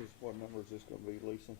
is, what number is this going to be, Lisa?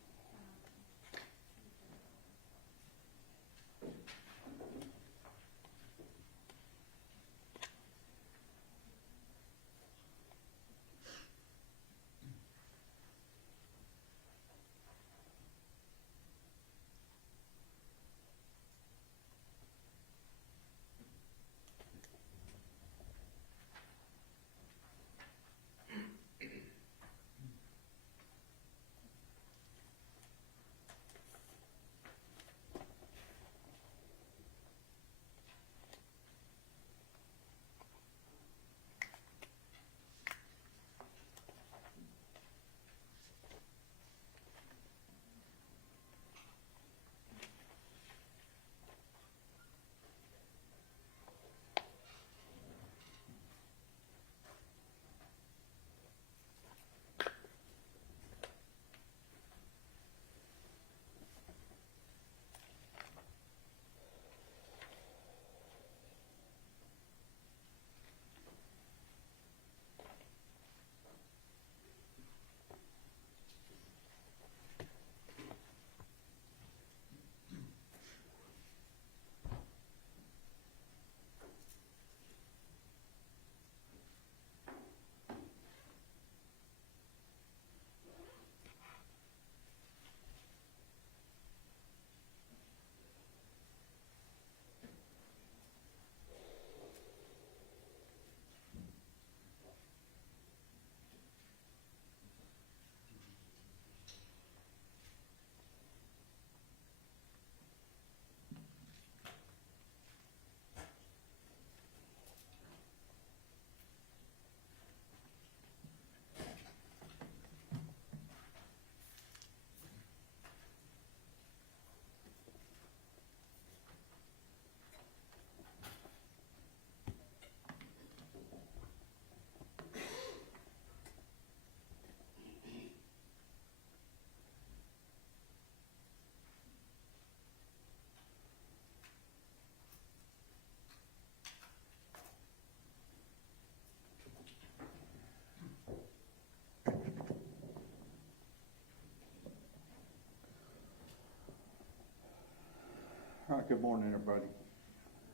All right, good morning, everybody.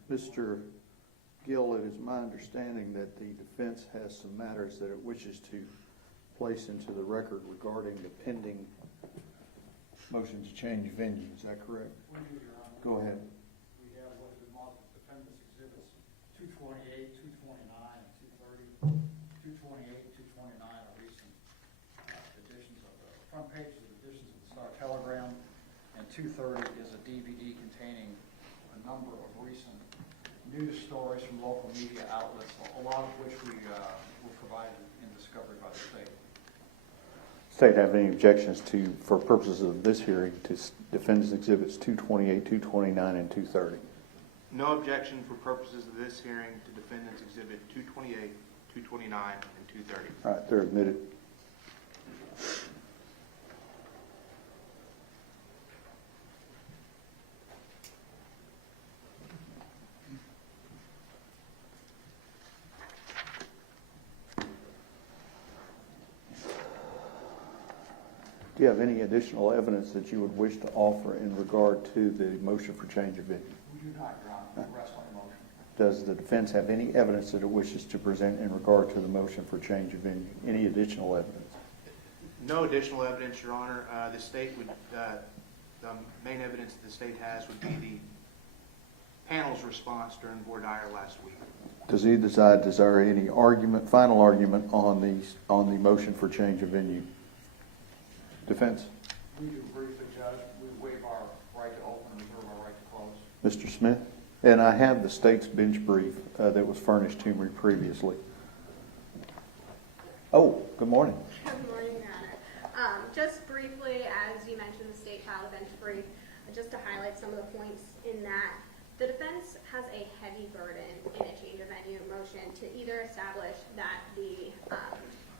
Mr. Gill, it is my understanding that the defense has some matters that it wishes to place into the record regarding the pending motion to change venue. Is that correct? We do, Your Honor. Go ahead. We have what has been marked as defendant's exhibits 228, 229, and 230. 228 and 229 are recent editions of the front pages of editions of the Star Telegram, and 230 is a DVD containing a number of recent news stories from local media outlets, a lot of which were provided in discovery by the state. State have any objections to, for purposes of this hearing, to defendant's exhibits 228, 229, and 230? No objection for purposes of this hearing to defendant's exhibit 228, 229, and 230. All right, they're admitted. Do you have any additional evidence that you would wish to offer in regard to the motion for change of venue? We do not, Your Honor. We rest on the motion. Does the defense have any evidence that it wishes to present in regard to the motion for change of venue? Any additional evidence? No additional evidence, Your Honor. The state would, the main evidence that the state has would be the panel's response during voir dire last week. Does either side desire any argument, final argument on the motion for change of venue? Defense? We do briefly, Judge. We waive our right to open and reserve our right to close. Mr. Smith? And I have the state's bench brief that was furnished to me previously. Oh, good morning. Good morning, Your Honor. Just briefly, as you mentioned, the state filed a bench brief, just to highlight some of the points in that. The defense has a heavy burden in a change of venue motion to either establish that the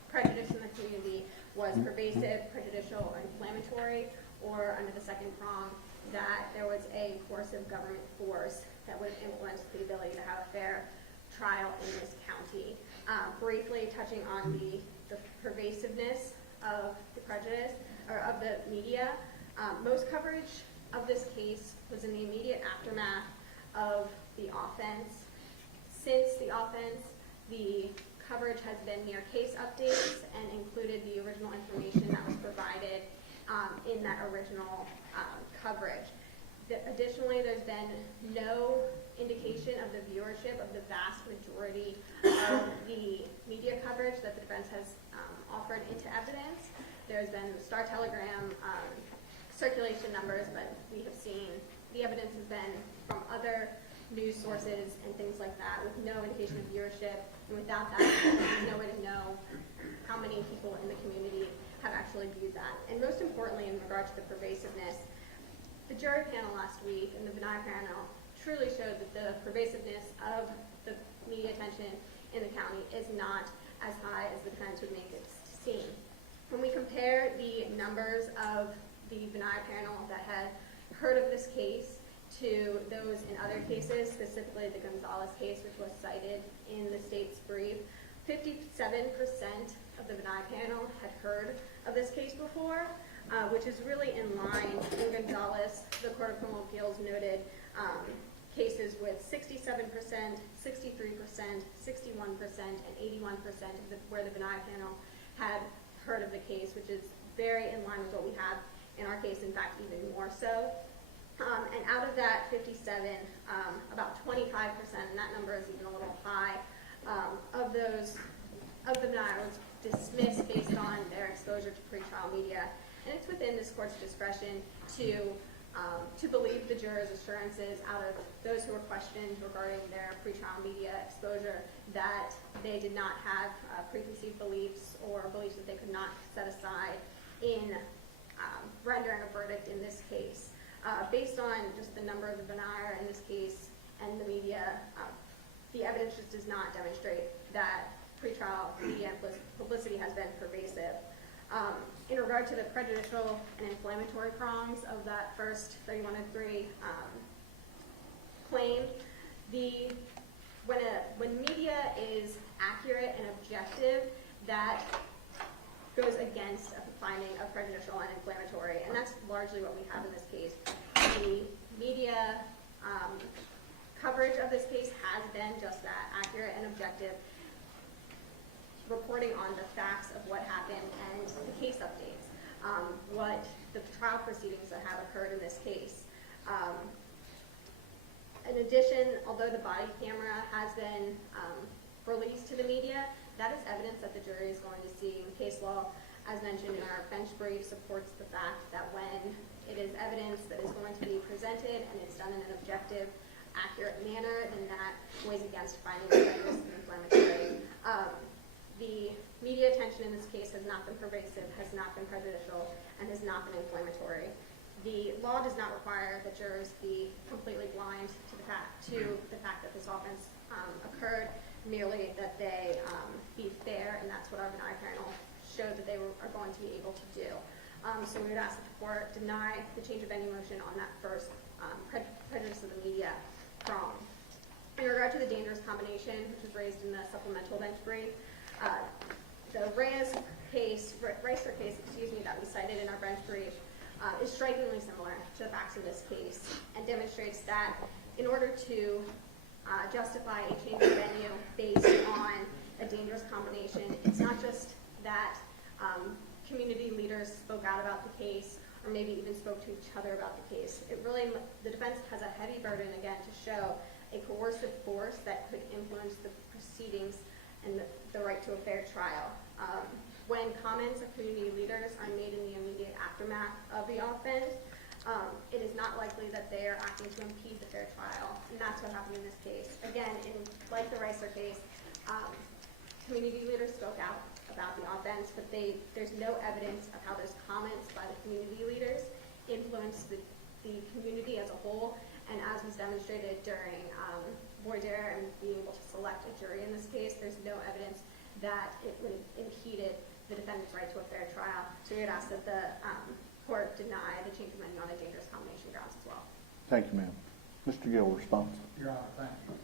prejudice in the community was pervasive, prejudicial, or inflammatory, or under the second prong, that there was a coercive government force that would have influenced the ability to have a fair trial in this county. Briefly touching on the pervasiveness of the prejudice, or of the media. Most coverage of this case was in the immediate aftermath of the offense. Since the offense, the coverage has been mere case updates and included the original information that was provided in that original coverage. Additionally, there's been no indication of the viewership of the vast majority of the media coverage that the defense has offered into evidence. There's been Star Telegram circulation numbers, but we have seen the evidence has been from other news sources and things like that, with no indication of viewership. And without that, there's no way to know how many people in the community have actually viewed that. And most importantly, in regard to the pervasiveness, the jury panel last week and the benign panel truly showed that the pervasiveness of the media attention in the county is not as high as the defense would make it seem. When we compare the numbers of the benign panel that had heard of this case to those in other cases, specifically the Gonzalez case, which was cited in the state's brief, 57% of the benign panel had heard of this case before, which is really in line. In Gonzalez, the Court of Criminal Appeals noted cases with 67%, 63%, 61%, and 81% where the benign panel had heard of the case, which is very in line with what we have in our case, in fact, even more so. And out of that 57, about 25%, and that number is even a little high, of the benign was dismissed based on their exposure to pretrial media. And it's within this court's discretion to believe the jurors' assurances out of those who were questioned regarding their pretrial media exposure that they did not have preconceived beliefs or beliefs that they could not set aside in rendering a verdict in this case. Based on just the number of the benign in this case and the media, the evidence just does not demonstrate that pretrial media publicity has been pervasive. In regard to the prejudicial and inflammatory prongs of that first 3103 claim, when media is accurate and objective, that goes against a finding of prejudicial and inflammatory, and that's largely what we have in this case. The media coverage of this case has been just that, accurate and objective, reporting on the facts of what happened and the case updates, what the trial proceedings that have occurred in this case. In addition, although the body camera has been released to the media, that is evidence that the jury is going to see. Case law, as mentioned in our bench brief, supports the fact that when it is evidence that is going to be presented and it's done in an objective, accurate manner, then that weighs against finding prejudice and inflammatory. The media attention in this case has not been pervasive, has not been prejudicial, and has not been inflammatory. The law does not require that jurors be completely blind to the fact that this offense occurred, merely that they be fair, and that's what our benign panel showed that they are going to be able to do. So we would ask that the court deny the change of venue motion on that first prejudice of the media prong. In regard to the dangerous combination, which was raised in the supplemental bench brief, the Ricer case, that we cited in our bench brief, is strikingly similar to the facts in this case and demonstrates that in order to justify a change of venue based on a dangerous combination, it's not just that community leaders spoke out about the case or maybe even spoke to each other about the case. The defense has a heavy burden, again, to show a coercive force that could influence the proceedings and the right to a fair trial. When comments of community leaders are made in the immediate aftermath of the offense, it is not likely that they are acting to impede the fair trial, and that's what happened in this case. Again, like the Ricer case, community leaders spoke out about the offense, but there's no evidence of how those comments by the community leaders influenced the community as a whole, and as was demonstrated during voir dire and being able to select a jury in this case, there's no evidence that it would have impeded the defendant's right to a fair trial. So we would ask that the court deny the change of venue on a dangerous combination grounds as well. Thank you, ma'am. Mr. Gill, response. Your Honor, thank you.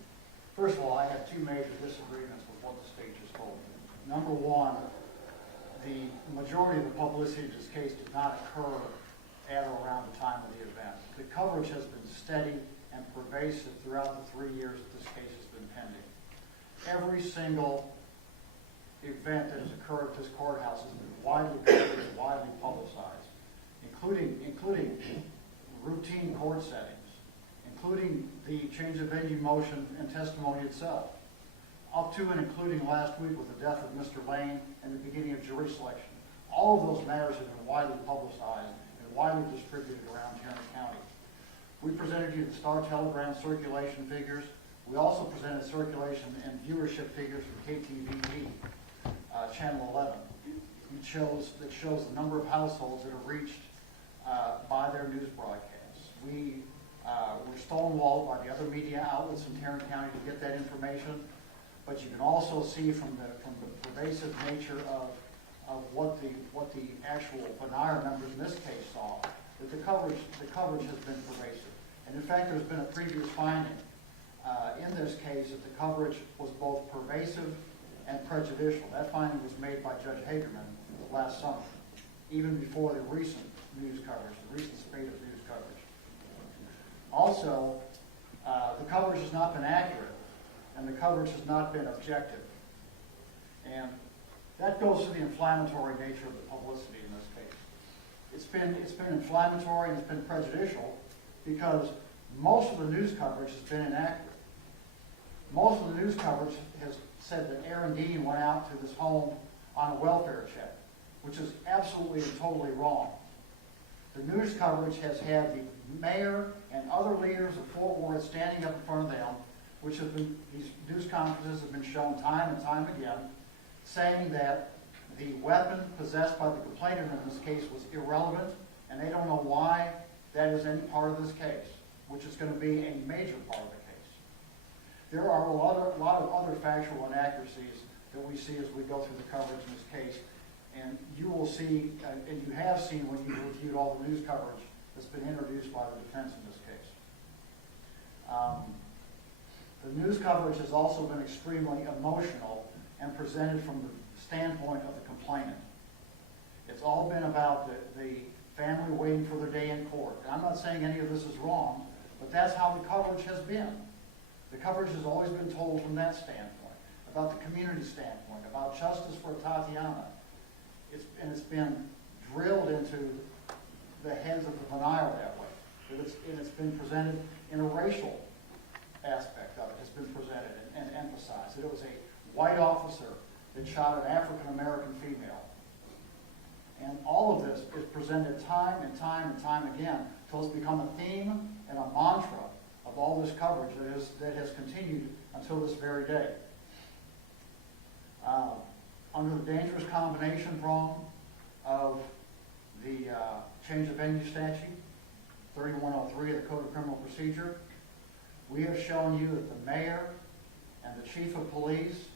First of all, I have two major disagreements with what the state just told me. Number one, the majority of the publicity of this case did not occur at or around the time of the event. The coverage has been steady and pervasive throughout the 3 years that this case has been pending. Every single event that has occurred at this courthouse has been widely covered and widely publicized, including routine court settings, including the change of venue motion and testimony itself, up to and including last week with the death of Mr. Lane and the beginning of jury selection. All of those matters have been widely publicized and widely distributed around Tarrant County. We presented you the Star Telegram circulation figures. We also presented circulation and viewership figures from KTVB, Channel 11. That shows the number of households that are reached by their news broadcasts. We were stonewalled by the other media outlets in Tarrant County to get that information, but you can also see from the pervasive nature of what the actual Benaire members in this case saw, that the coverage has been pervasive. And in fact, there's been a previous finding in this case that the coverage was both pervasive and prejudicial. That finding was made by Judge Hagerman last summer, even before the recent news coverage, the recent spate of news coverage. Also, the coverage has not been accurate, and the coverage has not been objective. And that goes to the inflammatory nature of the publicity in this case. It's been inflammatory and it's been prejudicial because most of the news coverage has been inaccurate. Most of the news coverage has said that Aaron Dean went out to this home on a welfare check, which is absolutely and totally wrong. The news coverage has had the mayor and other leaders of Fort Worth standing up in front of them, which have been, these news conferences have been shown time and time again, saying that the weapon possessed by the complainant in this case was irrelevant, and they don't know why that is any part of this case, which is going to be a major part of the case. There are a lot of other factual inaccuracies that we see as we go through the coverage in this case, and you will see, and you have seen when you've reviewed all the news coverage that's been introduced by the defense in this case. The news coverage has also been extremely emotional and presented from the standpoint of the complainant. It's all been about the family waiting for their day in court. And I'm not saying any of this is wrong, but that's how the coverage has been. The coverage has always been told from that standpoint, about the community standpoint, about justice for Atatiana. It's been drilled into the heads of the Benaire that way. And it's been presented in a racial aspect of it. Has been presented and emphasized. That it was a white officer that shot an African-American female. And all of this is presented time and time and time again until it's become a theme and a mantra of all this coverage that has continued until this very day. Under the dangerous combination prong of the change of venue statute, 3103 of the Code of Criminal Procedure, we have shown you that the mayor and the chief of police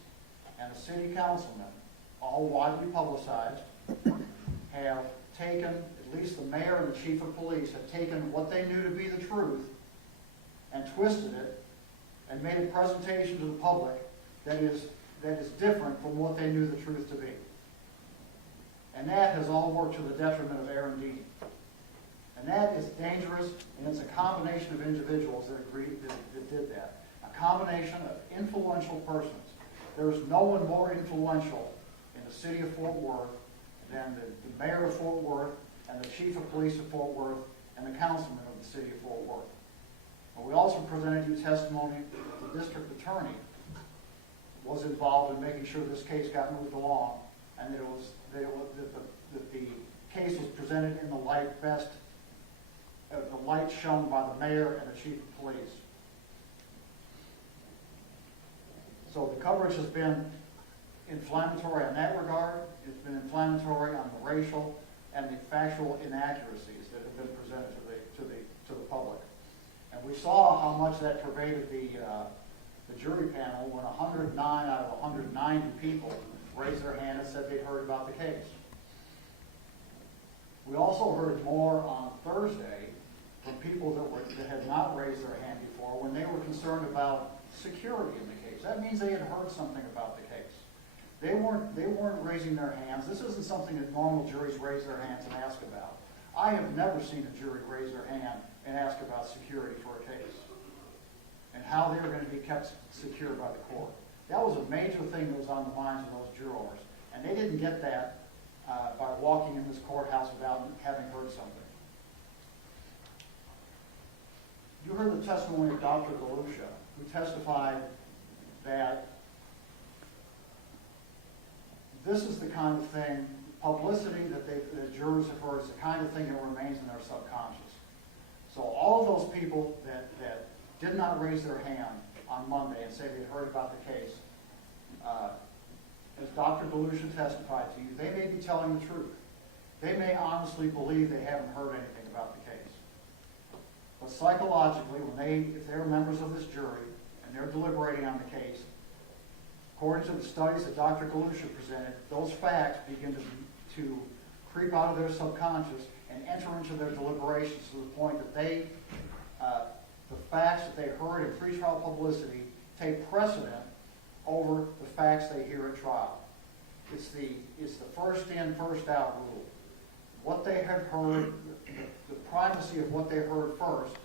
and the city councilman, all widely publicized, have taken, at least the mayor and the chief of police, have taken what they knew to be the truth and twisted it and made a presentation to the public that is different from what they knew the truth to be. And that has all worked to the detriment of Aaron Dean. And that is dangerous, and it's a combination of individuals that did that. A combination of influential persons. There is no one more influential in the city of Fort Worth than the mayor of Fort Worth and the chief of police of Fort Worth and the councilman of the city of Fort Worth. And we also presented you testimony that the district attorney was involved in making sure this case got moved along, and that the case was presented in the light best, the light shown by the mayor and the chief of police. So the coverage has been inflammatory in that regard. It's been inflammatory on the racial and the factual inaccuracies that have been presented to the public. And we saw how much that pervaded the jury panel when 109 out of 190 people raised their hand and said they'd heard about the case. We also heard more on Thursday from people that had not raised their hand before when they were concerned about security in the case. That means they had heard something about the case. They weren't raising their hands. This isn't something that normal juries raise their hands and ask about. I have never seen a jury raise their hand and ask about security for a case and how they were going to be kept secure by the court. That was a major thing that was on the minds of those jurors, and they didn't get that by walking in this courthouse without having heard something. You heard the testimony of Dr. Galusha, who testified that this is the kind of thing, publicity that the jurors have heard is the kind of thing that remains in their subconscious. So all of those people that did not raise their hand on Monday and say they had heard about the case, as Dr. Galusha testified to you, they may be telling the truth. They may honestly believe they haven't heard anything about the case. But psychologically, if they're members of this jury and they're deliberating on the case, according to the studies that Dr. Galusha presented, those facts begin to creep out of their subconscious and enter into their deliberations to the point that the facts that they heard in pretrial publicity take precedent over the facts they hear at trial. It's the first in, first out rule. What they have heard, the primacy of what they heard first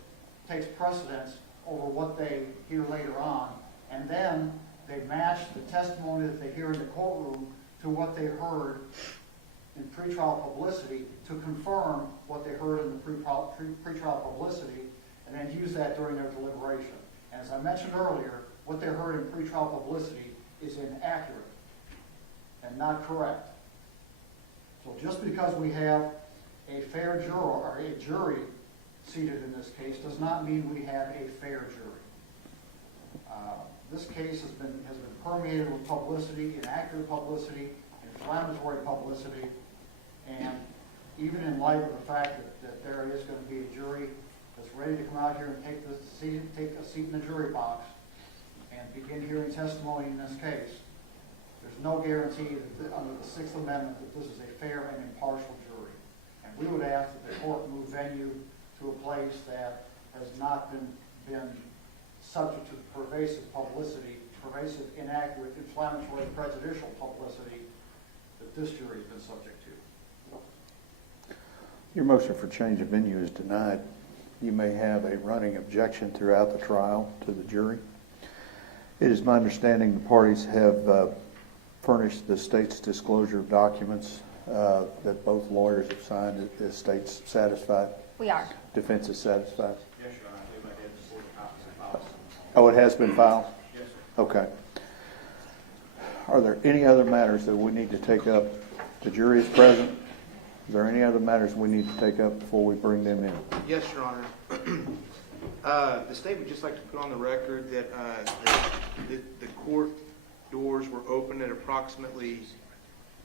takes precedence over what they hear later on, and then they match the testimony that they hear in the courtroom to what they heard in pretrial publicity to confirm what they heard in the pretrial publicity, and then use that during their deliberation. And as I mentioned earlier, what they heard in pretrial publicity is inaccurate and not correct. So just because we have a fair juror or a jury seated in this case does not mean we have a fair jury. This case has been permeated with publicity, inaccurate publicity, inflammatory publicity, and even in light of the fact that there is going to be a jury that's ready to come out here and take a seat in the jury box and begin hearing testimony in this case, there's no guarantee that under the Sixth Amendment that this is a fair and impartial jury. And we would ask that the court move venue to a place that has not been subject to pervasive publicity, pervasive, inaccurate, inflammatory, prejudicial publicity that this jury has been subject to. Your motion for change of venue is denied. You may have a running objection throughout the trial to the jury. It is my understanding the parties have furnished the state's disclosure of documents that both lawyers have signed. Is the state satisfied? We are. Defense is satisfied? Yes, Your Honor. I believe I did before the copies of files. Oh, it has been filed? Yes, sir. Okay. Are there any other matters that we need to take up? The jury is present. Is there any other matters we need to take up before we bring them in? Yes, Your Honor. The state would just like to put on the record that the court doors were open at approximately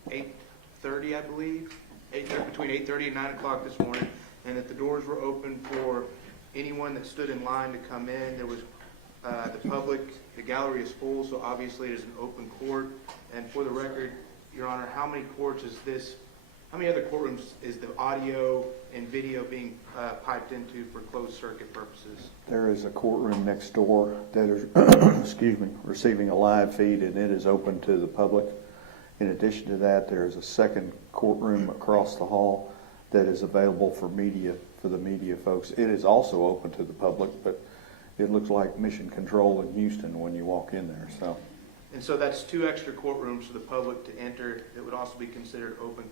8:30, I believe, between 8:30 and 9 o'clock this morning, and that the doors were open for anyone that stood in line to come in. There was the public, the gallery is full, so obviously it is an open court. And for the record, Your Honor, how many other courtrooms is the audio and video being piped into for closed circuit purposes? There is a courtroom next door that is, receiving a live feed, and it is open to the public. In addition to that, there is a second courtroom across the hall that is available for the media folks. It is also open to the public, but it looks like Mission Control in Houston when you walk in there. And so that's 2 extra courtrooms for the public to enter. It would also be considered open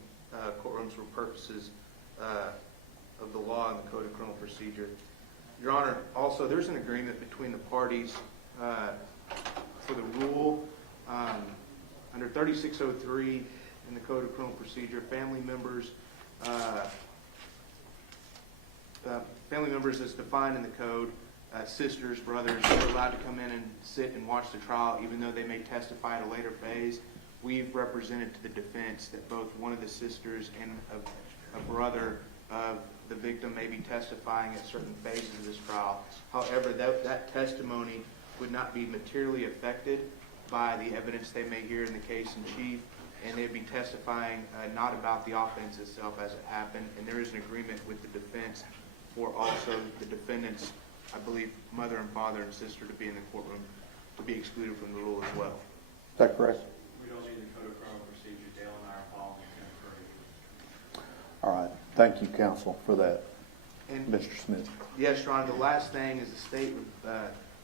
courtrooms for purposes of the law and the Code of Criminal Procedure. Your Honor, also there's an agreement between the parties for the rule under 3603 in the Code of Criminal Procedure. Family members as defined in the code, sisters, brothers, are allowed to come in and sit and watch the trial even though they may testify at a later phase. We've represented to the defense that both one of the sisters and a brother of the victim may be testifying at certain phases of this trial. However, that testimony would not be materially affected by the evidence they may hear in the case in chief, and they'd be testifying not about the offense itself as it happened. And there is an agreement with the defense for also the defendant's, I believe, mother and father and sister to be in the courtroom to be excluded from the rule as well. Is that correct? We don't need the Code of All right. Thank you, counsel, for that. And Mr. Smith. yes, Your Honor, the last thing is the state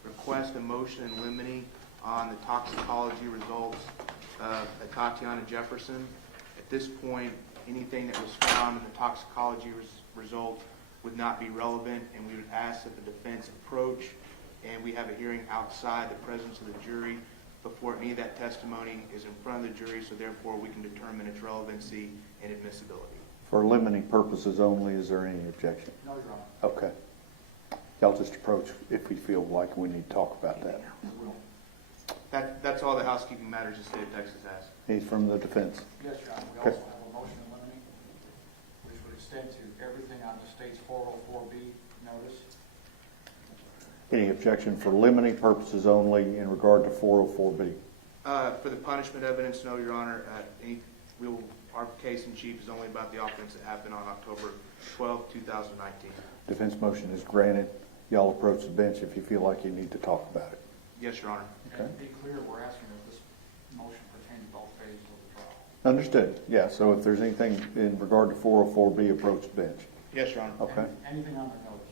request a motion in limine on the toxicology results of Atatiana Jefferson. At this point, anything that was found in the toxicology results would not be relevant, and we would ask that the defense approach and we have a hearing outside the presence of the jury before any of that testimony is in front of the jury, so therefore we can determine its relevancy and admissibility. For limiting purposes only, is there any objection? No, Your Honor. Okay. Y'all just approach if you feel like we need to talk about that. We will. That's all the housekeeping matters the state of Texas has. He's from the defense. Yes, Your Honor. We Okay. also have a motion in limine, which would extend to everything on the state's 404B notice. Any objection for limiting purposes only in regard to 404B? For the punishment evidence, no, Your Honor. Our case in chief is only about the offense that happened on October 12, 2019. Defense motion is granted. Y'all approach the bench if you feel like you need to talk about it. Yes, Your Honor. And to be clear, we're asking that this motion pertain to both phases of the trial. Understood. Yeah, so if there's anything in regard to 404B, approach the bench. Yes, Your Honor. Okay. Anything on their notice,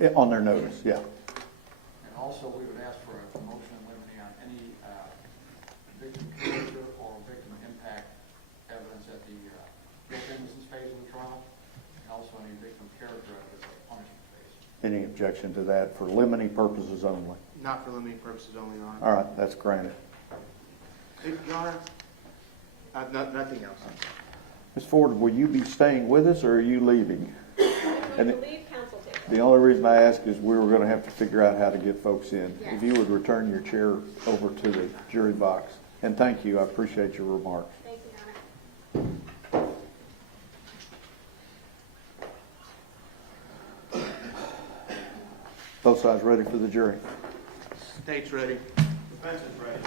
Judge. On their notice, yeah. And also, we would ask for a motion in limine on any victim character or victim impact evidence at the guilt innocence phase of the trial, and also any victim character evidence at the punishment phase. Any objection to that for limiting purposes only? Not for limiting purposes only, Your Honor. All right, that's granted. Your Honor, nothing else. Ms. Ford, will you be staying with us or are you leaving? I And believe counsel table. the only reason I ask is we were going to have to figure out how to get folks in. Yes. If you would return your chair over to the jury box. And thank you, I appreciate your remarks. Thank you, Your Honor. Both sides ready for the jury? State's ready. Defense is ready.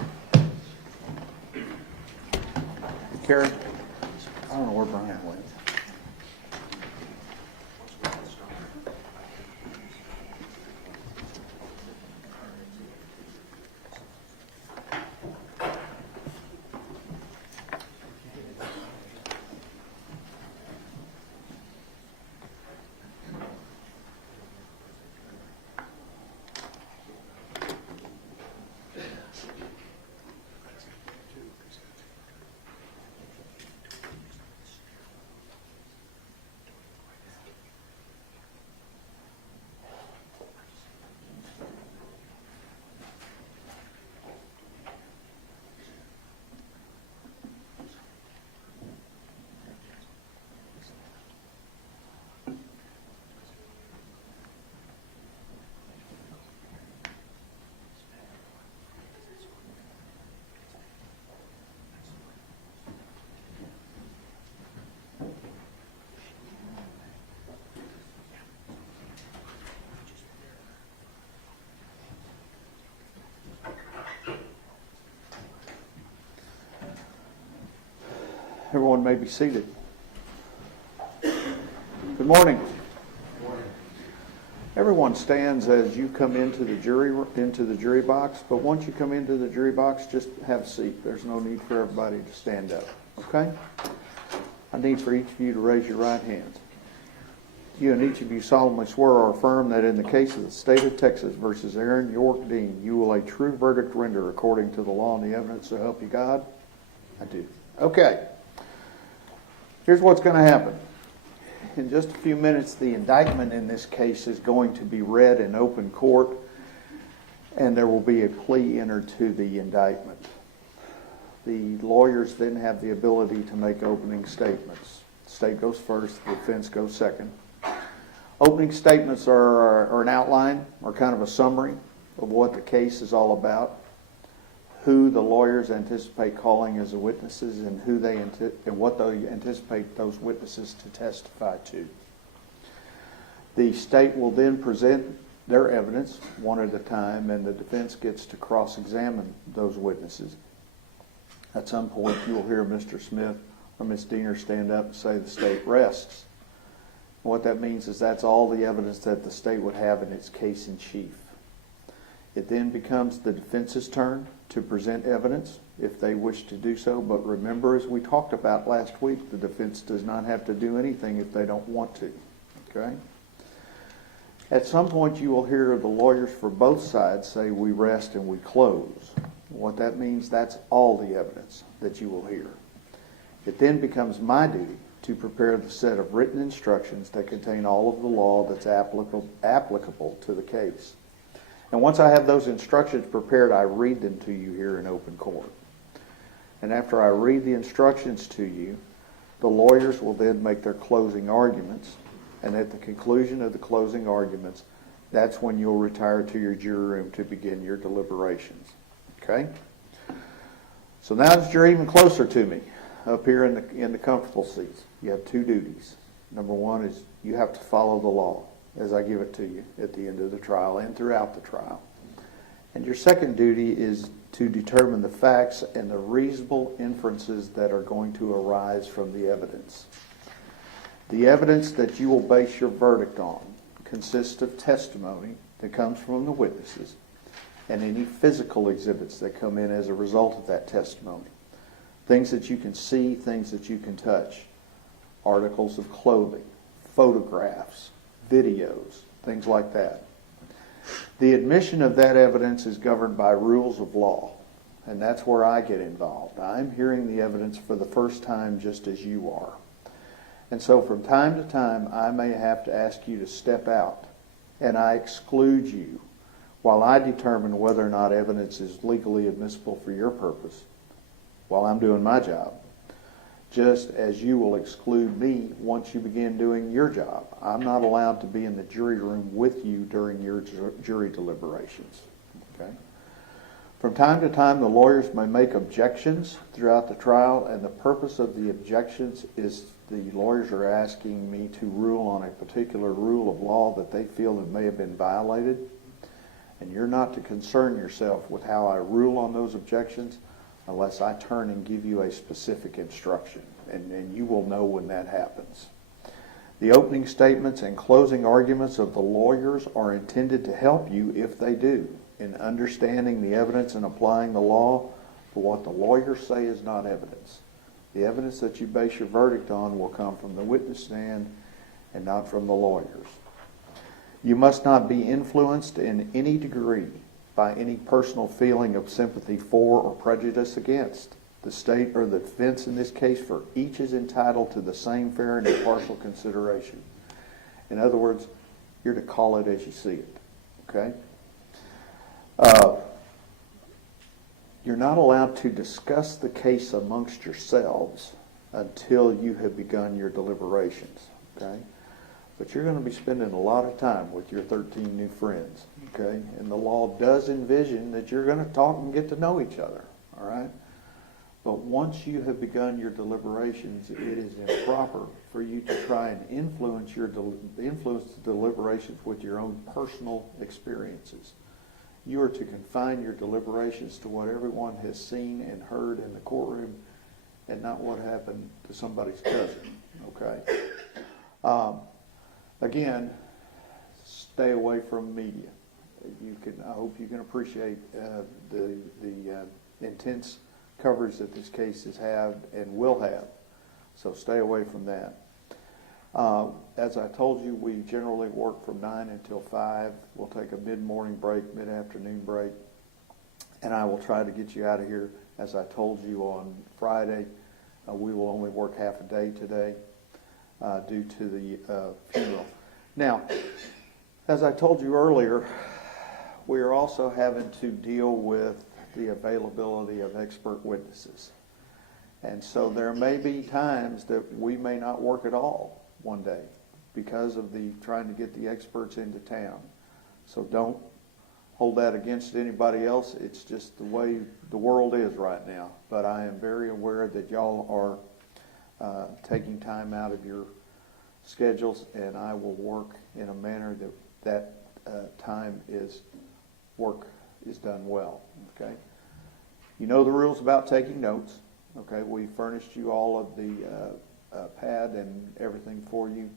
Karen? I don't know where Brian went. Everyone may be seated. Good morning. Everyone stands as you come into the jury box, but once you come into the jury box, just have a seat. There's no need for everybody to stand up, okay? I need for each of you to raise your right hands. You and each of you solemnly swear or affirm that in the case of the state of Texas versus Aaron York Dean, you will a true verdict render according to the law and the evidence, so help you God? I do. Okay. Here's what's going to happen. In just a few minutes, the indictment in this case is going to be read in open court, and there will be a plea entered to the indictment. The lawyers then have the ability to make opening statements. The state goes first, the defense goes second. Opening statements are an outline or kind of a summary of what the case is all about, who the lawyers anticipate calling as the witnesses, and what they anticipate those witnesses to testify to. The state will then present their evidence one at a time, and the defense gets to cross-examine those witnesses. At some point, you'll hear Mr. Smith or Ms. Diener stand up and say the state rests. What that means is that's all the evidence that the state would have in its case in chief. It then becomes the defense's turn to present evidence if they wish to do so. But remember, as we talked about last week, the defense does not have to do anything if they don't want to. Okay? At some point, you will hear the lawyers for both sides say, "We rest and we close." What that means, that's all the evidence that you will hear. It then becomes my duty to prepare the set of written instructions that contain all of the law that's applicable to the case. And once I have those instructions prepared, I read them to you here in open court. And after I read the instructions to you, the lawyers will then make their closing arguments. And at the conclusion of the closing arguments, that's when you'll retire to your jury room to begin your deliberations. Okay? So now that you're even closer to me, up here in the comfortable seats, you have two duties. Number one is you have to follow the law as I give it to you at the end of the trial and throughout the trial. And your second duty is to determine the facts and the reasonable inferences that are going to arise from the evidence. The evidence that you will base your verdict on consists of testimony that comes from the witnesses and any physical exhibits that come in as a result of that testimony. Things that you can see, things that you can touch, articles of clothing, photographs, videos, things like that. The admission of that evidence is governed by rules of law, and that's where I get involved. I'm hearing the evidence for the first time just as you are. And so from time to time, I may have to ask you to step out, and I exclude you while I determine whether or not evidence is legally admissible for your purpose while I'm doing my job, just as you will exclude me once you begin doing your job. I'm not allowed to be in the jury room with you during your jury deliberations. Okay? From time to time, the lawyers may make objections throughout the trial, and the purpose of the objections is the lawyers are asking me to rule on a particular rule of law that they feel that may have been violated, and you're not to concern yourself with how I rule on those objections unless I turn and give you a specific instruction, and you will know when that happens. The opening statements and closing arguments of the lawyers are intended to help you, if they do, in understanding the evidence and applying the law. For what the lawyers say is not evidence. The evidence that you base your verdict on will come from the witness stand and not from the lawyers. You must not be influenced in any degree by any personal feeling of sympathy for or prejudice against the state or the defense in this case, for each is entitled to the same fair and impartial consideration. In other words, you're to call it as you see it. Okay? You're not allowed to discuss the case amongst yourselves until you have begun your deliberations. Okay? But you're going to be spending a lot of time with your 13 new friends, okay? And the law does envision that you're going to talk and get to know each other, all right? But once you have begun your deliberations, it is improper for you to try and influence the deliberations with your own personal experiences. You are to confine your deliberations to what everyone has seen and heard in the courtroom and not what happened to somebody's cousin, okay? Again, stay away from media. I hope you can appreciate the intense coverage that this case has had and will have. So stay away from that. As I told you, we generally work from 9 until 5. We'll take a mid-morning break, mid-afternoon break, and I will try to get you out of here. As I told you on Friday, we will only work half a day today due to the funeral. Now, as I told you earlier, we are also having to deal with the availability of expert witnesses. And so there may be times that we may not work at all one day because of the trying to get the experts into town. So don't hold that against anybody else. It's just the way the world is right now. But I am very aware that y'all are taking time out of your schedules, and I will work in a manner that time is done well. Okay. You know the rules about taking notes. Okay. We furnished you all of the pad and everything for you,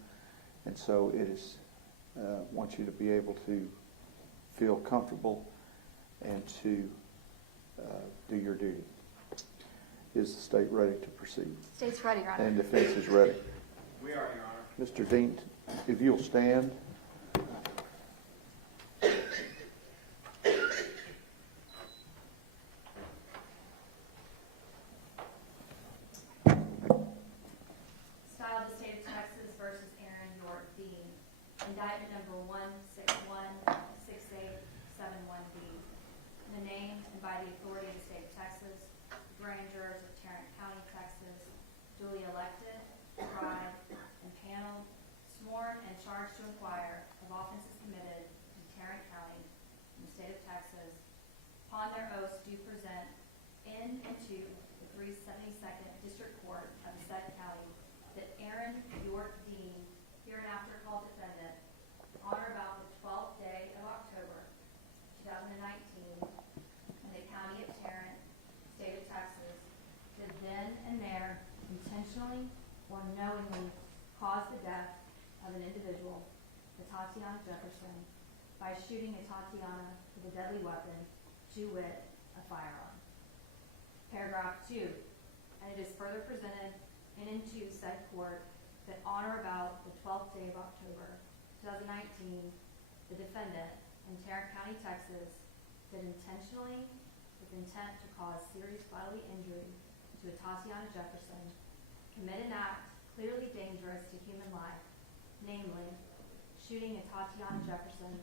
and so it is want you to be able to feel comfortable and to do your duty. Is the state ready to proceed? State's ready, Your Honor. And defense is ready. We are, Your Honor. Mr. Dean, if you'll stand. Style of the State of Texas versus Aaron York Dean. Indictment number 1616871B. In the name and by the authority of the State of Texas, grand jurors of Tarrant County, Texas, duly elected, tried, and paneled, sworn and charged to inquire of offenses committed in Tarrant County in the State of Texas, upon their oaths do present in and to the 372nd District Court of the said county that Aaron York Dean, hereinafter called defendant, on or about the 12th day of October 2019, in the county of Tarrant, State of Texas, did then and there intentionally or knowingly cause the death of an individual, Atatiana Jefferson, by shooting Atatiana with a deadly weapon, to wit, a firearm. Paragraph 2, and it is further presented in and to said court that on or about the 12th day of October 2019, the defendant in Tarrant County, Texas, did intentionally, with intent to cause serious bodily injury to Atatiana Jefferson, commit an act clearly dangerous to human life, namely, shooting Atatiana Jefferson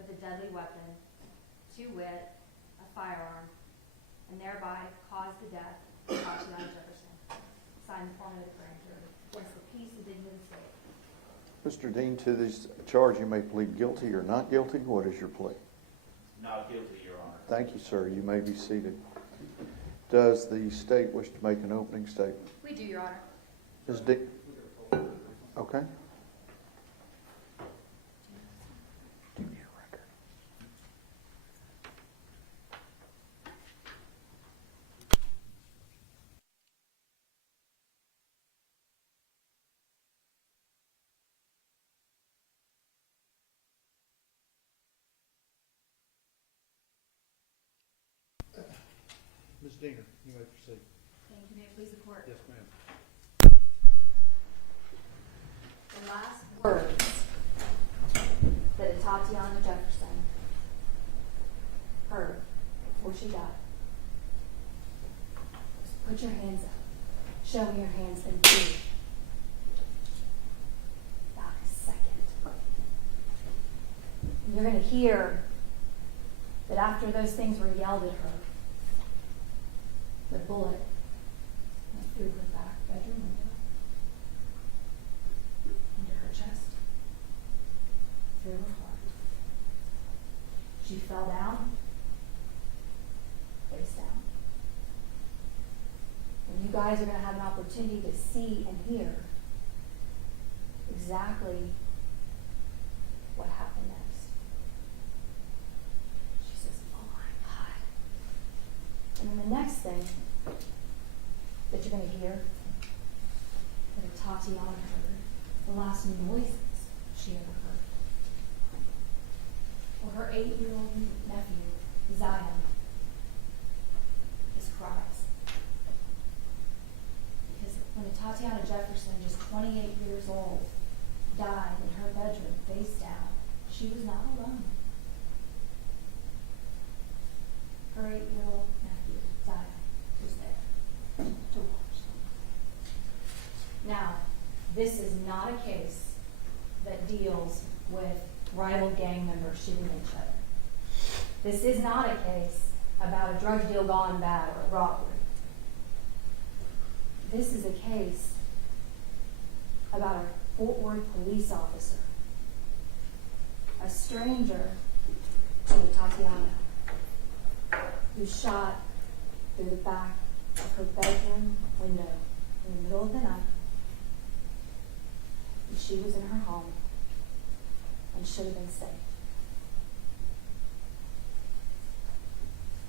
with a deadly weapon, to wit, a firearm, and thereby cause the death of Atatiana Jefferson. Signed the form of the grand jury. Against the peace and dignity of the state. Mr. Dean, to this charge, you may plead guilty or not guilty. What is your plea? Not guilty, Your Honor. Thank you, sir. You may be seated. Does the state wish to make an opening statement? We do, Your Honor. Ms. Dean? Okay. Give me your record. Ms. Diener, you may proceed. Thank you. May it please the court. Yes, ma'am. The last words that Atatiana Jefferson heard before she died was, "Put your hands up. Show me your hands and breathe." About a second. And you're going to hear that after those things were yelled at her, the bullet went through her back bedroom window, into her chest, through her heart. She fell down, face down. And you guys are going to have an opportunity to see and hear exactly what happened next. She says, "Oh my God." And then the next thing that you're going to hear that Atatiana heard, the last noises she ever heard, were her 8-year-old nephew, Zion, his cries. Because when Atatiana Jefferson, just 28 years old, died in her bedroom face down, she was not alone. Her 8-year-old nephew, Zion, was there to watch. Now, this is not a case that deals with rival gang members shooting each other. This is not a case about a drug deal gone bad or a robbery. This is a case about a Fort Worth police officer, a stranger to Atatiana, who shot through the back of her bedroom window in the middle of the night when she was in her home and should have been saved.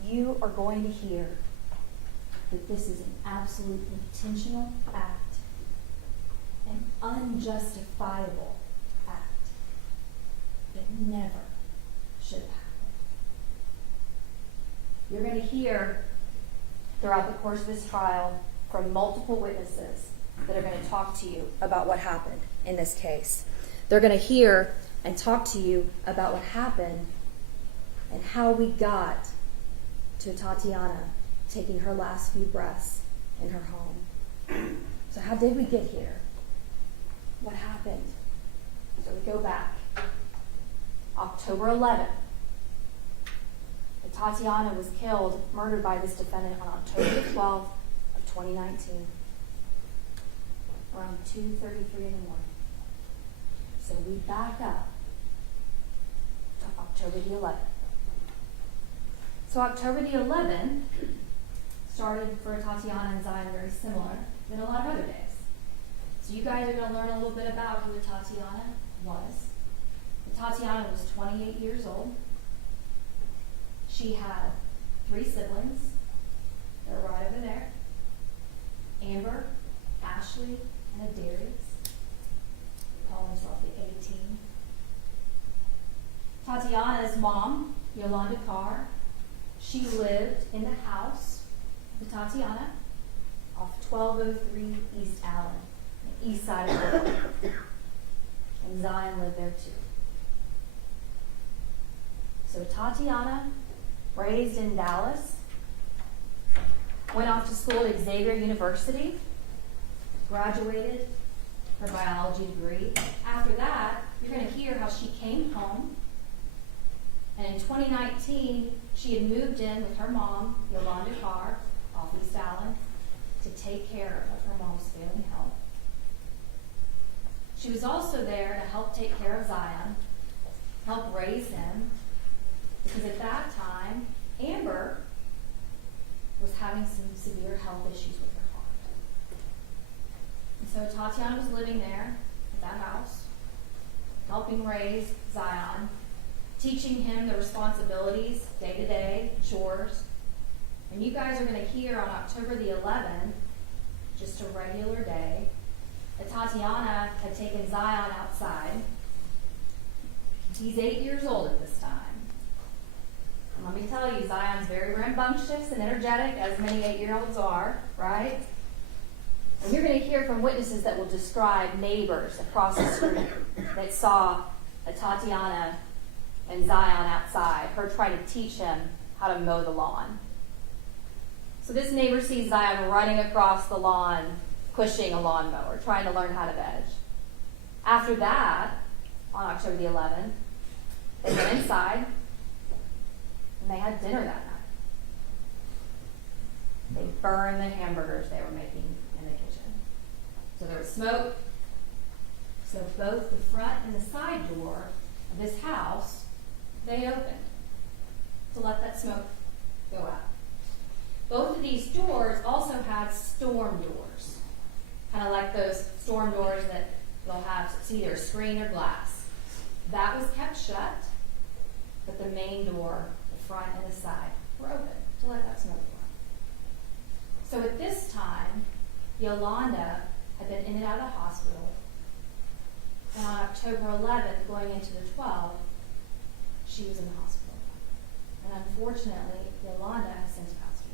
You are going to hear that this is an absolute intentional act, an unjustifiable act that never should have happened. You're going to hear throughout the course of this trial from multiple witnesses that are going to talk to you about what happened in this case. They're going to hear and talk to you about what happened and how we got to Atatiana taking her last few breaths in her home. So how did we get here? What happened? So we go back. October 11th. Atatiana was killed, murdered by this defendant on October 12th of 2019, around 2:33 in the morning. So we back up to October the 11th. So October the 11th started for Atatiana and Zion very similar than a lot of other days. So you guys are going to learn a little bit about who Atatiana was. Atatiana was 28 years old. She had 3 siblings. They're right over there. Amber, Ashley, and Adarius. They call themselves the A-Team. Tatiana's mom, Yolanda Carr, she lived in the house with Tatiana off 1203 East Allen, the east side of the building. And Zion lived there too. So Tatiana, raised in Dallas, went off to school at Xavier University, graduated her biology degree. After that, you're going to hear how she came home, and in 2019, she had moved in with her mom, Yolanda Carr, off East Allen, to take care of her mom's failing health. She was also there to help take care of Zion, help raise him, because at that time, Amber was having some severe health issues with her heart. And so Tatiana was living there at that house, helping raise Zion, teaching him the responsibilities, day-to-day, chores. And you guys are going to hear on October the 11th, just a regular day, that Tatiana had taken Zion outside. He's 8 years old at this time. And let me tell you, Zion's very rambunctious and energetic, as many 8-year-olds are, right? And you're going to hear from witnesses that will describe neighbors across the street that saw Tatiana and Zion outside, her trying to teach him how to mow the lawn. So this neighbor sees Zion running across the lawn, pushing a lawnmower, trying to learn how to veg. After that, on October the 11th, they went inside and they had dinner that night. They burned the hamburgers they were making in the kitchen. So there was smoke. So both the front and the side door of this house, they opened to let that smoke go out. Both of these doors also had storm doors, kind of like those storm doors that you'll have, it's either a screen or glass. That was kept shut, but the main door, the front and the side, were open to let that smoke go out. So at this time, Yolanda had been in and out of the hospital, and on October 11th, going into the 12th, she was in the hospital. And unfortunately, Yolanda has since passed away.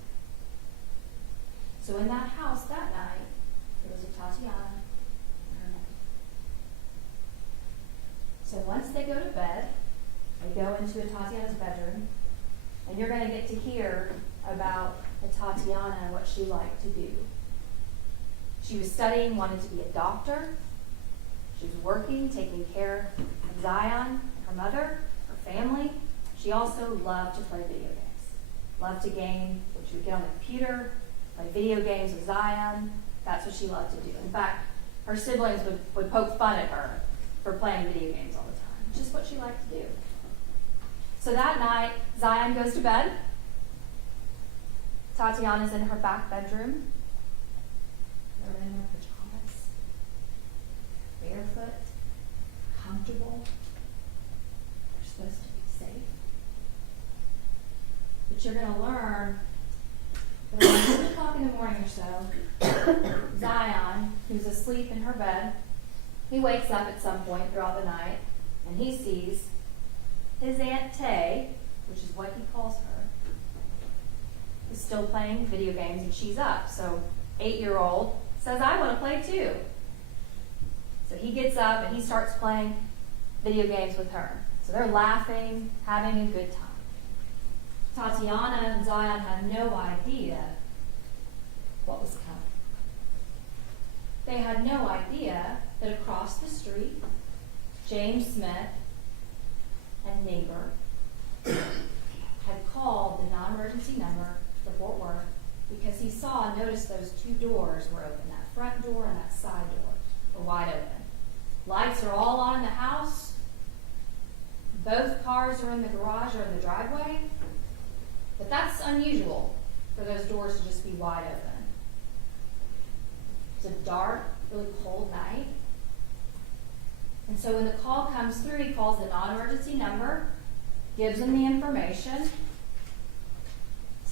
So in that house that night, there was a Tatiana and her nephew. So once they go to bed, they go into a Tatiana's bedroom, and you're going to get to hear about Tatiana and what she liked to do. She was studying, wanted to be a doctor. She was working, taking care of Zion, her mother, her family. She also loved to play video games. Loved to game. So she would get on the computer, play video games with Zion. That's what she loved to do. In fact, her siblings would poke fun at her for playing video games all the time. Just what she liked to do. So that night, Zion goes to bed. Tatiana's in her back bedroom. They're in their pajamas. Barefoot. Comfortable. They're supposed to be safe. But you're going to learn that around 2 o'clock in the morning or so, Zion, who's asleep in her bed, he wakes up at some point throughout the night, and he sees his Aunt Tay, which is what he calls her, is still playing video games and she's up. So 8-year-old says, I want to play too. So he gets up and he starts playing video games with her. So they're laughing, having a good time. Tatiana and Zion had no idea what was coming. They had no idea that across the street, James Smith and neighbor had called the non-emergency number for Fort Worth because he saw and noticed those two doors were open. That front door and that side door were wide open. Lights are all on in the house. Both cars are in the garage or in the driveway. But that's unusual for those doors to just be wide open. It's a dark, really cold night. And so when the call comes through, he calls the non-emergency number, gives them the information,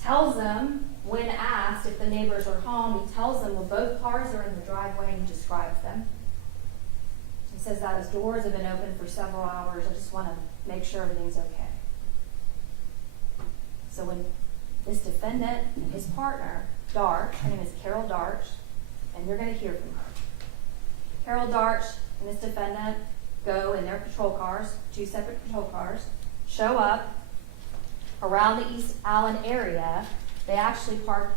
tells them, when asked if the neighbors are home, he tells them, well, both cars are in the driveway, and he describes them. He says that his doors have been open for several hours. I just want to make sure everything's okay. So when this defendant and his partner, Darch, her name is Carol Darch, and you're going to hear from her. Carol Darch and this defendant go in their patrol cars, 2 separate patrol cars, show up around the East Allen area. They actually park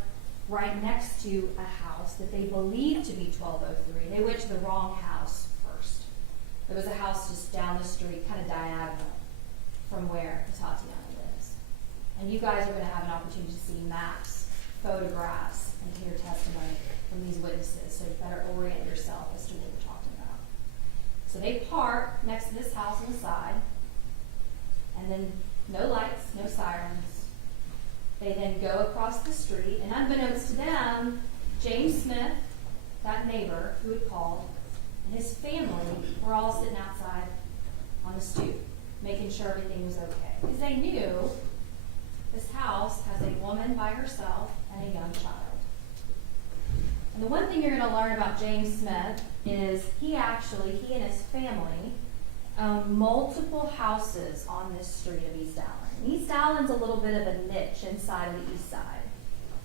right next to a house that they believe to be 1203. They went to the wrong house first. There was a house just down the street, kind of diagonal from where Atatiana lives. And you guys are going to have an opportunity to see maps, photographs, and hear testimony from these witnesses, so you better orient yourself as to what we're talking about. So they park next to this house on the side, and then no lights, no sirens. They then go across the street, and unbeknownst to them, James Smith, that neighbor who had called, and his family were all sitting outside on the stoop, making sure everything was okay. Because they knew this house has a woman by herself and a young child. And the one thing you're going to learn about James Smith is he and his family own multiple houses on this street of East Allen. East Allen's a little bit of a niche inside of the east side.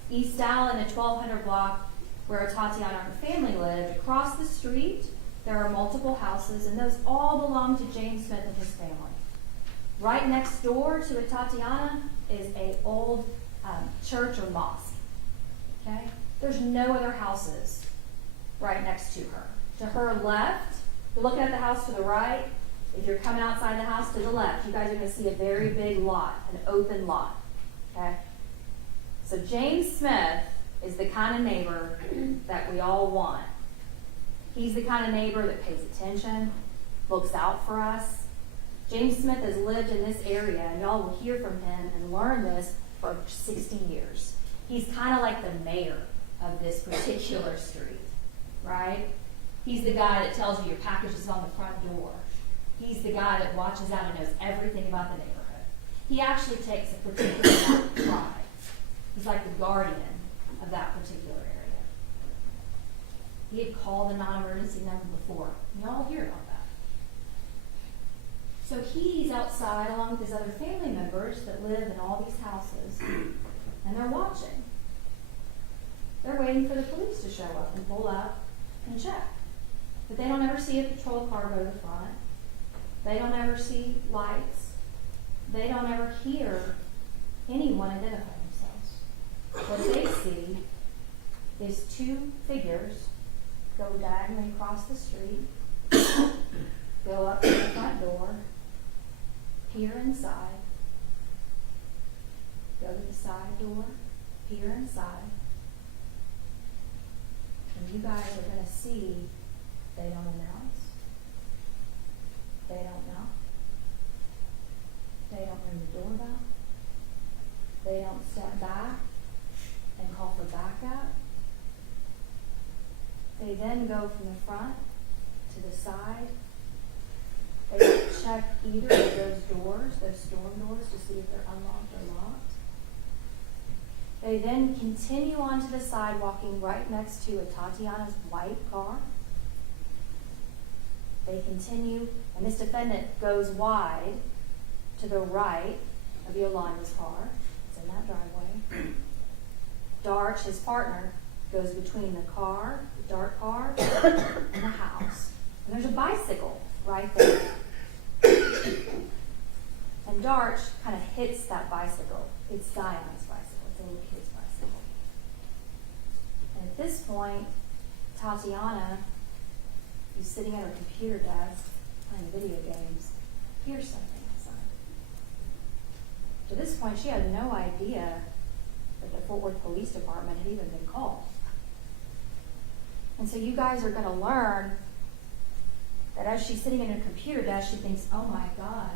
East Allen, a 1200 block where Tatiana and her family lived, across the street there are multiple houses, and those all belong to James Smith and his family. Right next door to Tatiana is a old church or mosque. Okay? There's no other houses right next to her. To her left, if you're looking at the house to the right, if you're coming outside the house to the left, you guys are going to see a very big lot, an open lot. Okay? So James Smith is the kind of neighbor that we all want. He's the kind of neighbor that pays attention, looks out for us. James Smith has lived in this area, and y'all will hear from him and learn this for 16 years. He's kind of like the mayor of this particular street, right? He's the guy that tells you your package is on the front door. He's the guy that watches out and knows everything about the neighborhood. He actually takes a particular amount of pride. He's like the guardian of that particular area. He had called the non-emergency number before. You all hear about that. So he's outside along with his other family members that live in all these houses, and they're watching. They're waiting for the police to show up and pull up and check. But they don't ever see a patrol car go to the front. They don't ever see lights. They don't ever hear anyone identify themselves. What they see is 2 figures go diagonally across the street, go up to the front door, peer inside, go to the side door, peer inside, and you guys are going to see they don't announce, they don't knock, they don't ring the doorbell, they don't step back and call for backup. They then go from the front to the side. They don't check either of those doors, those storm doors, to see if they're unlocked or locked. They then continue on to the side, walking right next to Tatiana's white car. They continue, and this defendant goes wide to the right of Yolanda's car. It's in that driveway. Darch, his partner, goes between the car, the dark car, and the house. And there's a bicycle right there. And Darch kind of hits that bicycle. It's Zion's bicycle. It's a little kid's bicycle. And at this point, Tatiana, who's sitting at her computer desk playing video games, hears something outside. To this point, she had no idea that the Fort Worth Police Department had even been called. And so you guys are going to learn that as she's sitting at her computer desk, she thinks, oh my God,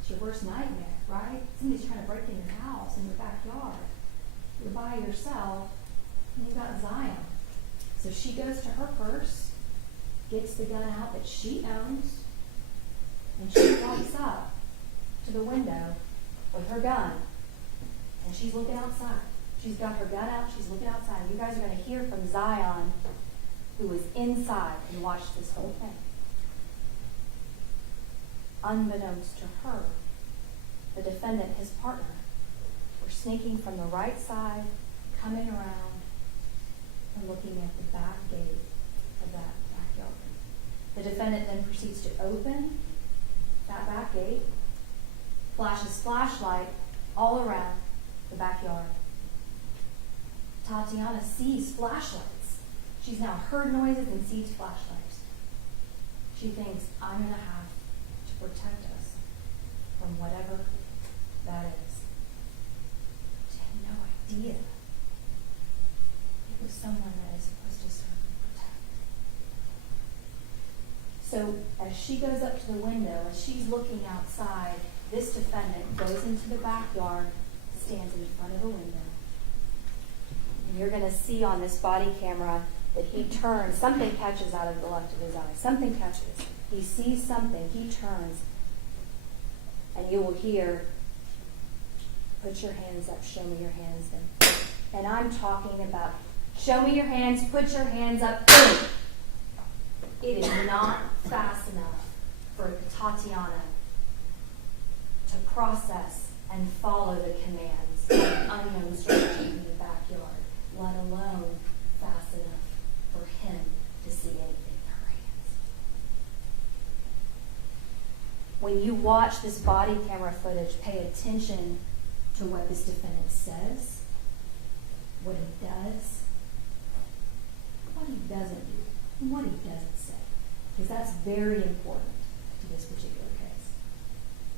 it's your worst nightmare, right? Somebody's trying to break in your house, in your backyard. You're by yourself, and you've got Zion. So she goes to her purse, gets the gun out that she owns, and she walks up to the window with her gun, and she's looking outside. She's got her gun out, she's looking outside. You guys are going to hear from Zion, who was inside and watched this whole thing. Unbeknownst to her, the defendant, his partner, were sneaking from the right side, coming around, and looking at the back gate of that backyard. The defendant then proceeds to open that back gate, flashes flashlight all around the backyard. Tatiana sees flashlights. She's now heard noises and sees flashlights. She thinks, I'm going to have to protect us from whatever that is. She had no idea it was someone that is supposed to serve and protect. So as she goes up to the window, as she's looking outside, this defendant goes into the backyard, stands in front of the window. And you're going to see on this body camera that he turns, something catches out of the left of his eye. Something catches. He sees something, he turns, and you will hear, put your hands up, show me your hands then. And I'm talking about, show me your hands, put your hands up, boom. It is not fast enough for Tatiana to process and follow the commands of an unknown stranger in the backyard, let alone fast enough for him to see anything in her hands. When you watch this body camera footage, pay attention to what this defendant says, what he does, what he doesn't do, and what he doesn't say. Because that's very important to this particular case.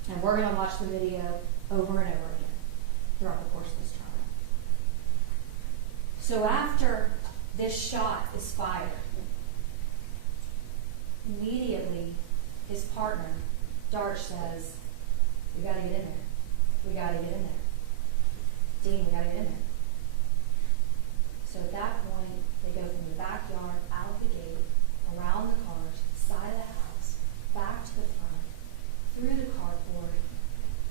And we're going to watch the video over and over again throughout the course of this trial. So after this shot is fired, immediately his partner, Darch, says, we got to get in there. We got to get in there. Dean, we got to get in there. So at that point, they go from the backyard, out the gate, around the cars, side of the house, back to the front, through the carport,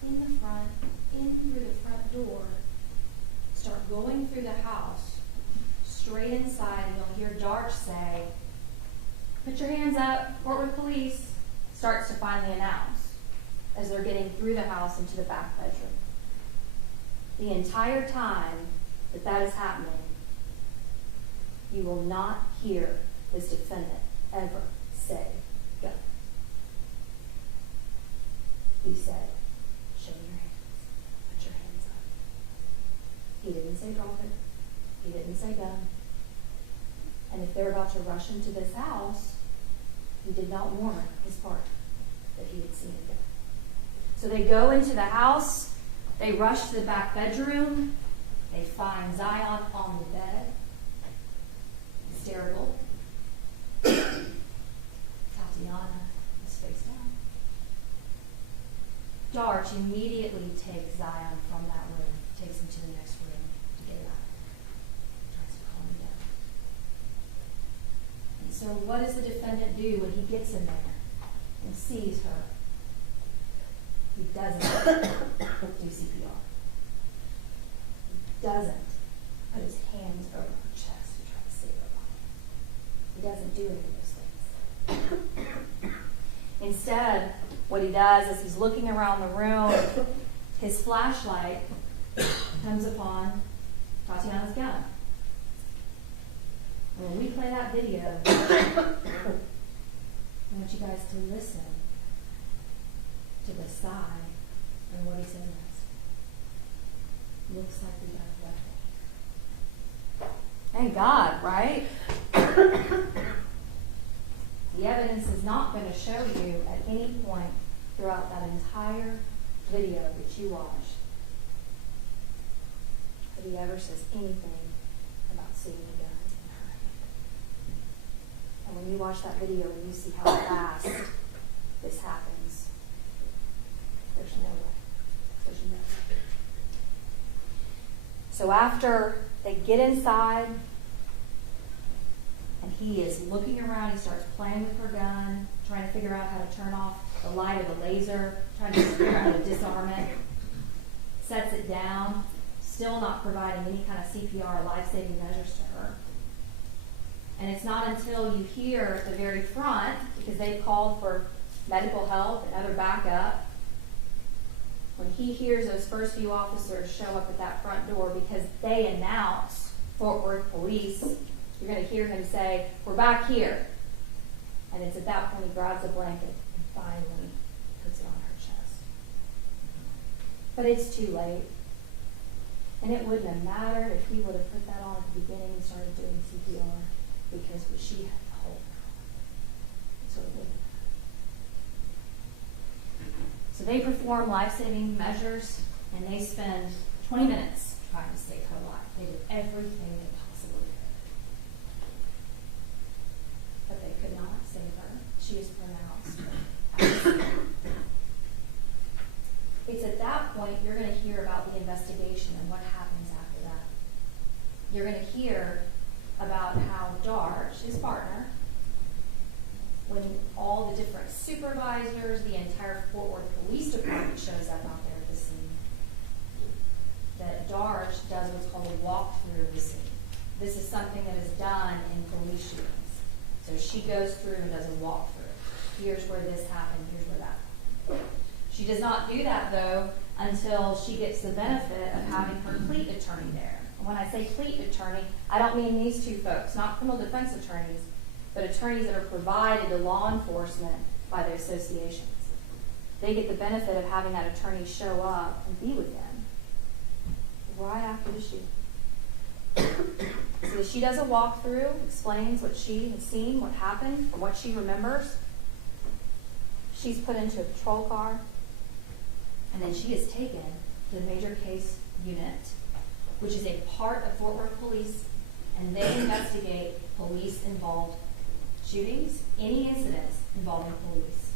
in the front, in through the front door, start going through the house, straight inside, and you'll hear Darch say, put your hands up, Fort Worth Police, starts to finally announce as they're getting through the house into the back bedroom. The entire time that is happening, you will not hear this defendant ever say, go. He said, show me your hands. Put your hands up. He didn't say drop it. He didn't say gun. And if they're about to rush into this house, he did not warn his partner that he had seen it there. So they go into the house. They rush to the back bedroom. They find Zion on the bed. Hysterical. Tatiana is face down. Darch immediately takes Zion from that room, takes him to the next room to get him out. Tries to calm him down. And so what does the defendant do when he gets in there and sees her? He doesn't do CPR. He doesn't put his hands over her chest to try to save her life. He doesn't do any of those things. Instead, what he does is he's looking around the room. His flashlight comes upon Tatiana's gun. And when we play that video, I want you guys to listen to the sigh and what he said next. Looks like we got a weapon. Thank God, right? The evidence is not going to show you at any point throughout that entire video that you watched that he ever says anything about seeing a gun in her hand. And when you watch that video and you see how fast this happens, there's no way. There's no way. So after they get inside and he is looking around, he starts playing with her gun, trying to figure out how to turn off the light of the laser, trying to figure out how to disarm it, sets it down, still not providing any kind of CPR or life-saving measures to her. And it's not until you hear at the very front, because they've called for medical help and other backup, when he hears those first few officers show up at that front door, because they announce Fort Worth Police, you're going to hear him say, "We're back here." And it's at that point he grabs a blanket and finally puts it on her chest. But it's too late. And it wouldn't have mattered if he would have put that on at the beginning and started doing CPR, because she had the whole power. So it wouldn't have mattered. So they perform life-saving measures, and they spend 20 minutes trying to save her life. They did everything they possibly could. But they could not save her. She is pronounced. It's at that point you're going to hear about the investigation and what happens after that. You're going to hear about how Darch, his partner, when all the different supervisors, the entire Fort Worth Police Department shows up out there at the scene, that Darch does what's called a walkthrough of the scene. This is something that is done in police shootings. So she goes through and does a walkthrough. Here's where this happened, here's where that happened. She does not do that, though, until she gets the benefit of having her fleet attorney there. And when I say fleet attorney, I don't mean these two folks, not criminal defense attorneys, but attorneys that are provided to law enforcement by the associations. They get the benefit of having that attorney show up and be with them right after the shoot. So she does a walkthrough, explains what she has seen, what happened, and what she remembers. She's put into a patrol car, and then she is taken to the major case unit, which is a part of Fort Worth Police, and they investigate police-involved shootings, any incidents involving police.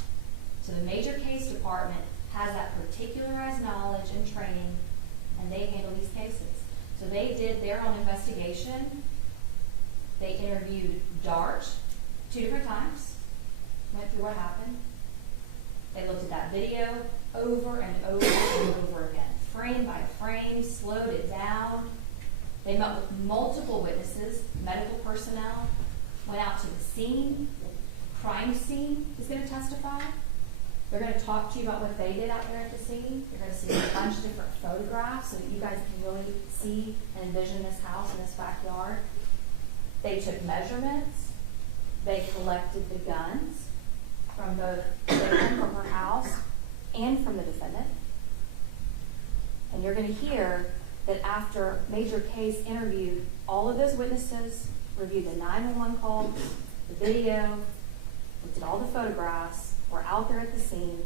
So the major case department has that particularized knowledge and training, and they handle these cases. So they did their own investigation. They interviewed Darch 2 different times, went through what happened. They looked at that video over and over and over again, frame by frame, slowed it down. They met with multiple witnesses, medical personnel, went out to the scene. The crime scene is going to testify. They're going to talk to you about what they did out there at the scene. You're going to see a bunch of different photographs so that you guys can really see and envision this house and this backyard. They took measurements. They collected the guns from both from her house and from the defendant. And you're going to hear that after Major Case interviewed all of those witnesses, reviewed the 911 call, the video, looked at all the photographs, were out there at the scene,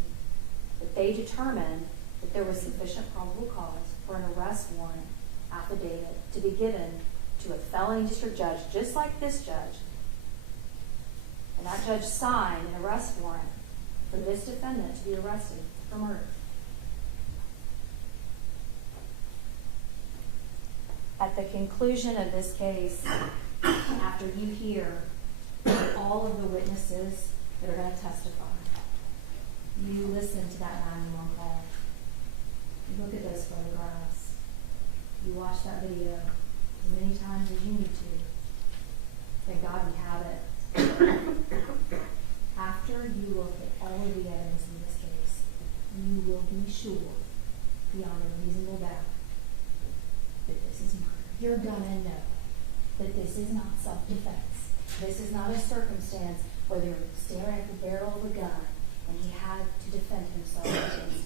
that they determined that there was sufficient probable cause for an arrest warrant affidavit to be given to a felony district judge, just like this judge. And that judge signed an arrest warrant for this defendant to be arrested for murder. At the conclusion of this case, after you hear all of the witnesses that are going to testify, you listen to that 911 call, you look at those photographs, you watch that video as many times as you need to. Thank God we have it. After you look at all of the evidence in this case, you will be sure, beyond a reasonable doubt, that this is murder. You're gonna know that this is not self-defense. This is not a circumstance where they're staring at the barrel of a gun and he had to defend himself against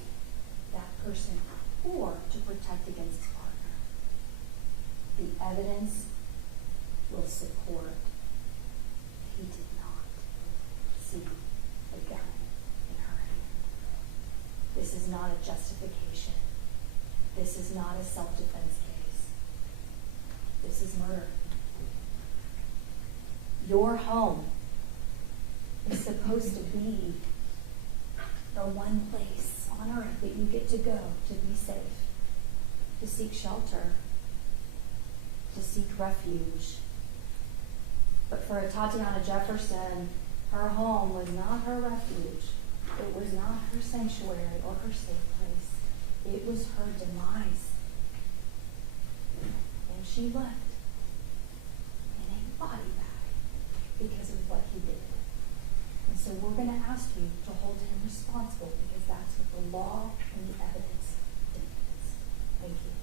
that person or to protect against his partner. The evidence will support he did not see the gun in her hand. This is not a justification. This is not a self-defense case. This is murder. Your home is supposed to be the one place on earth that you get to go to be safe, to seek shelter, to seek refuge. But for Atatiana Jefferson, her home was not her refuge. It was not her sanctuary or her safe place. It was her demise. And she left in a body bag because of what he did. And so we're going to ask you to hold him responsible because that's what the law and the evidence demands. Thank you.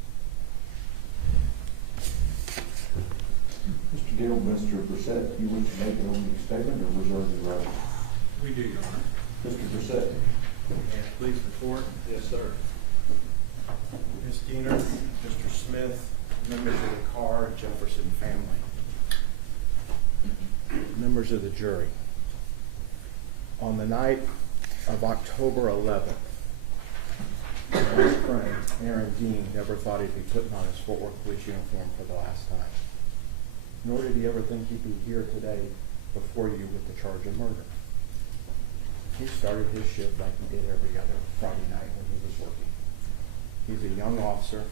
Mr. Gill, Mr. Brissett, you wish to make an opening statement or reserve the right? We do, Your Honor. Mr. Brissett. And please report. Yes, sir. Ms. Diener, Mr. Smith, members of the Carr Jefferson family, members of the jury. On the night of October 11th, my friend Aaron Dean never thought he'd be putting on his Fort Worth police uniform for the last time. Nor did he ever think he'd be here today before you with the charge of murder. He started his shift like he did every other Friday night when he was working. He's a young officer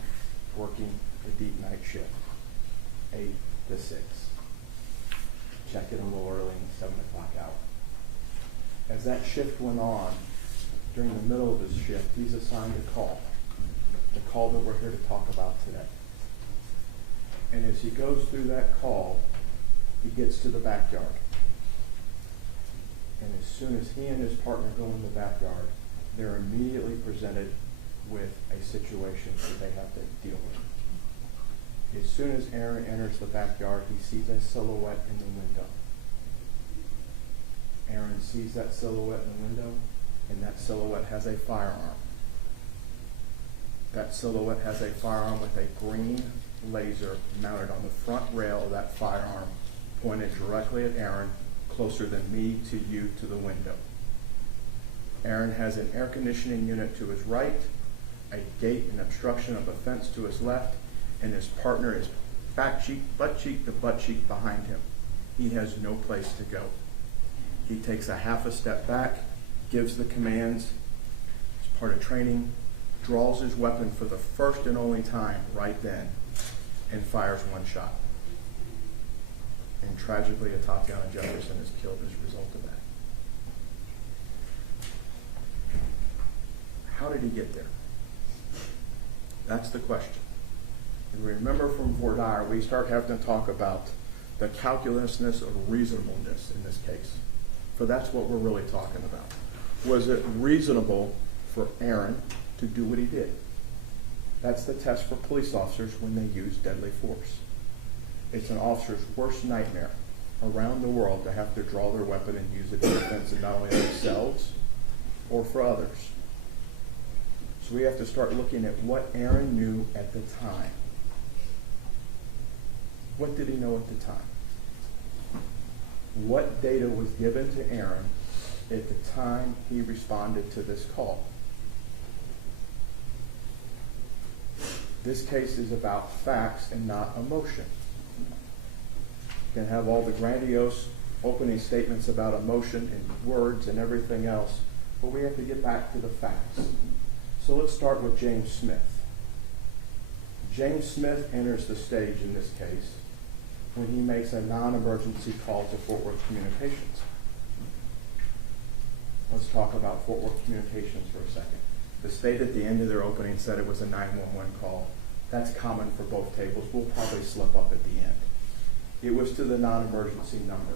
working a deep night shift, 8 to 6. Check it a little early in the 7 o'clock hour. As that shift went on, during the middle of his shift, he's assigned a call, the call that we're here to talk about today. And as he goes through that call, he gets to the backyard. And as soon as he and his partner go in the backyard, they're immediately presented with a situation that they have to deal with. As soon as Aaron enters the backyard, he sees a silhouette in the window. Aaron sees that silhouette in the window, and that silhouette has a firearm. That silhouette has a firearm with a green laser mounted on the front rail of that firearm, pointed directly at Aaron, closer than me to you to the window. Aaron has an air conditioning unit to his right, a gate and obstruction of a fence to his left, and his partner is butt cheek to butt cheek behind him. He has no place to go. He takes a half a step back, gives the commands, as part of training, draws his weapon for the first and only time right then, and fires one shot. And tragically, Atatiana Jefferson is killed as a result of that. How did he get there? That's the question. And remember from voir dire, we start having to talk about the calculousness of reasonableness in this case. For that's what we're really talking about. Was it reasonable for Aaron to do what he did? That's the test for police officers when they use deadly force. It's an officer's worst nightmare around the world to have to draw their weapon and use it in defense of not only themselves or for others. So we have to start looking at what Aaron knew at the time. What did he know at the time? What data was given to Aaron at the time he responded to this call? This case is about facts and not emotion. You can have all the grandiose opening statements about emotion and words and everything else, but we have to get back to the facts. So let's start with James Smith. James Smith enters the stage in this case when he makes a non-emergency call to Fort Worth Communications. Let's talk about Fort Worth Communications for a second. The state at the end of their opening said it was a 911 call. That's common for both tables. We'll probably slip up at the end. It was to the non-emergency number.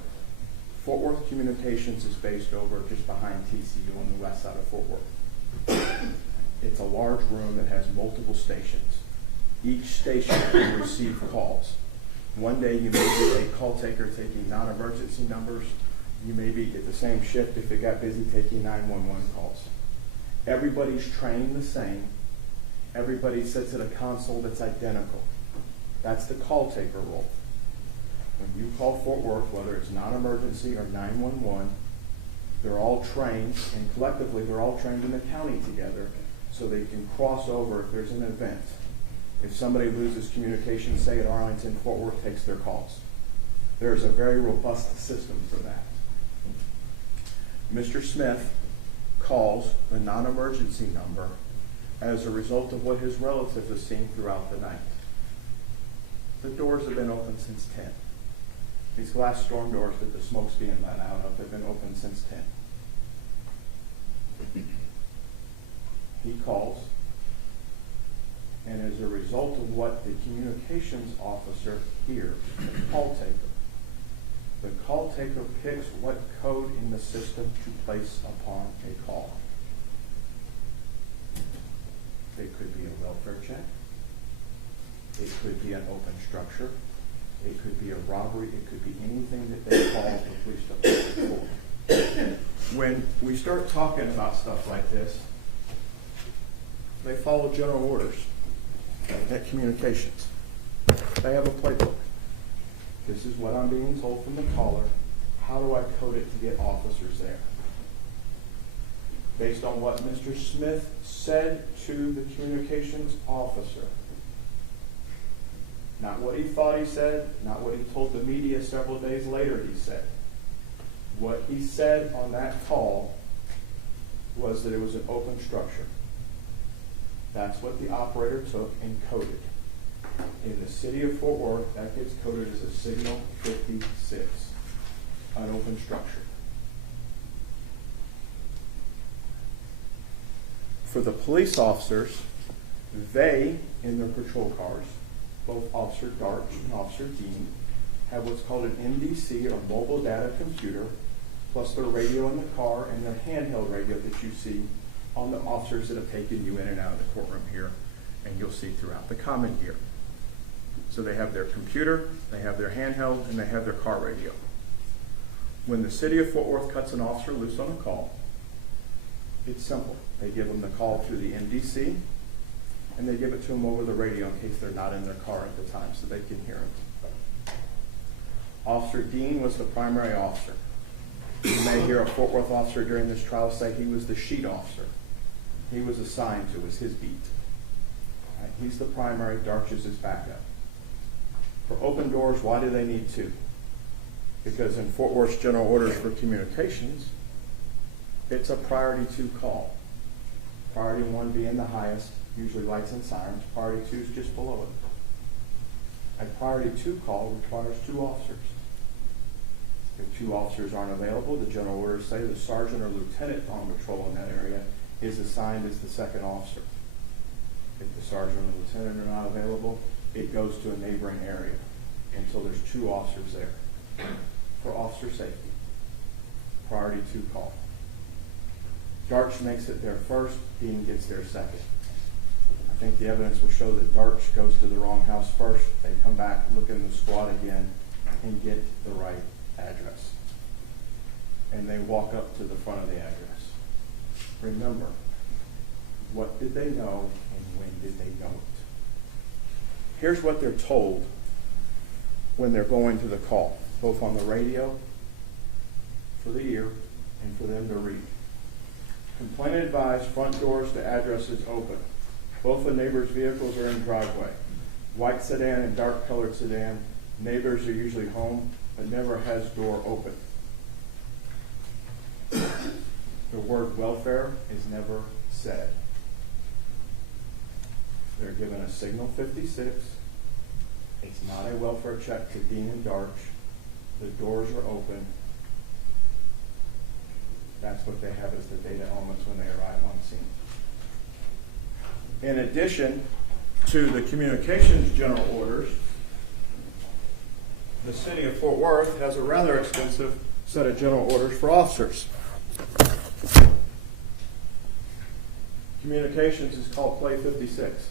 Fort Worth Communications is based over just behind TCU on the west side of Fort Worth. It's a large room that has multiple stations. Each station can receive calls. One day you may be a call taker taking non-emergency numbers. You may be at the same shift if it got busy taking 911 calls. Everybody's trained the same. Everybody sits at a console that's identical. That's the call taker role. When you call Fort Worth, whether it's non-emergency or 911, they're all trained, and collectively they're all trained in the county together so they can cross over if there's an event. If somebody loses communication, say at Arlington, Fort Worth takes their calls. There's a very robust system for that. Mr. Smith calls the non-emergency number as a result of what his relatives have seen throughout the night. The doors have been open since 10. These glass storm doors that the smoke's being let out of have been open since 10. He calls, and as a result of what the communications officer hears, the call taker picks what code in the system to place upon a call. It could be a welfare check. It could be an open structure. It could be a robbery. It could be anything that they call the police department for. When we start talking about stuff like this, they follow general orders at communications. They have a playbook. This is what I'm being told from the caller. How do I code it to get officers there? Based on what Mr. Smith said to the communications officer. Not what he thought he said, not what he told the media several days later he said. What he said on that call was that it was an open structure. That's what the operator took and coded. In the city of Fort Worth, that gets coded as a signal 56, an open structure. For the police officers, they, in their patrol cars, both Officer Darch and Officer Dean, have what's called an MDC, or mobile data computer, plus their radio in the car and their handheld radio that you see on the officers that have taken you in and out of the courtroom here, and you'll see throughout the common here. So they have their computer, they have their handheld, and they have their car radio. When the city of Fort Worth cuts an officer loose on a call, it's simple. They give them the call through the MDC, and they give it to them over the radio in case they're not in their car at the time so they can hear it. Officer Dean was the primary officer. You may hear a Fort Worth officer during this trial say he was the sheet officer. He was assigned to, it was his beat. Right? He's the primary, Darch is his backup. For open doors, why do they need two? Because in Fort Worth's general orders for communications, it's a priority 2 call. Priority 1 being the highest, usually lights and sirens. Priority 2 is just below it. A priority 2 call requires 2 officers. If 2 officers aren't available, the general orders say the sergeant or lieutenant on patrol in that area is assigned as the second officer. If the sergeant or lieutenant are not available, it goes to a neighboring area until there's 2 officers there. For officer safety, priority 2 call. Darch makes it there first, Dean gets there second. I think the evidence will show that Darch goes to the wrong house first. They come back, look in the squad again, and get the right address. And they walk up to the front of the address. Remember, what did they know and when did they know it? Here's what they're told when they're going to the call, both on the radio, for the ear, and for them to read. Complainant advised, front doors to addresses open. Both the neighbors' vehicles are in driveway. White sedan and dark colored sedan. Neighbors are usually home, but never has door open. The word welfare is never said. They're given a signal 56. It's not a welfare check to Dean and Darch. The doors are open. That's what they have as the data elements when they arrive on scene. In addition to the communications general orders, the city of Fort Worth has a rather extensive set of general orders for officers. Communications is called Play 56.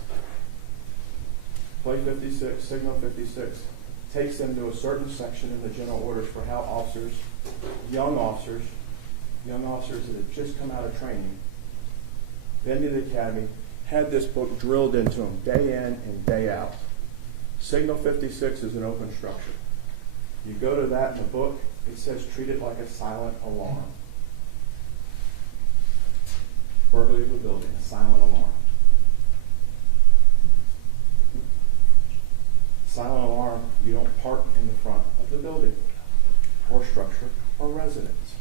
Play 56, Signal 56, takes them to a certain section in the general orders for how officers, young officers that have just come out of training, been to the academy, had this book drilled into them day in and day out. Signal 56 is an open structure. You go to that in the book, it says treat it like a silent alarm. Burglary of a building, a silent alarm. Silent alarm, you don't park in the front of the building or structure or residence.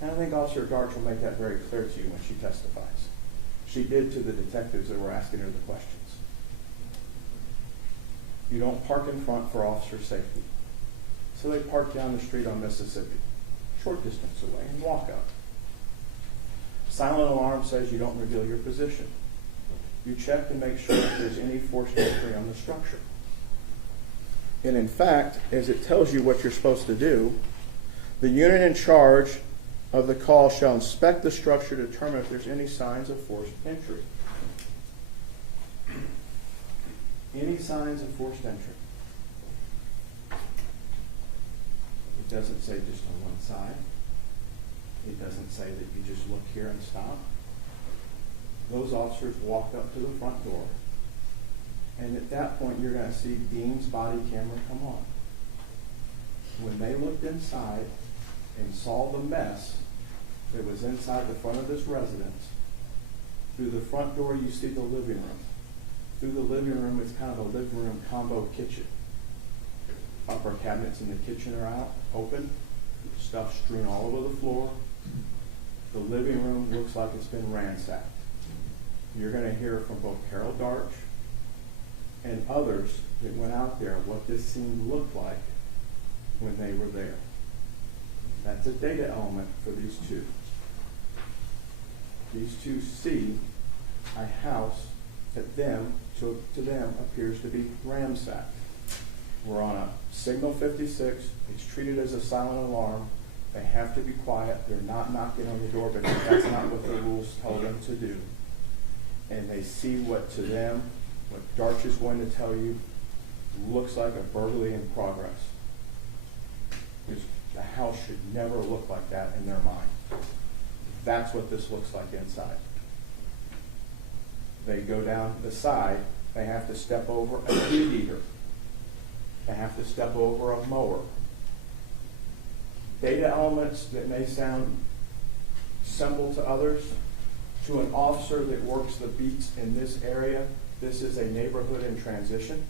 And I think Officer Darch will make that very clear to you when she testifies. She did to the detectives that were asking her the questions. You don't park in front for officer safety. So they park down the street on Mississippi, short distance away, and walk up. Silent alarm says you don't reveal your position. You check to make sure if there's any forced entry on the structure. And in fact, as it tells you what you're supposed to do, the unit in charge of the call shall inspect the structure to determine if there's any signs of forced entry. Any signs of forced entry. It doesn't say just on one side. It doesn't say that you just look here and stop. Those officers walked up to the front door, and at that point you're going to see Dean's body camera come on. When they looked inside and saw the mess that was inside the front of this residence, through the front door you see the living room. Through the living room, it's kind of a living room combo kitchen. Upper cabinets in the kitchen are out, open, stuff strewn all over the floor. The living room looks like it's been ransacked. You're going to hear from both Carol Darch and others that went out there what this scene looked like when they were there. That's a data element for these two. These two see a house that to them appears to be ransacked. We're on a signal 56. It's treated as a silent alarm. They have to be quiet. They're not knocking on the door because that's not what the rules tell them to do. And they see what to them, what Darch is going to tell you, looks like a burglary in progress. Because the house should never look like that in their mind. That's what this looks like inside. They go down the side. They have to step over a weed eater. They have to step over a mower. Data elements that may sound simple to others, to an officer that works the beats in this area, this is a neighborhood in transition.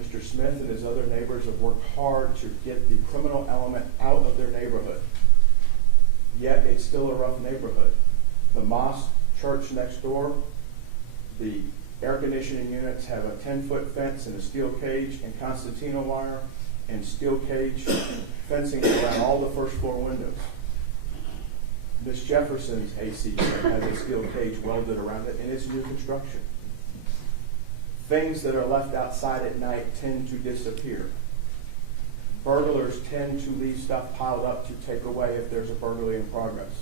Mr. Smith and his other neighbors have worked hard to get the criminal element out of their neighborhood. Yet it's still a rough neighborhood. The mosque church next door, the air conditioning units have a 10-foot fence and a steel cage and concertina wire and steel cage fencing around all the first floor windows. Miss Jefferson's AC unit has a steel cage welded around it, and it's new construction. Things that are left outside at night tend to disappear. Burglars tend to leave stuff piled up to take away if there's a burglary in progress.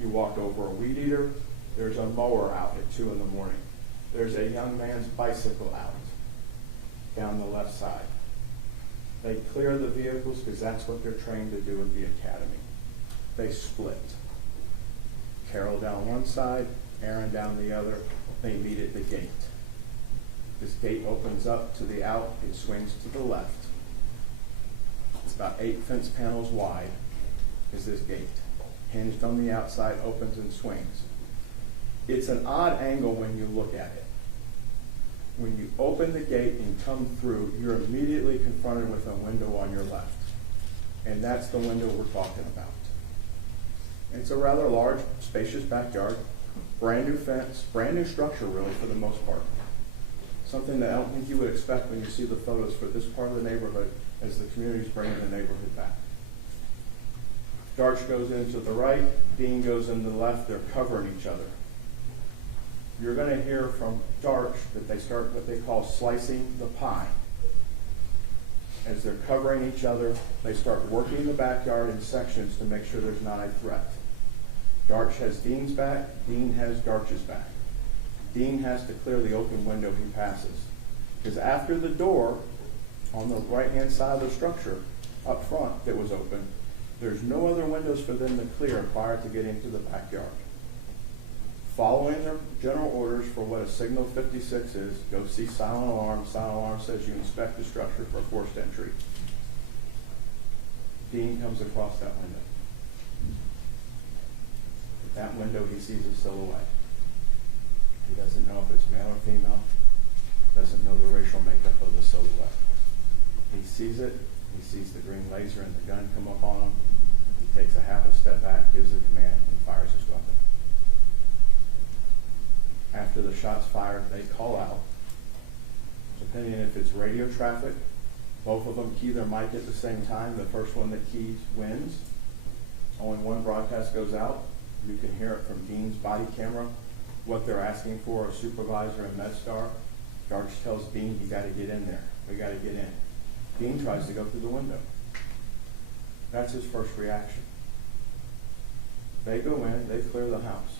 You walk over a weed eater, there's a mower out at 2 in the morning. There's a young man's bicycle out down the left side. They clear the vehicles because that's what they're trained to do at the academy. They split. Carol down one side, Aaron down the other. They meet at the gate. This gate opens up to the out. It swings to the left. It's about 8 fence panels wide is this gate. Hinged on the outside, opens and swings. It's an odd angle when you look at it. When you open the gate and come through, you're immediately confronted with a window on your left. And that's the window we're talking about. It's a rather large, spacious backyard, brand new fence, brand new structure really for the most part. Something that I don't think you would expect when you see the photos for this part of the neighborhood as the community's bringing the neighborhood back. Darch goes into the right, Dean goes into the left, they're covering each other. You're going to hear from Darch that they start what they call slicing the pie. As they're covering each other, they start working the backyard in sections to make sure there's not a threat. Darch has Dean's back, Dean has Darch's back. Dean has to clear the open window he passes. Because after the door on the right-hand side of the structure up front that was open, there's no other windows for them to clear prior to getting to the backyard. Following their general orders for what a signal 56 is, go see silent alarm. Silent alarm says you inspect the structure for forced entry. Dean comes across that window. At that window, he sees a silhouette. He doesn't know if it's male or female. Doesn't know the racial makeup of the silhouette. He sees it. He sees the green laser and the gun come up on him. He takes a half a step back, gives a command, and fires his weapon. After the shot's fired, they call out. Depending if it's radio traffic, both of them key their mic at the same time. The first one that keys wins. Only one broadcast goes out. You can hear it from Dean's body camera, what they're asking for, a supervisor and MedStar. Darch tells Dean, you got to get in there. We got to get in. Dean tries to go through the window. That's his first reaction. They go in, they clear the house.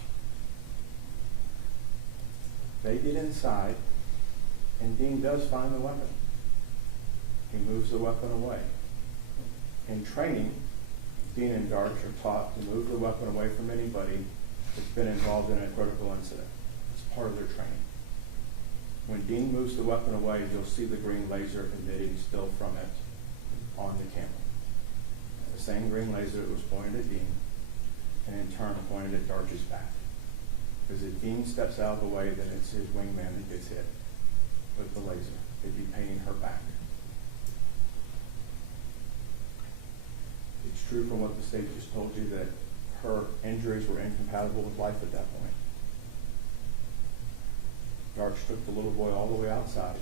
They get inside, and Dean does find the weapon. He moves the weapon away. In training, Dean and Darch are taught to move the weapon away from anybody that's been involved in a critical incident. It's part of their training. When Dean moves the weapon away, you'll see the green laser emitting still from it on the camera. The same green laser that was pointed at Dean, and in turn pointed at Darch's back. Because if Dean steps out of the way, then it's his wingman that gets hit with the laser. It'd be painting her back. It's true from what the state just told you that her injuries were incompatible with life at that point. Darch took the little boy all the way outside,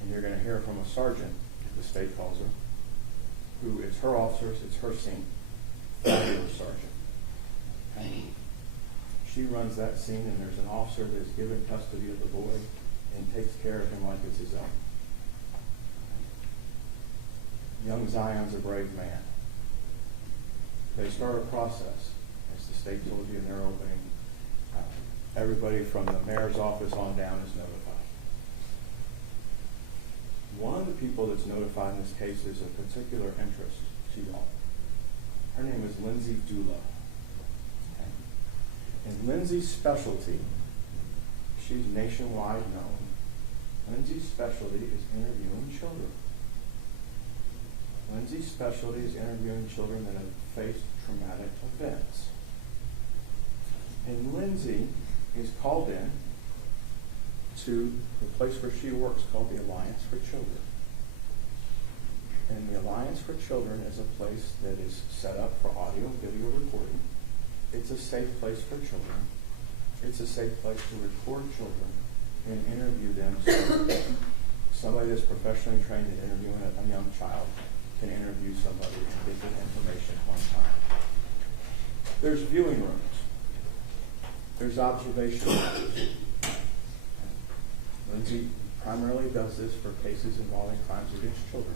and you're going to hear from a sergeant, the state calls her, who is her officers, it's her scene. Fabulous sergeant. Okay. She runs that scene, and there's an officer that's given custody of the boy and takes care of him like it's his own. Young Zion's a brave man. They start a process, as the state told you in their opening. Everybody from the mayor's office on down is notified. One of the people that's notified in this case is of particular interest to y'all. Her name is Lindsay Dula. Okay. And Lindsay's specialty, she's nationwide known. Lindsay's specialty is interviewing children. Lindsay's specialty is interviewing children that have faced traumatic events. And Lindsay is called in to the place where she works called the Alliance for Children. And the Alliance for Children is a place that is set up for audio and video recording. It's a safe place for children. It's a safe place to record children and interview them so somebody that's professionally trained in interviewing a young child can interview somebody and get the information at one time. There's viewing rooms. There's observation rooms. Lindsay primarily does this for cases involving crimes against children.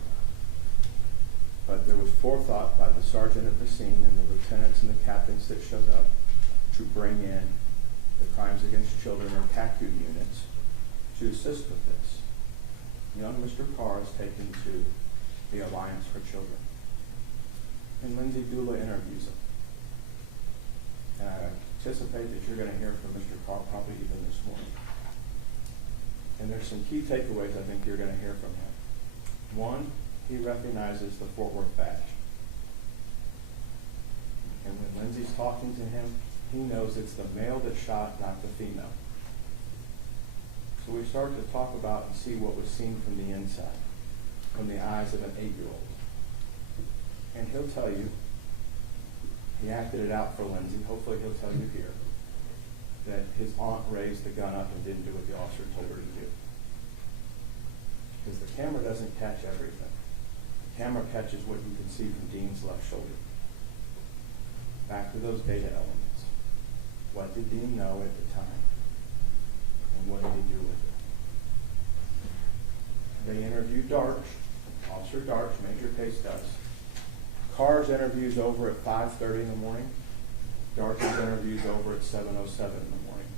But there was forethought by the sergeant at the scene and the lieutenants and the captains that showed up to bring in the crimes against children or CACU units to assist with this. Young Mr. Carr is taken to the Alliance for Children. And Lindsay Dula interviews him. And I anticipate that you're going to hear from Mr. Carr probably even this morning. And there's some key takeaways I think you're going to hear from him. One, he recognizes the Fort Worth badge. And when Lindsay's talking to him, he knows it's the male that shot, not the female. So we start to talk about and see what was seen from the inside, from the eyes of an 8-year-old. And he'll tell you, he acted it out for Lindsay, hopefully he'll tell you here, that his aunt raised the gun up and didn't do what the officer told her to do. Because the camera doesn't catch everything. The camera catches what you can see from Dean's left shoulder. Back to those data elements. What did Dean know at the time? And what did he do with it? They interviewed Darch, Officer Darch, Major Case does. Carr's interview's over at 5:30 in the morning. Darch's interview's over at 7:07 in the morning.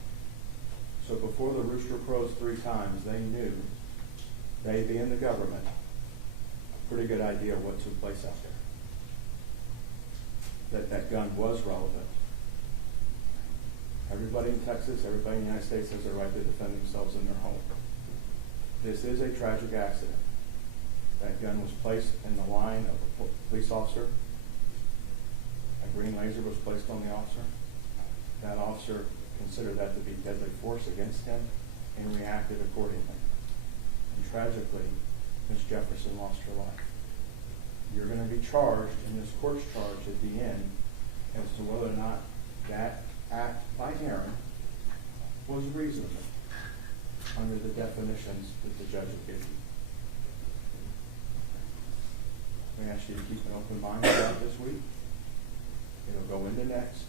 So before the rooster crows 3 times, they knew they being the government, a pretty good idea of what took place out there. That gun was relevant. Everybody in Texas, everybody in the United States has the right to defend themselves in their home. This is a tragic accident. That gun was placed in the line of a police officer. A green laser was placed on the officer. That officer considered that to be deadly force against him and reacted accordingly. And tragically, Ms. Jefferson lost her life. You're going to be charged, and this court's charged at the end, as to whether or not that act by Aaron was reasonable under the definitions that the judge will give you. We ask you to keep an open mind throughout this week. It'll go into next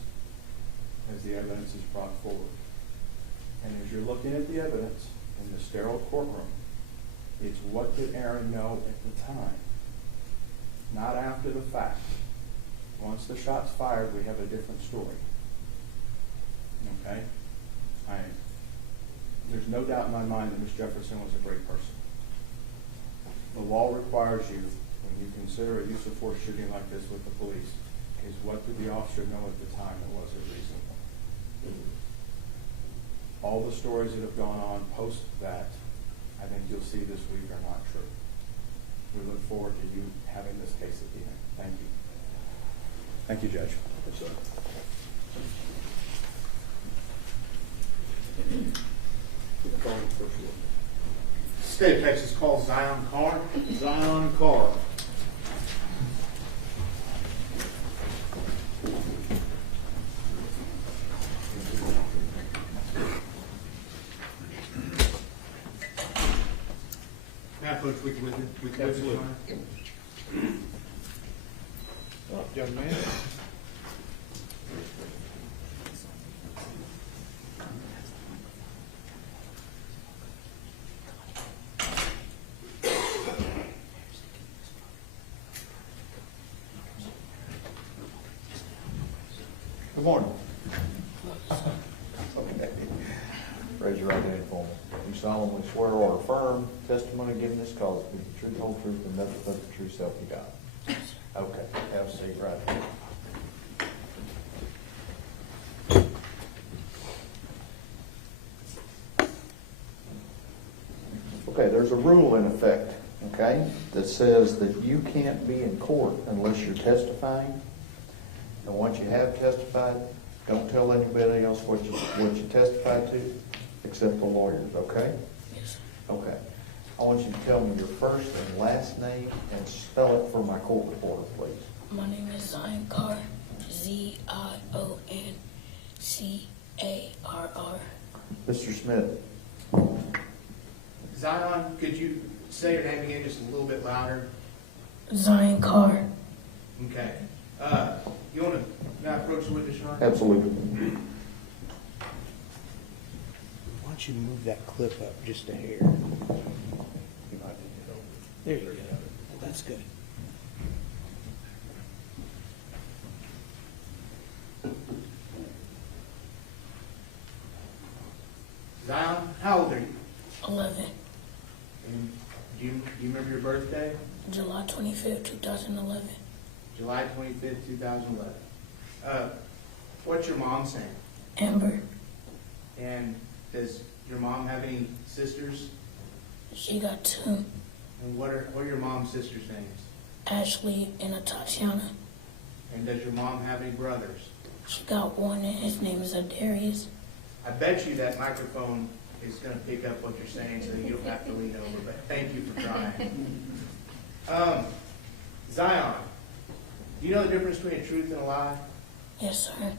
as the evidence is brought forward. And as you're looking at the evidence in the sterile courtroom, it's what did Aaron know at the time, not after the fact. Once the shot's fired, we have a different story. Okay? There's no doubt in my mind that Ms. Jefferson was a great person. The law requires you, when you consider a use of force shooting like this with the police, is what did the officer know at the time that was reasonable? All the stories that have gone on post that, I think you'll see this week are not true. We look forward to you having this case at the end. Thank you. Thank you, Judge. Yes, sir. State of Texas calls Zion Carr. Zion Carr. Now, Coach, we can Absolutely. Young man. Good morning. Okay. Raise your right hand for me. You solemnly swear or affirm testimony given this cause to be the truth, whole truth, and nothing but the true self you got. Okay, have a seat right here. Okay, there's a rule in effect, okay, that says that you can't be in court unless you're testifying. And once you have testified, don't tell anybody else what you testified to, except the lawyers, okay? Yes. Okay. I want you to tell me your first and last name and spell it for my court reporter, please. My name is Zion Carr, Zioncarr. Mr. Smith. Zion, could you say your name again just a little bit louder? Zion Carr. Okay. You want to now approach the witness, Sean? Absolutely. Why don't you move that clip up just a hair? There you go. That's good. Zion, how old are you? 11, And do you remember your birthday? July 25th, 2011. July 25th, 2011. What's your mom's name? Amber, And does your mom have any sisters? she got 2, And what are your mom's sisters' names? Ashley and Atatiana. And does your mom have any brothers? She got 1 and his name is Adarius. I bet you that microphone is going to pick up what you're saying so you don't have to lean over, but thank you for trying. Zion, do you know the difference between a truth and a lie? Yes, sir.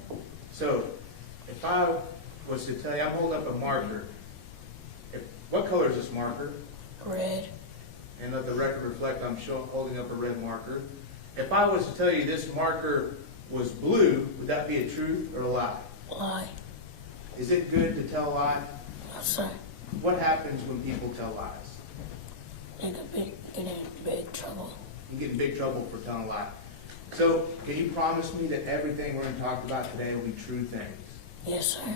So, if I was to tell you, I'm holding up a marker. What color is this marker? Red, And let the record reflect I'm holding up a red marker. If I was to tell you this marker was blue, would that be a truth or a lie? lie. Is it good to tell a lie? No, sir. What happens when people tell lies? They could get in big trouble. You get in big trouble for telling a lie. So, can you promise me that everything we're going to talk about today will be true things? Yes, sir.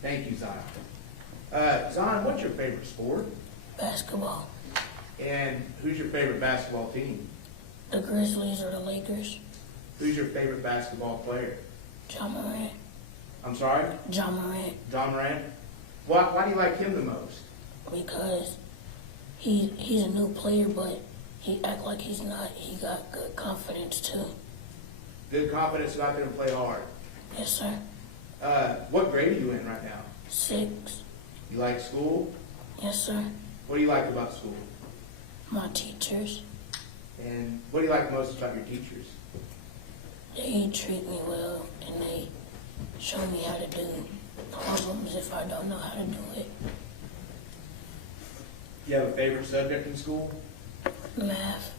Thank you, Zion. Zion, what's your favorite sport? Basketball. And who's your favorite basketball team? The Grizzlies or the Lakers? Who's your favorite basketball player? John Morant. I'm sorry? John Morant. John Morant? Why do you like him the most? Because he's a new player, but he act like he's not. He got good confidence too. Good confidence about going to play hard. Yes, sir. What grade are you in right now? 6. You like school? Yes, sir. What do you like about school? My teachers, And what do you like most about your teachers? they treat me well and they show me how to do problems if I don't know how to do it. Do you have a favorite subject in school? Math,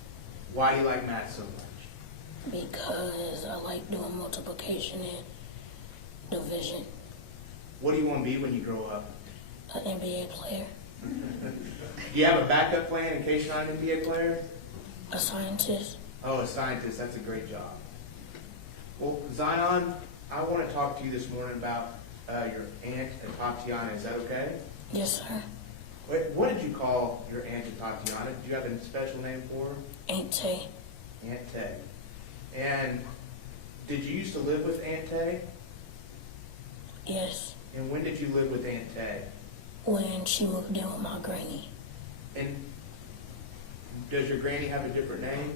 Why do you like math so much? because I like doing multiplication and division. What do you want to be when you grow up? An NBA player, Do you have a backup plan in case you're not an NBA player? a scientist. Oh, a scientist. That's a great job. Well, Zion, I want to talk to you this morning about your aunt, Atatiana. Is that okay? Yes, sir. What did you call your aunt, Atatiana? Did you have a special name for her? Aunt Tay. Aunt Tay. And did you used to live with Aunt Tay? Yes. And when did you live with Aunt Tay? When she moved in with my granny. And does your granny have a different name?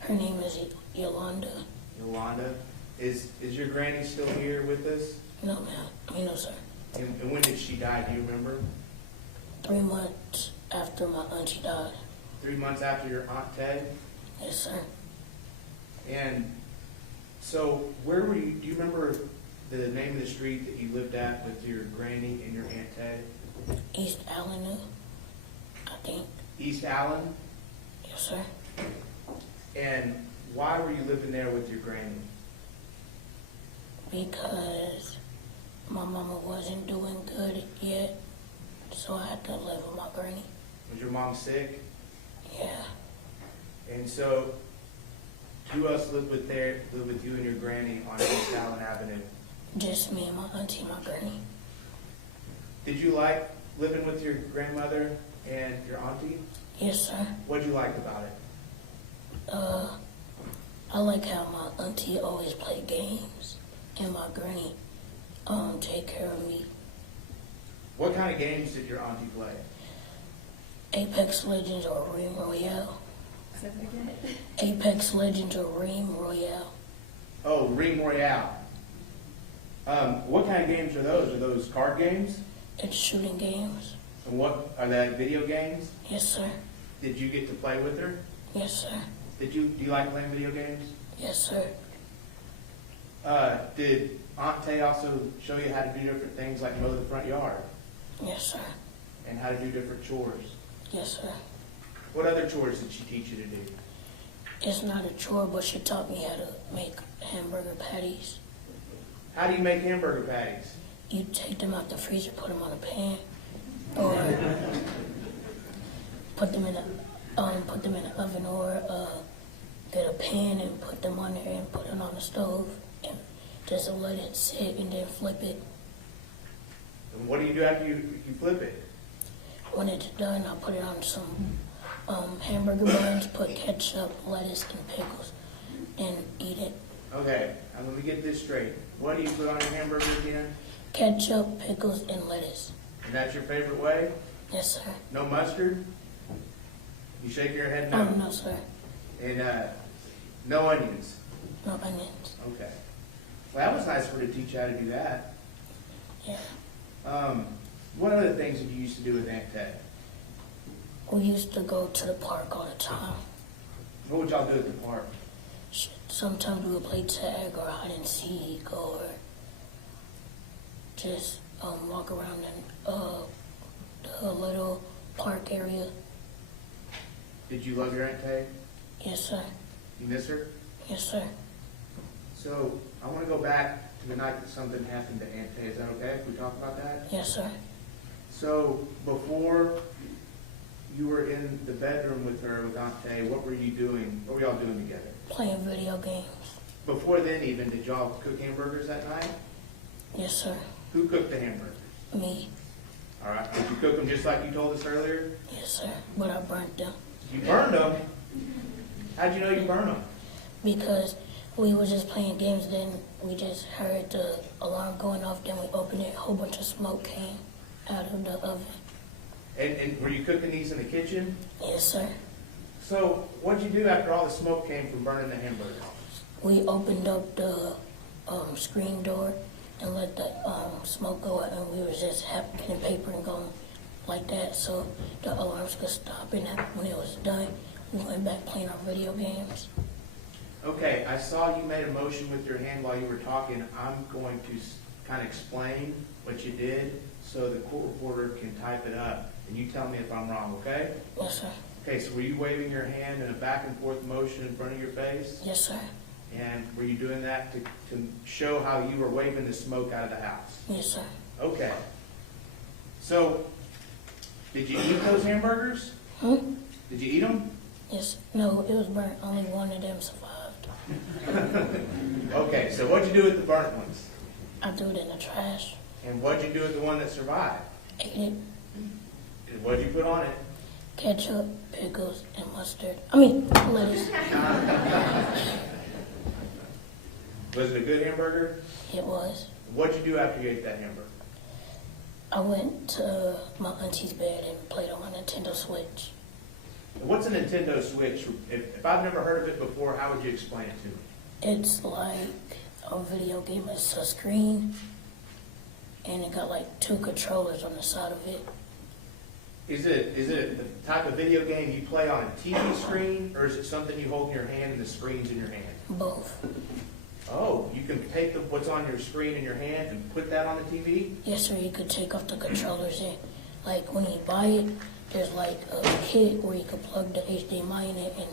Her name is Yolanda. Yolanda. Is your granny still here with us? No, ma'am. No, sir. And when did she die? Do you remember? 3 months after my auntie died. 3 months after your Aunt Tay? Yes, sir. And so where were you? Do you remember the name of the street that you lived at with your granny and your Aunt Tay? East Avenue, I think. East Allen? Yes, sir. And why were you living there with your granny? Because my mama wasn't doing good yet, so I had to live with my granny. Was your mom sick? Yeah. And so who else lived with you and your granny on East Allen Avenue? Just me and my auntie and my granny. Did you like living with your grandmother and your auntie? Yes, sir. What did you like about it? I like how my auntie always play games and my granny take care of me. What kind of games did your auntie play? Apex Legends or Ream Royale. Apex Legends or Ream Royale. Oh, Ring Royale. What kind of games are those? Are those card games? It's shooting games. And what are they? Video games? Yes, sir. Did you get to play with her? Yes, sir. Do you like playing video games? Yes, sir. Did Aunt Tay also show you how to do different things like mow the front yard Yes, sir. and how to do different chores? Yes, sir. What other chores did she teach you to do? It's not a chore, but she taught me how to make hamburger patties. How do you make hamburger patties? You take them out the freezer, put them on a pan, or put them in the oven, or get a pan and put them on there and put it on the stove and just let it sit and then flip it. And what do you do after you flip it? When it's done, I put it on some hamburger buns, put ketchup, lettuce, and pickles, and eat it. Okay, now let me get this straight. What do you put on your hamburger again? Ketchup, pickles, and lettuce. And that's your favorite way? Yes, sir. No mustard? You shake your head no? No, sir. And no onions? No onions. Okay. Well, that was nice for her to teach you how to do that. Yeah. What other things did you used to do with Aunt Tay? We used to go to the park all the time. What would y'all do at the park? Sometimes we would play tag or hide and seek or just walk around in the little park area. Did you love your Aunt Tay? Yes, sir. You miss her? Yes, sir. So I want to go back to the night that something happened to Aunt Tay. Is that okay if we talk about that? Yes, sir. So before you were in the bedroom with her, with Aunt Tay, what were you doing? What were y'all doing together? Playing video games. Before then even, did y'all cook hamburgers that night? Yes, sir. Who cooked the hamburgers? Me. All right, did you cook them just like you told us earlier? Yes, sir. But I burnt them You burned them? How'd you know you burned them? because we were just playing games. Then we just heard the alarm going off. Then we opened it. A whole bunch of smoke came out of the oven. And were you cooking these in the kitchen? Yes, sir. So what'd you do after all the smoke came from burning the hamburger? We opened up the screen door and let the smoke go out, and we were just getting paper and going like that so the alarms could stop. And when it was done, we went back playing our video games. Okay, I saw you made a motion with your hand while you were talking. I'm going to kind of explain what you did so the court reporter can type it up. And you tell me if I'm wrong, okay? Yes, sir. Okay, so were you waving your hand in a back and forth motion in front of your face? Yes, sir. And were you doing that to show how you were waving the smoke out of the house? Yes, sir. Okay. So, did you eat those hamburgers? Did you eat them? Yes. No, it was burnt. Only one of them survived. Okay, so what'd you do with the burnt ones? I threw it in the trash. And what'd you do with the one that survived? Ate it. And what'd you put on it? Ketchup, pickles, and mustard. I mean, lettuce. Was it a good hamburger? It was. What'd you do after you ate that hamburger? I went to my auntie's bed and played on my Nintendo Switch. What's a Nintendo Switch? If I've never heard of it before, how would you explain it to me? It's like a video game. It's a screen, and it got like 2 controllers on the side of it. Is it the type of video game you play on a TV screen, or is it something you hold in your hand and the screen's in your hand? Both. Oh, you can take what's on your screen in your hand and put that on the TV? Yes, sir. You could take off the controllers and, like, when you buy it, there's like a kit where you could plug the HDMI in it and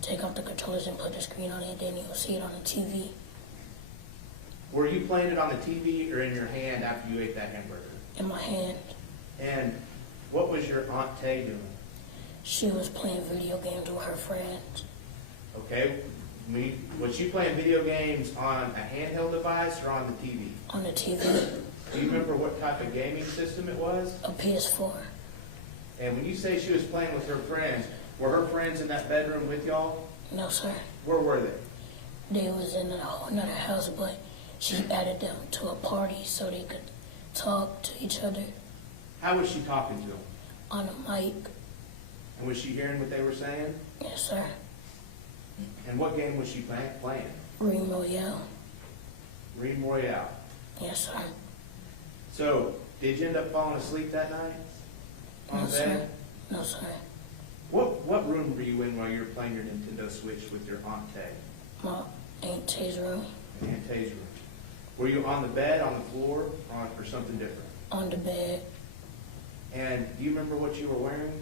take off the controllers and put the screen on it, then you'll see it on the TV. Were you playing it on the TV or in your hand after you ate that hamburger? In my hand. And what was your Aunt Tay doing? She was playing video games with her friends. Okay, was she playing video games on a handheld device or on the TV? On the TV. Do you remember what type of gaming system it was? A PS4. And when you say she was playing with her friends, were her friends in that bedroom with y'all? No, sir. Where were they? They was in another house, but she added them to a party so they could talk to each other. How was she talking to them? On a mic. And was she hearing what they were saying? Yes, sir. And what game was she playing? Green Royale. Green Royale. Yes, sir. So, did you end up falling asleep that night? On No, the sir. bed? No, sir. What room were you in while you were playing your Nintendo Switch with your Aunt Tay? My Aunt Tay's room. Aunt Tay's room. Were you on the bed, on the floor, or something different? On the bed. And do you remember what you were wearing?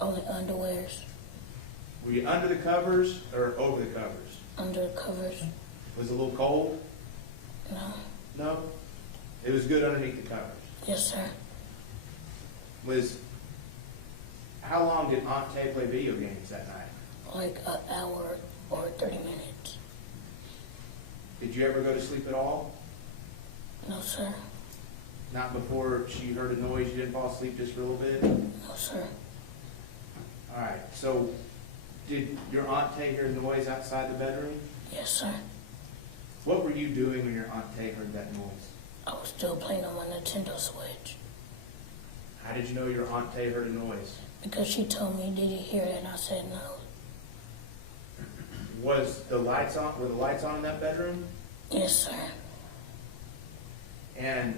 Only underwears. Were you under the covers or over the covers? Under the covers. Was it a little cold? No. No? It was good underneath the covers. Yes, sir. How long did Aunt Tay play video games that night? Like an hour or 30 minutes. Did you ever go to sleep at all? No, sir. Not before she heard a noise, you didn't fall asleep just for a little bit? No, sir. All right, so did your Aunt Tay hear a noise outside the bedroom? Yes, sir. What were you doing when your Aunt Tay heard that noise? I was still playing on my Nintendo Switch. How did you know your Aunt Tay heard a noise? Because she told me, did you hear it? And I said no. Was the lights on? Were the lights on in that bedroom? Yes, sir. And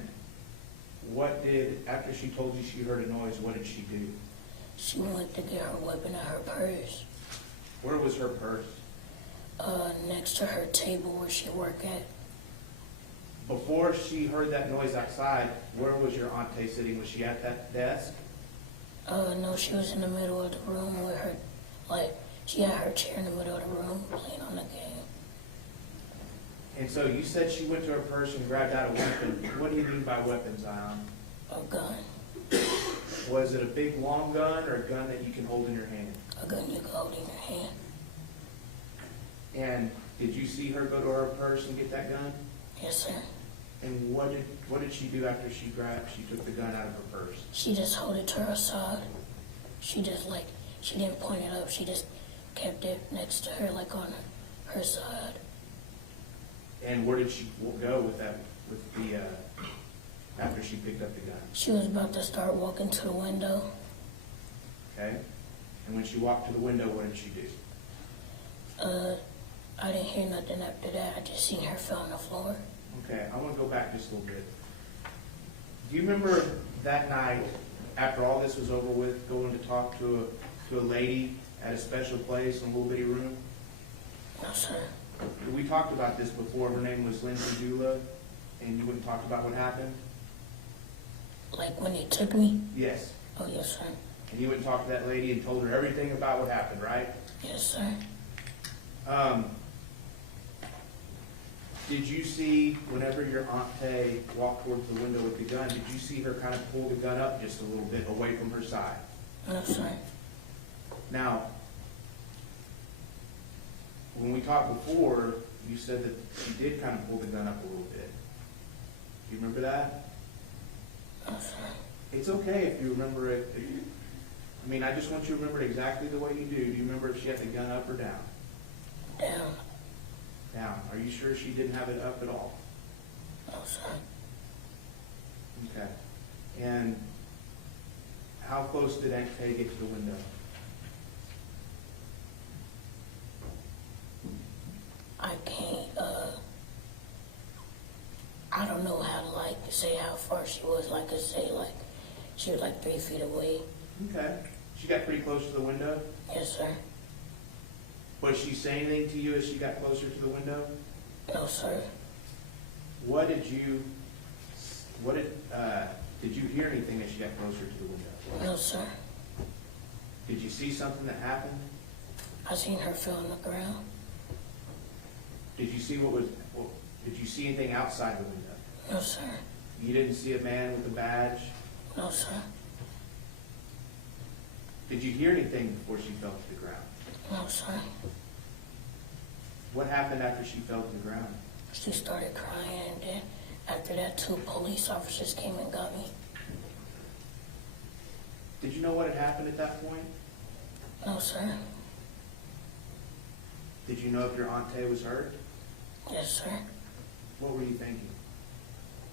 after she told you she heard a noise, what did she do? She went to get her weapon out her purse. Where was her purse? Next to her table where she worked at. Before she heard that noise outside, where was your Aunt Tay sitting? Was she at that desk? No, she was in the middle of the room with her, she had her chair in the middle of the room playing on the game. And so you said she went to her purse and grabbed out a weapon. What do you mean by weapon, Zion? A gun. Was it a big long gun or a gun that you can hold in your hand? A gun you can hold in your hand. And did you see her go to her purse and get that gun? Yes, sir. And what did she do after she took the gun out of her purse? She just held it to her side. She didn't point it up. She just kept it next to her, like on her side. And where did she go with after she picked up the gun? She was about to start walking to the window. Okay. And when she walked to the window, what did she do? I didn't hear nothing after that. I just seen her fell on the floor. Okay, I want to go back just a little bit. Do you remember that night, after all this was over with, going to talk to a lady at a special place in a little bitty room? No, sir. We talked about this before. Her name was Lindsay Dula, and you wouldn't talk about what happened? Like when he took me? Yes. Oh, yes, sir. And you went and talked to that lady and told her everything about what happened, right? Yes, sir. Did you see, whenever your Aunt Tay walked towards the window with the gun, did you see her kind of pull the gun up just a little bit away from her side? No, sir. Now, when we talked before, you said that she did kind of pull the gun up a little bit. Do you remember that? No, sir. It's okay if you remember it. I mean, I just want you to remember it exactly the way you do. Do you remember if she had the gun up or down? Down. Down. Are you sure she didn't have it up at all? No, sir. Okay. And how close did Aunt Kay get to the window? I can't, I don't know how to, like, say how far she was. Like, I say, like, she was, like, 3 feet away. Okay. She got pretty close to the window? Yes, sir. Was she saying anything to you as she got closer to the window? No, sir. Did you hear anything as she got closer to the window? No, sir. Did you see something that happened? I seen her fell on the ground. Did you see anything outside the window? No, sir. You didn't see a man with a badge? No, sir. Did you hear anything before she fell to the ground? No, sir. What happened after she fell to the ground? She started crying, and then after that, 2 police officers came and got me. Did you know what had happened at that point? No, sir. Did you know if your Aunt Tay was hurt? Yes, sir. What were you thinking?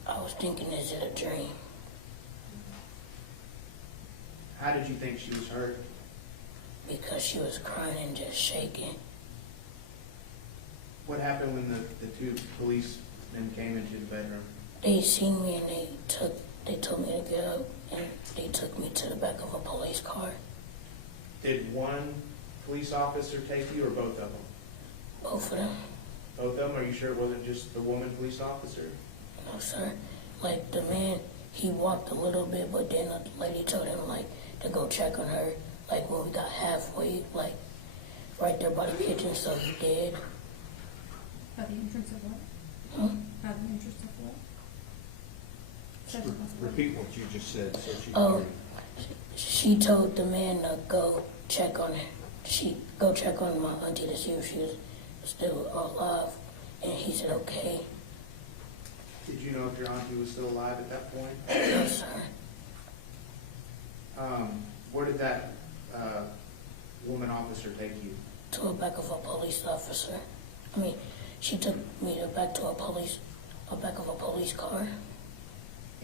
I was thinking, is it a dream? How did you think she was hurt? Because she was crying and just shaking. What happened when the 2 policemen came into the bedroom? They seen me and they told me to get up, and they took me to the back of a police car. Did one police officer take you or both of them? Both of them. Both of them? Are you sure it wasn't just the woman police officer? No, sir. Like, the man, he walked a little bit, but then the lady told him, like, to go check on her. Like, when we got halfway, like, right there by the kitchen, so he did. By the entrance of what? Hmm? By the entrance of what? Repeat what you just said so she can Oh, hear you. she told the man to go check on her. Go check on my auntie to see if she was still alive, and he said okay. Did you know if your auntie was still alive at that point? No, sir. Where did that woman officer take you? To the back of a police officer. I mean, she took me back to a back of a police car.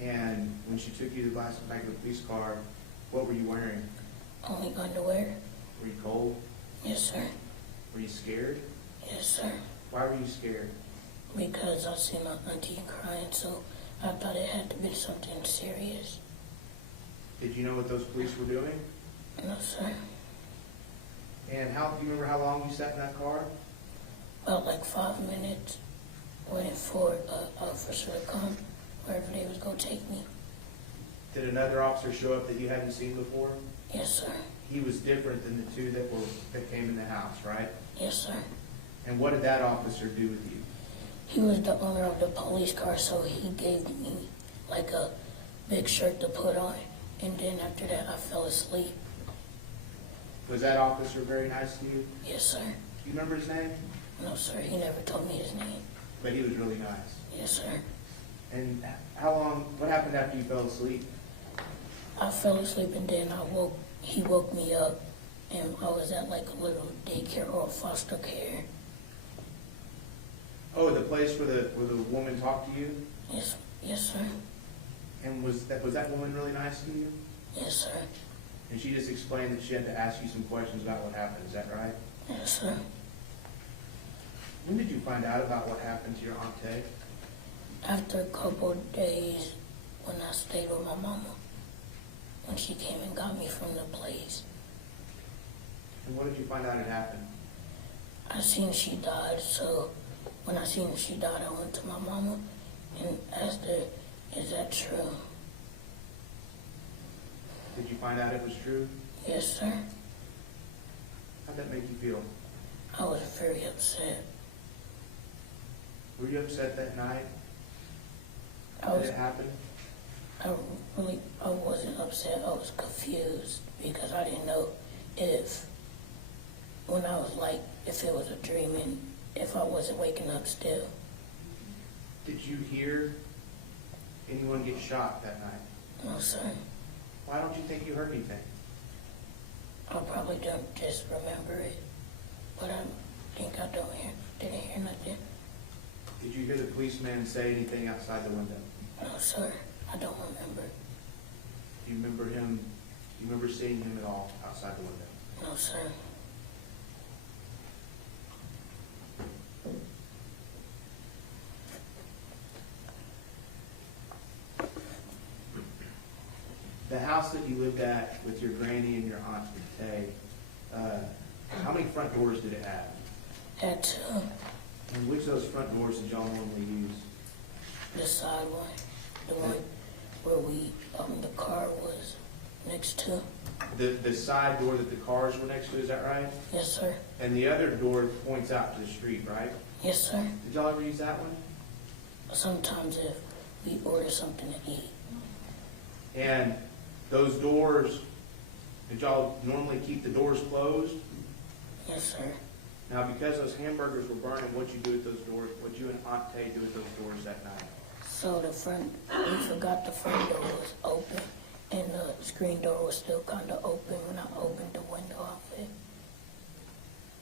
And when she took you to the back of the police car, what were you wearing? Only underwear. Were you cold? Yes, sir. Were you scared? Yes, sir. Why were you scared? Because I seen my auntie crying, so I thought it had to be something serious. Did you know what those police were doing? No, sir. And do you remember how long you sat in that car? About like 5 minutes, waiting for an officer to come wherever they was gonna take me. Did another officer show up that you hadn't seen before? Yes, sir. He was different than the 2 that came in the house, right? Yes, sir. And what did that officer do with you? He was the owner of the police car, so he gave me like a big shirt to put on, and then after that I fell asleep. Was that officer very nice to you? Yes, sir. Do you remember his name? No, sir, he never told me his name. But he was really nice. Yes, sir. And what happened after you fell asleep? I fell asleep and then he woke me up, and I was at like a little daycare or foster care. Oh, the place where the woman talked to you? Yes, yes, sir. And was that woman really nice to you? Yes, sir. And she just explained that she had to ask you some questions about what happened, is that right? Yes, sir. When did you find out about what happened to your Aunt Tay? After a couple of days, when I stayed with my mama, when she came and got me from the place, And what did you find out had happened? I seen she died, so when I seen she died, I went to my mama and asked her, is that true? Did you find out it was true? Yes, sir. How'd that make you feel? I was very upset. Were you upset that night? I Did it happen? I wasn't upset. I was confused because I didn't know if it was a dream and if I wasn't waking up still. Did you hear anyone get shot that night? No, sir. Why don't you think you heard anything? I probably don't just remember it, but I think didn't hear nothing. Did you hear the policeman say anything outside the window? No, sir. I don't remember. Do you remember seeing him at all outside the window? No, sir. The house that you lived at with your granny and your aunt Tay, how many front doors did it have? Had two. And which of those front doors did y'all normally use? The side one, the one where the car was next to. The side door that the cars were next to, is that right? Yes, sir. And the other door points out to the street, right? Yes, sir. Did y'all ever use that one? Sometimes if we order something to eat. And those doors, did y'all normally keep the doors closed? Yes, sir. Now, because those hamburgers were burning, what'd you do with those doors? What'd you and Aunt Tay do with those doors that night? So we forgot the front door was open, and the screen door was still kind of open when I opened the window off it.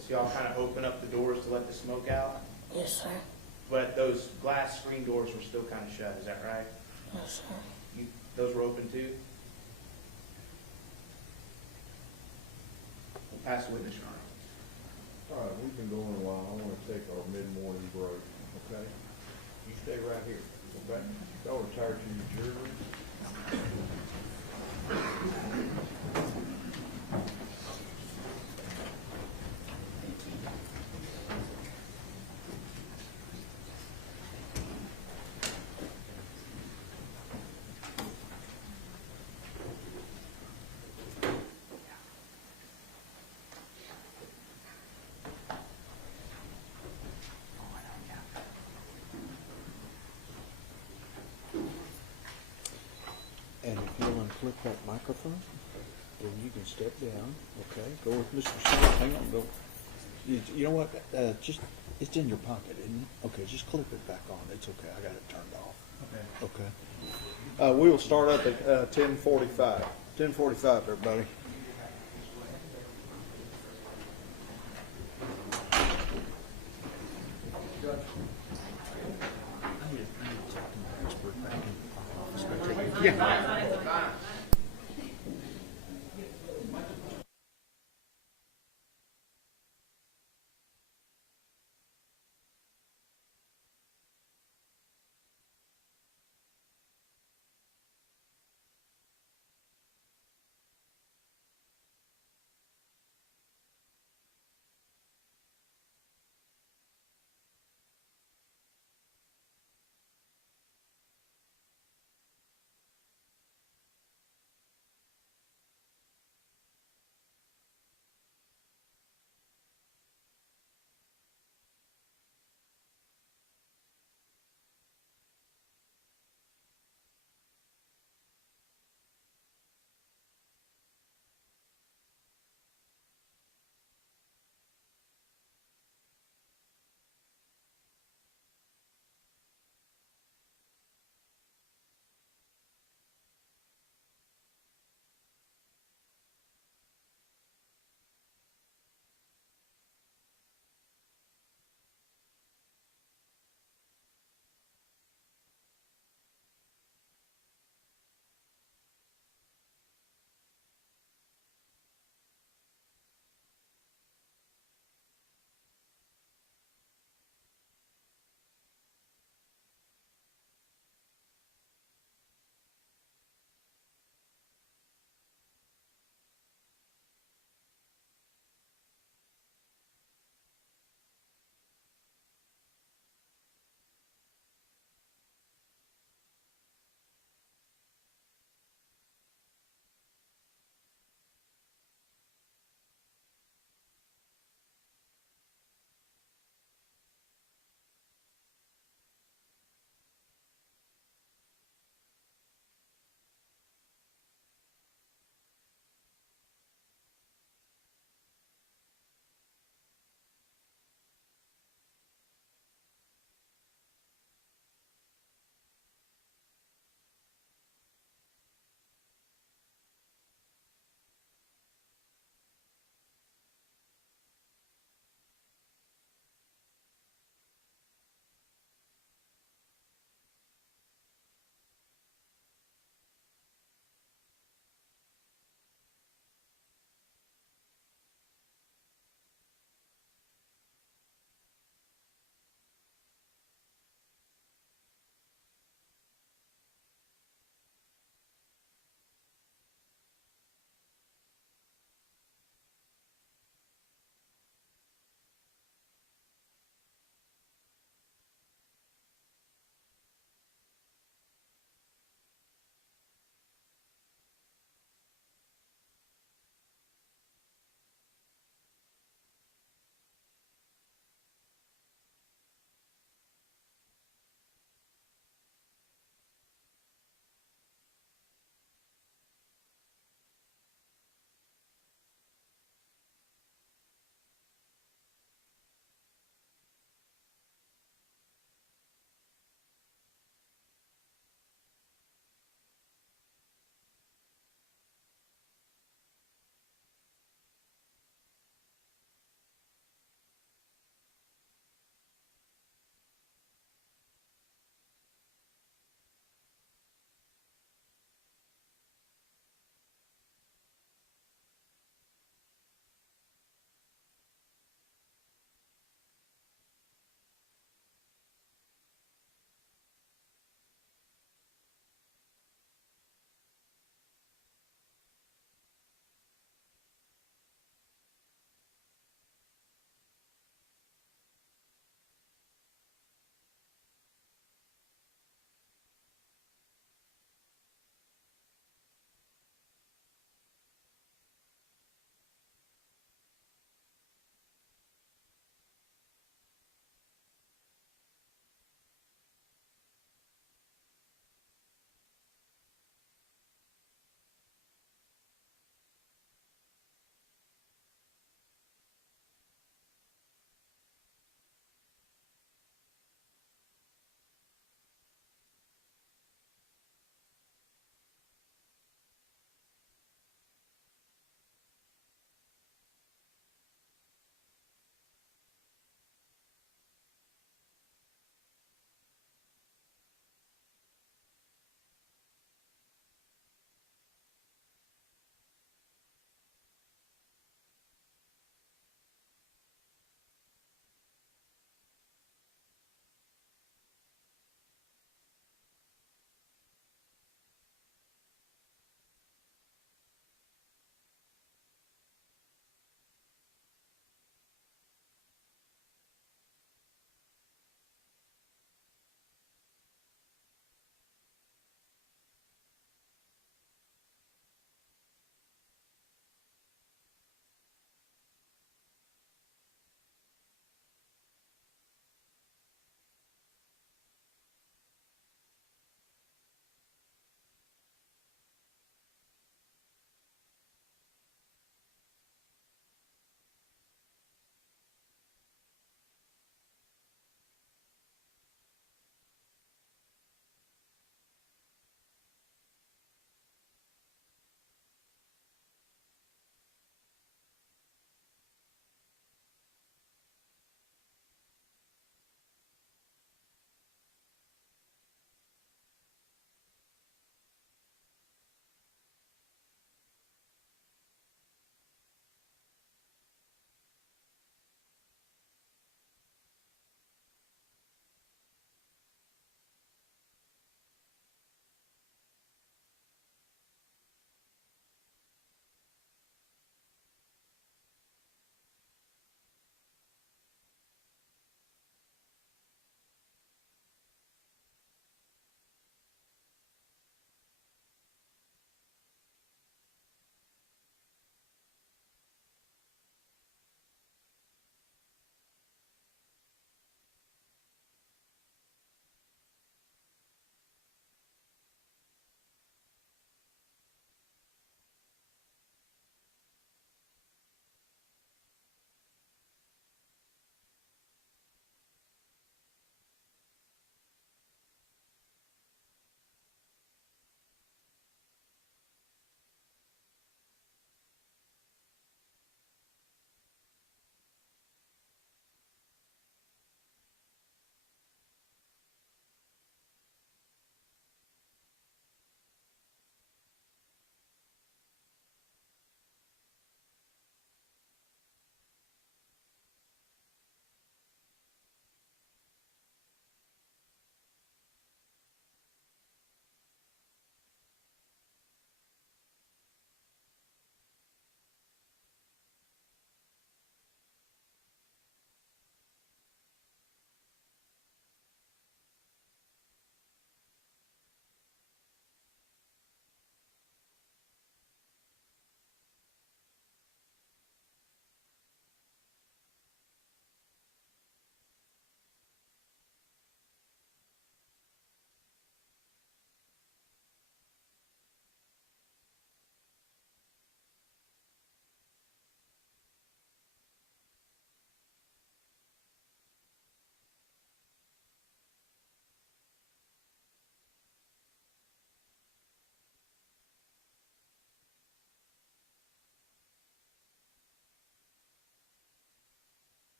So y'all kind of open up the doors to let the smoke out? Yes, sir. But those glass screen doors were still kind of shut, is that right? Yes, sir. Those were open too? Pass the witness, Your Honor. All right, we've been going a while. I want to take our mid-morning break, okay? You stay right here, okay? Y'all retired to your jury. And if you'll unclip that microphone, then you can step down, okay? Go with Mr. Smith. Hang on, go. You know what? It's in your pocket, isn't it? Okay, just clip it back on. It's okay. I got it turned off. Okay. Okay. We will start up at 10:45. 10:45, everybody.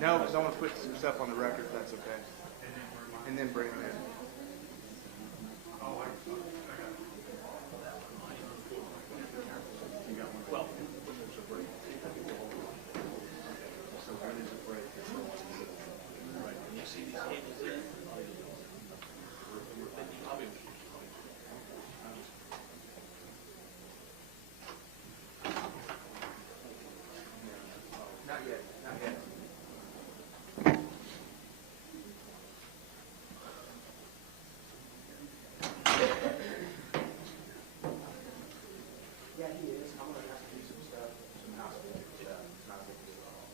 No, because I want to put some stuff on the record, if that's okay. And then bring them in. Not yet, not yet. Yeah, he is. I'm gonna have to do some stuff, some housekeeping stuff. It's not a big deal at all.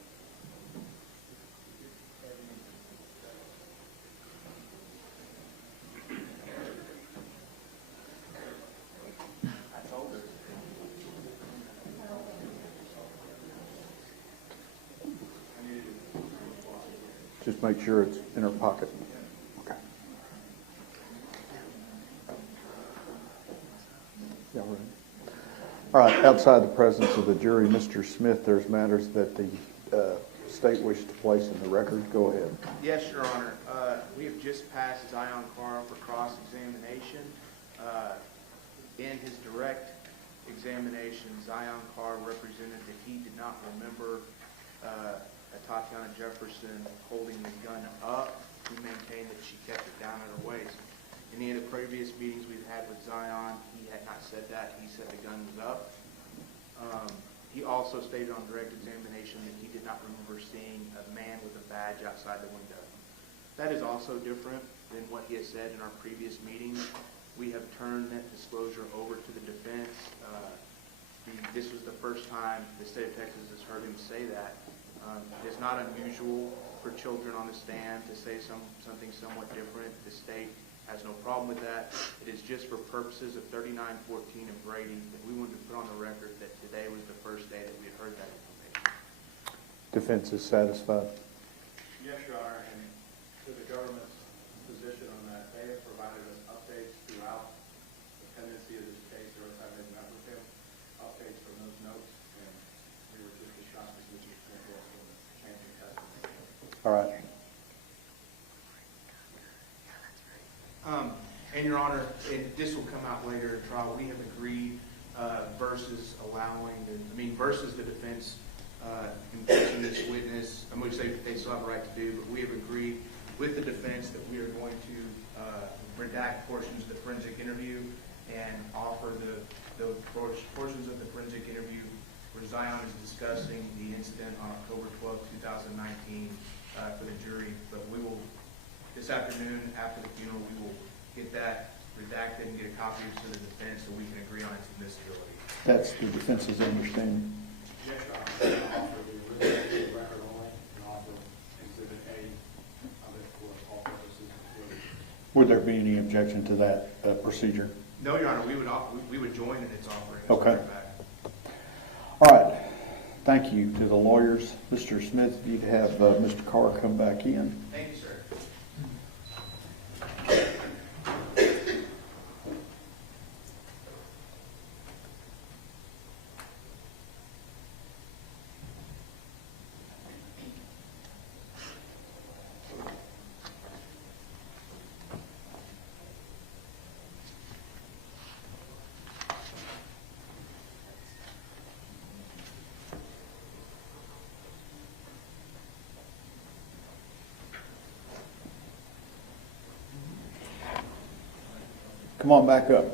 I told her. Just make sure it's in her pocket. Okay. Yeah, all right. All right, outside the presence of the jury, Mr. Smith, there's matters that the state wishes to place in the record. Go ahead. Yes, Your Honor. We have just passed Zion Carr for cross-examination. In his direct examination, Zion Carr represented that he did not remember Atatiana Jefferson holding the gun up. He maintained that she kept it down at her waist. In any of the previous meetings we've had with Zion, he had not said that. He said the gun was up. He also stated on direct examination that he did not remember seeing a man with a badge outside the window. That is also different than what he has said in our previous meetings. We have turned that disclosure over to the defense. This was the first time the state of Texas has heard him say that. It's not unusual for children on the stand to say something somewhat different. The state has no problem with that. It is just for purposes of 3914 and Brady that we wanted to put on the record that today was the first day that we had heard that information. Defense is satisfied. Yes, Your Honor, and to the government's position on that, they have provided us updates throughout the pendency of this case. Every time they've met with him, updates from those notes, and we were just as shocked as Mr. Smith was from changing testimony. All right. And Your Honor, and this will come out later in trial, we have agreed versus the defense impeaching this witness. I'm going to say that they still have a right to do, but we have agreed with the defense that we are going to redact portions of the forensic interview and offer the portions of the forensic interview where Zion is discussing the incident on October 12, 2019 for the jury. But we will, this afternoon after the funeral, we will get that redacted and get a copy to the defense so we can agree on its admissibility. That's the defense's understanding. Yes, Your Honor, I offer the original record only and offer Exhibit A of it for all purposes included. Would there be any objection to that procedure? No, Your Honor, we would join in its offering. Okay. All right. Thank you to the lawyers. Mr. Smith, if you'd have Mr. Carr come back in. Thank you, sir. Come on back up.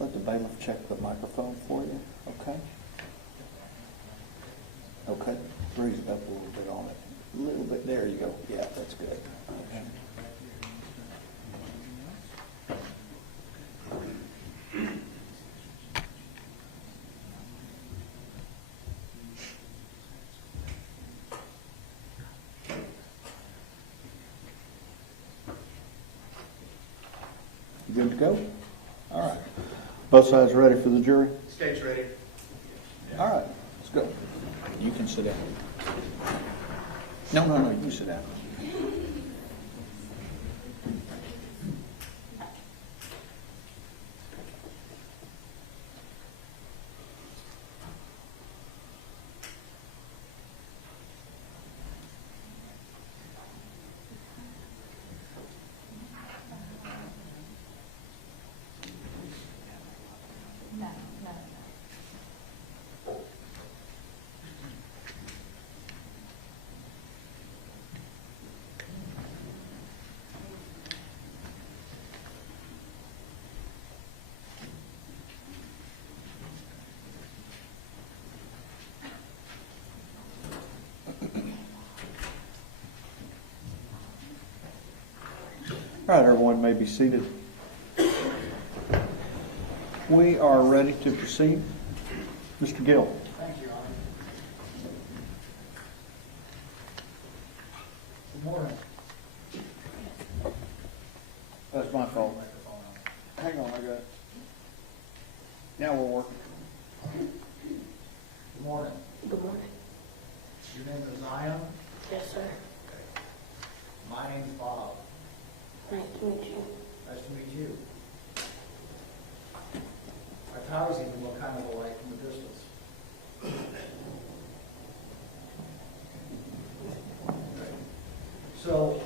Let the bailiff check the microphone for you, okay? Okay, raise it up a little bit on it. A little bit, there you go. Yeah, that's good. Okay. You good to go? All right. Both sides ready for the jury? State's ready. All right, let's go. You can sit down. No, you sit down. All right, everyone may be seated. We are ready to proceed. Mr. Gill. Thank you, Your Honor. Good morning. That's my fault. Microphone on. Hang on, I got it. Now we're working. Good morning. Good morning. Your name is Zion? Yes, sir. My name's Bob. Nice to meet you. Nice to meet you. Our towers even look kind of alike from a distance. So,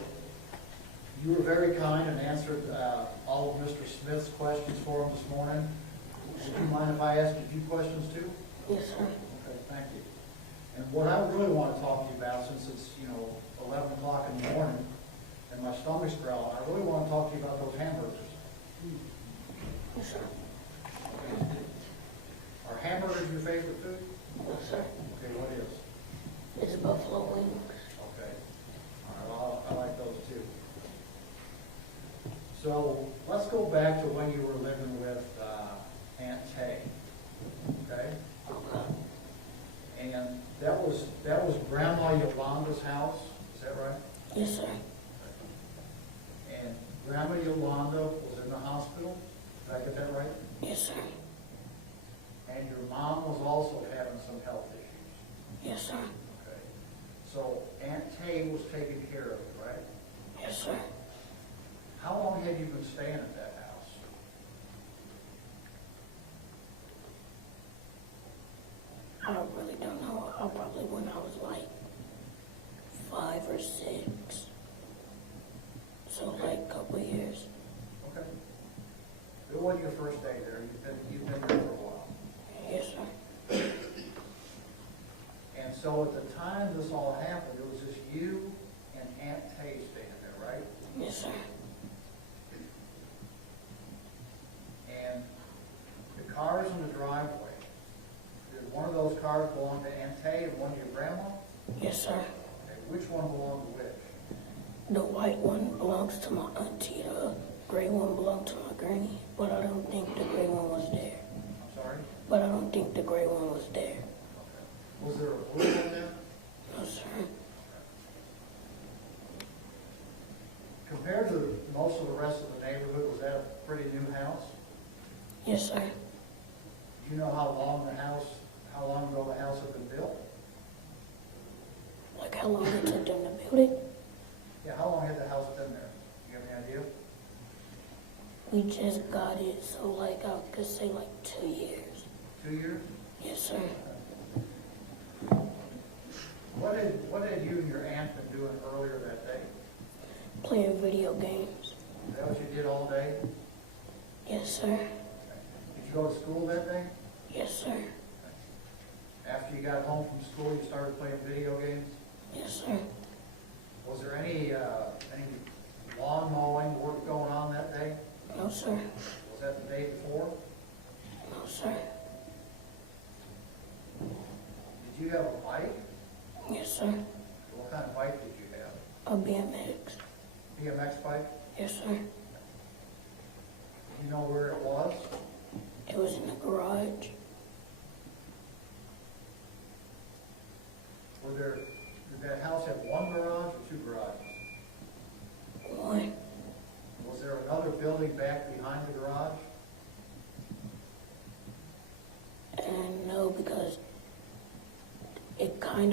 you were very kind and answered all of Mr. Smith's questions for him this morning. Would you mind if I asked a few questions too? Yes, sir. Okay, thank you. And what I really want to talk to you about, since it's, 11 o'clock in the morning and my stomach's growling, I really want to talk to you about those hamburgers. Yes, sir. Are hamburgers your favorite food? Yes, sir. Okay, what is? It's buffalo wings. Okay. All right, well, I like those too. So let's go back to when you were living with Aunt Tay. Okay? Okay. And that was Grandma Yolanda's house, is that right? Yes, sir. And Grandma Yolanda was in the hospital, did I get that right? Yes, sir. And your mom was also having some health issues. Yes, sir. Okay. So Aunt Tay was taking care of you, right? Yes, sir. How long had you been staying at that house? I really don't know. Probably when I was like 5 or 6. So like a couple years. Okay. It wasn't your first day there. You've been there for a while. Yes, sir. And so at the time this all happened, it was just you and Aunt Tay staying there, right? Yes, sir. And the cars in the driveway, did one of those cars belong to Aunt Tay and one to your grandma? Yes, sir. Okay, which one belonged to which? The white one belongs to my auntie. The gray one belonged to my granny. But I don't think the gray one was there. I'm sorry? But I don't think the gray one was there. Okay. Was there a blue one there? No, sir. Compared to most of the rest of the neighborhood, was that a pretty new house? Yes, sir. Do you know how long ago the house had been built? Like how long it took them to build it? Yeah, how long had the house been there? Do you have any idea? We just got it, so like I could say like 2 years. 2 years? Yes, sir. What had you and your aunt been doing earlier that day? Playing video games. Is that what you did all day? Yes, sir. Did you go to school that day? Yes, sir. After you got home from school, you started playing video games? Yes, sir. Was there any lawn mowing work going on that day? No, sir. Was that the day before? No, sir. Did you have a bike? Yes, sir. What kind of bike did you have? A BMX. BMX bike? Yes, sir. You know where it was? It was in the garage. Did that house have one garage or two garages? One. Was there another building back behind the garage? And no, because behind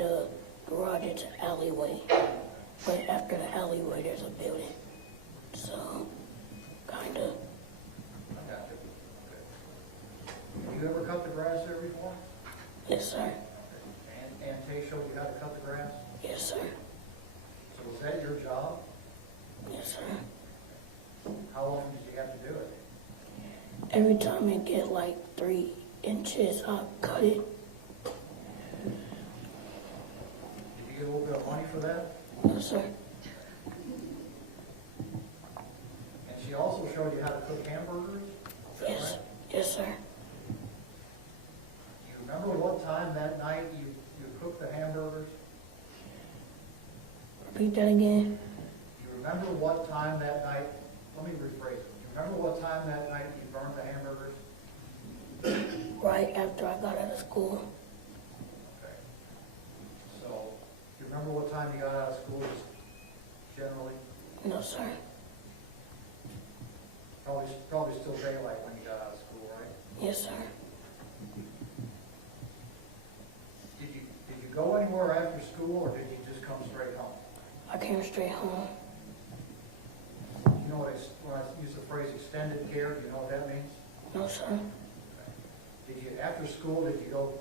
the garage it's an alleyway. Right after the alleyway there's a building. So, kind of. I got you. Okay. Have you ever cut the grass there before? Yes, sir. And Aunt Tay showed you how to cut the grass? Yes, sir. So was that your job? Yes, sir. How long did you have to do it? Every time it get like 3 inches, I'll cut it. Did you get a little bit of money for that? No, sir. And she also showed you how to cook hamburgers? Is that Yes. right? Yes, sir. Do you remember what time that night you cooked the hamburgers? Repeat that again. Do you remember remember what time that night, let me rephrase it. Do you remember what time that night you burned the hamburgers? Right after I got out of school. Okay. So, do you remember what time you got out of school generally? No, sir. Probably still daylight when you got out of school, right? Yes, sir. Did you go anywhere after school, or did you just come straight home? I came straight home. You know when I use the phrase extended care, do you know what that means? No, sir. Did you, after school, did you go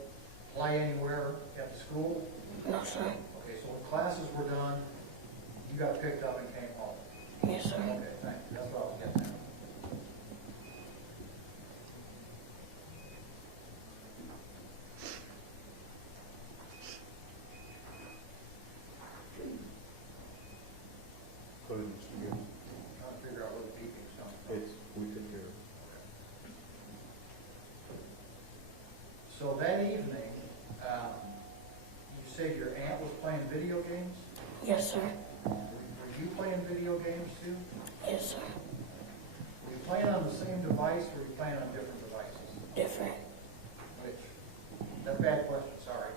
play anywhere after school? No, sir. Okay, so when classes were done, you got picked up and came home? Yes, sir. Okay, thank you, that's what I was getting at. Go ahead, Mr. Gill. Trying to figure out where the beeping's coming from. We took care of it. So that evening, you said your aunt was playing video games? Yes, sir. Were you playing video games too? Yes, sir. Were you playing on the same device, or were you playing on different devices? Different. Which? That's a bad question, sorry.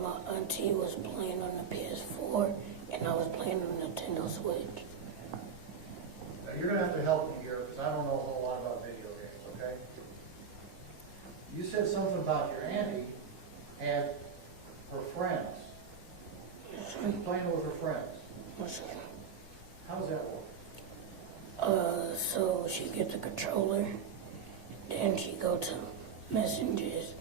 My auntie was playing on the PS4, and I was playing on the Nintendo Switch. Now, you're gonna have to help me here, because I don't know a whole lot about video games, okay? You said something about your auntie and her friends. She was playing with her friends. Yes, sir. How does that work? So she gets a controller, then she go to messages,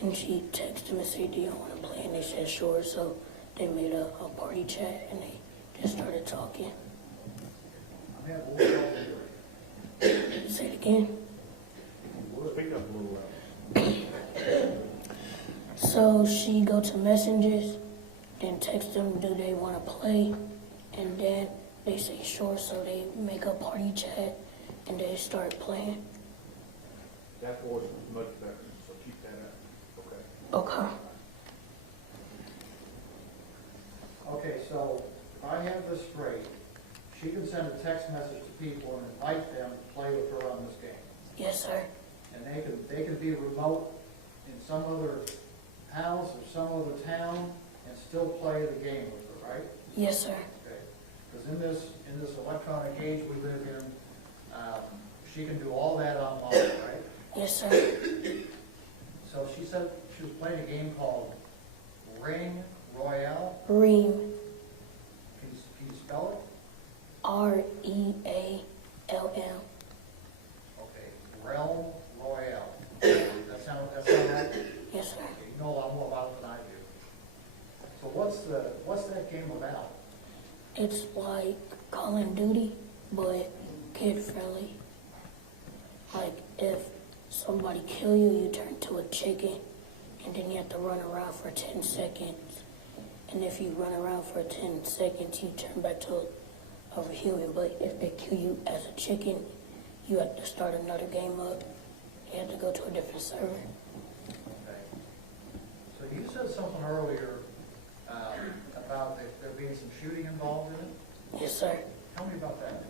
and she texts them and say, do you want to play? And they said, sure. So they made a party chat, and they just started talking. I'm having a little trouble hearing. Say it again. Speak up a little louder. So she go to messages, then text them, do they want to play? And then they say sure, so they make a party chat, and they start playing. That voice was much better, so keep that up, okay? Okay. Okay, so if I have this straight, she can send a text message to people and invite them to play with her on this game. Yes, sir. And they can be remote in some other house or some other town and still play the game with her, right? Yes, sir. Okay. Because in this electronic age we live in, she can do all that online, right? Yes, sir. So she said she was playing a game called Ring Royale. Ream. Can you spell it? Real. Okay, Realm Royale. That sound right? Yes, sir. Okay, you know a lot more about it than I do. So what's that game about? It's like Call of Duty, but kid friendly. Like if somebody kill you, you turn to a chicken, and then you have to run around for 10 seconds. And if you run around for 10 seconds, you turn back to a human. But if they kill you as a chicken, you have to start another game up. You have to go to a different server. Okay. So you said something earlier about there being some shooting involved in it? Yes, sir. Tell me about that.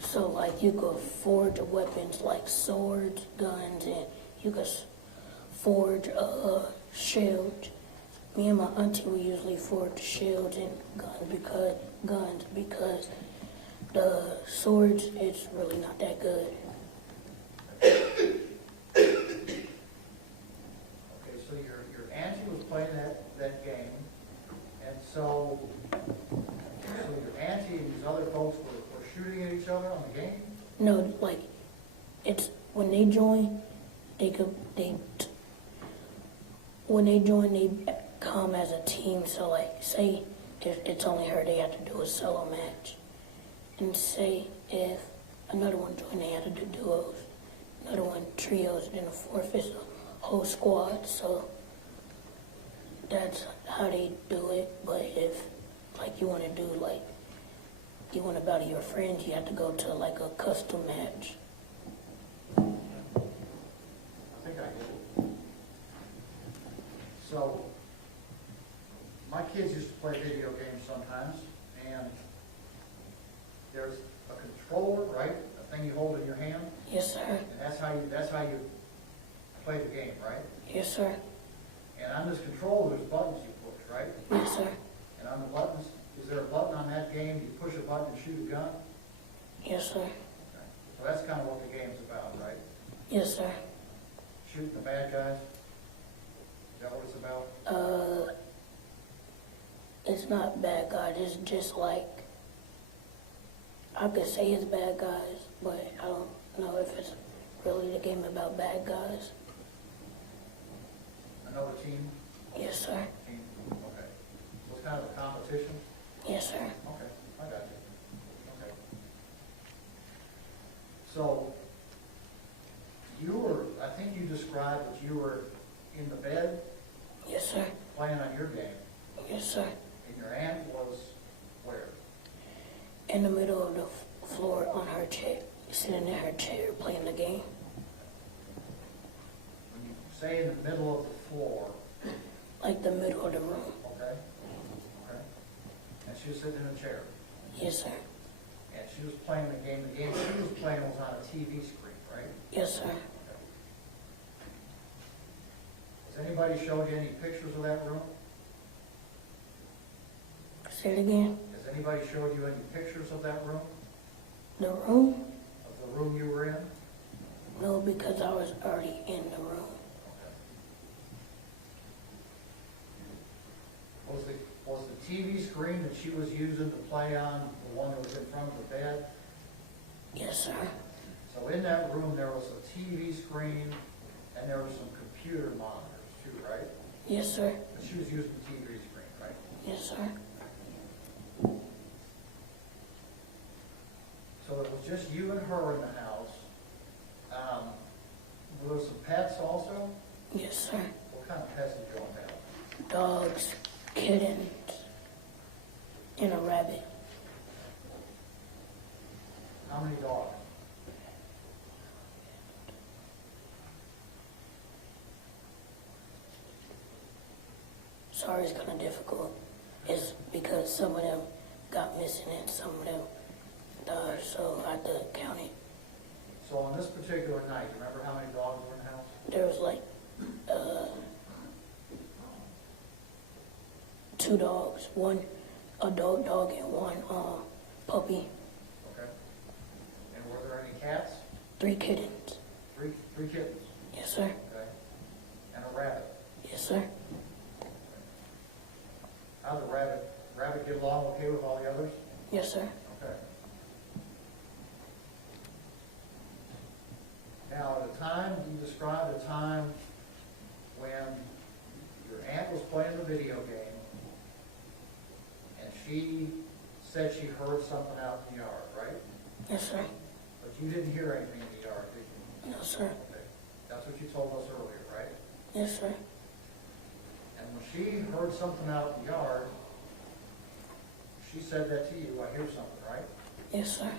So like you could forge weapons like swords, guns, and you could forge shields. Me and my auntie would usually forge shields and guns because the swords it's really not that good. Okay, so your auntie was playing that game, and so your auntie and these other folks were shooting at each other on the game? No, like it's when they join, they come as a team. So like say if it's only her, they have to do a solo match. And say if another one joined, they have to do duos. Another one trios, then a fourth is a whole squad. So that's how they do it. But if like you want to do like you want to battle your friends, you have to go to like a custom match. I think I get it. So, my kids used to play video games sometimes, thing you hold in your hand? Yes, sir. And that's how you play the game, right? Yes, sir. And on this controller, there's buttons you push, right? Yes, sir. And on the buttons, is there a button on that game, you push a button and shoot a gun? Yes, sir. Okay. So that's kind of what the game's about, right? Yes, sir. Shooting the bad guys? Is that what it's about? It's not bad guys. It's just like, I could say it's bad guys, but I don't know if it's really the game about bad guys. Another team? Yes, sir. Team, okay. So it's kind of a competition? Yes, sir. Okay, I got you. Okay. So, I think you described that you were in the bed Yes, sir. playing on your game, Yes, sir. and your aunt was where? In the middle of the floor on her chair, sitting in her chair playing the game. When you say in the middle of the floor, Like the middle of the room. okay? Okay. And she was sitting in a chair, Yes, sir. and she was playing the game. The game she was playing was on a TV screen, right? Yes, sir. Has anybody showed you any pictures of that room? Say it again. Has anybody showed you any pictures of that room? The room? Of the room you were in? No, because I was already in the room. Was the TV screen that she was using to play on the one that was in front of the bed? Yes, sir. So in that room, there was a TV screen and there were some computer monitors too, right? Yes, sir. But she was using the TV screen, right? Yes, sir. So it was just you and her in the house. Were there some pets also? Yes, sir. What kind of pets did you all have? Dogs, kittens, and a rabbit. How many dogs? Sorry, it's kind of difficult. It's because some of them got missing and some of them died, so I had to count it. So on this particular night, do you remember how many dogs were in the house? There was like 2 dogs, one adult dog and one puppy, Okay. And were there any cats? 3 kittens. Three kittens, Yes, sir. okay? And a rabbit. Yes, sir. How did the rabbit get along okay with all the others? Yes, sir. Okay. Now, at the time, you described a time when your aunt was playing the video game and she said she heard something out in the yard, right? Yes, sir. But you didn't hear anything in the yard, did you? No, sir. Okay. That's what you told us earlier, right? Yes, sir. And when she heard something out in the yard, she said that to you, I hear something, right? Yes, sir.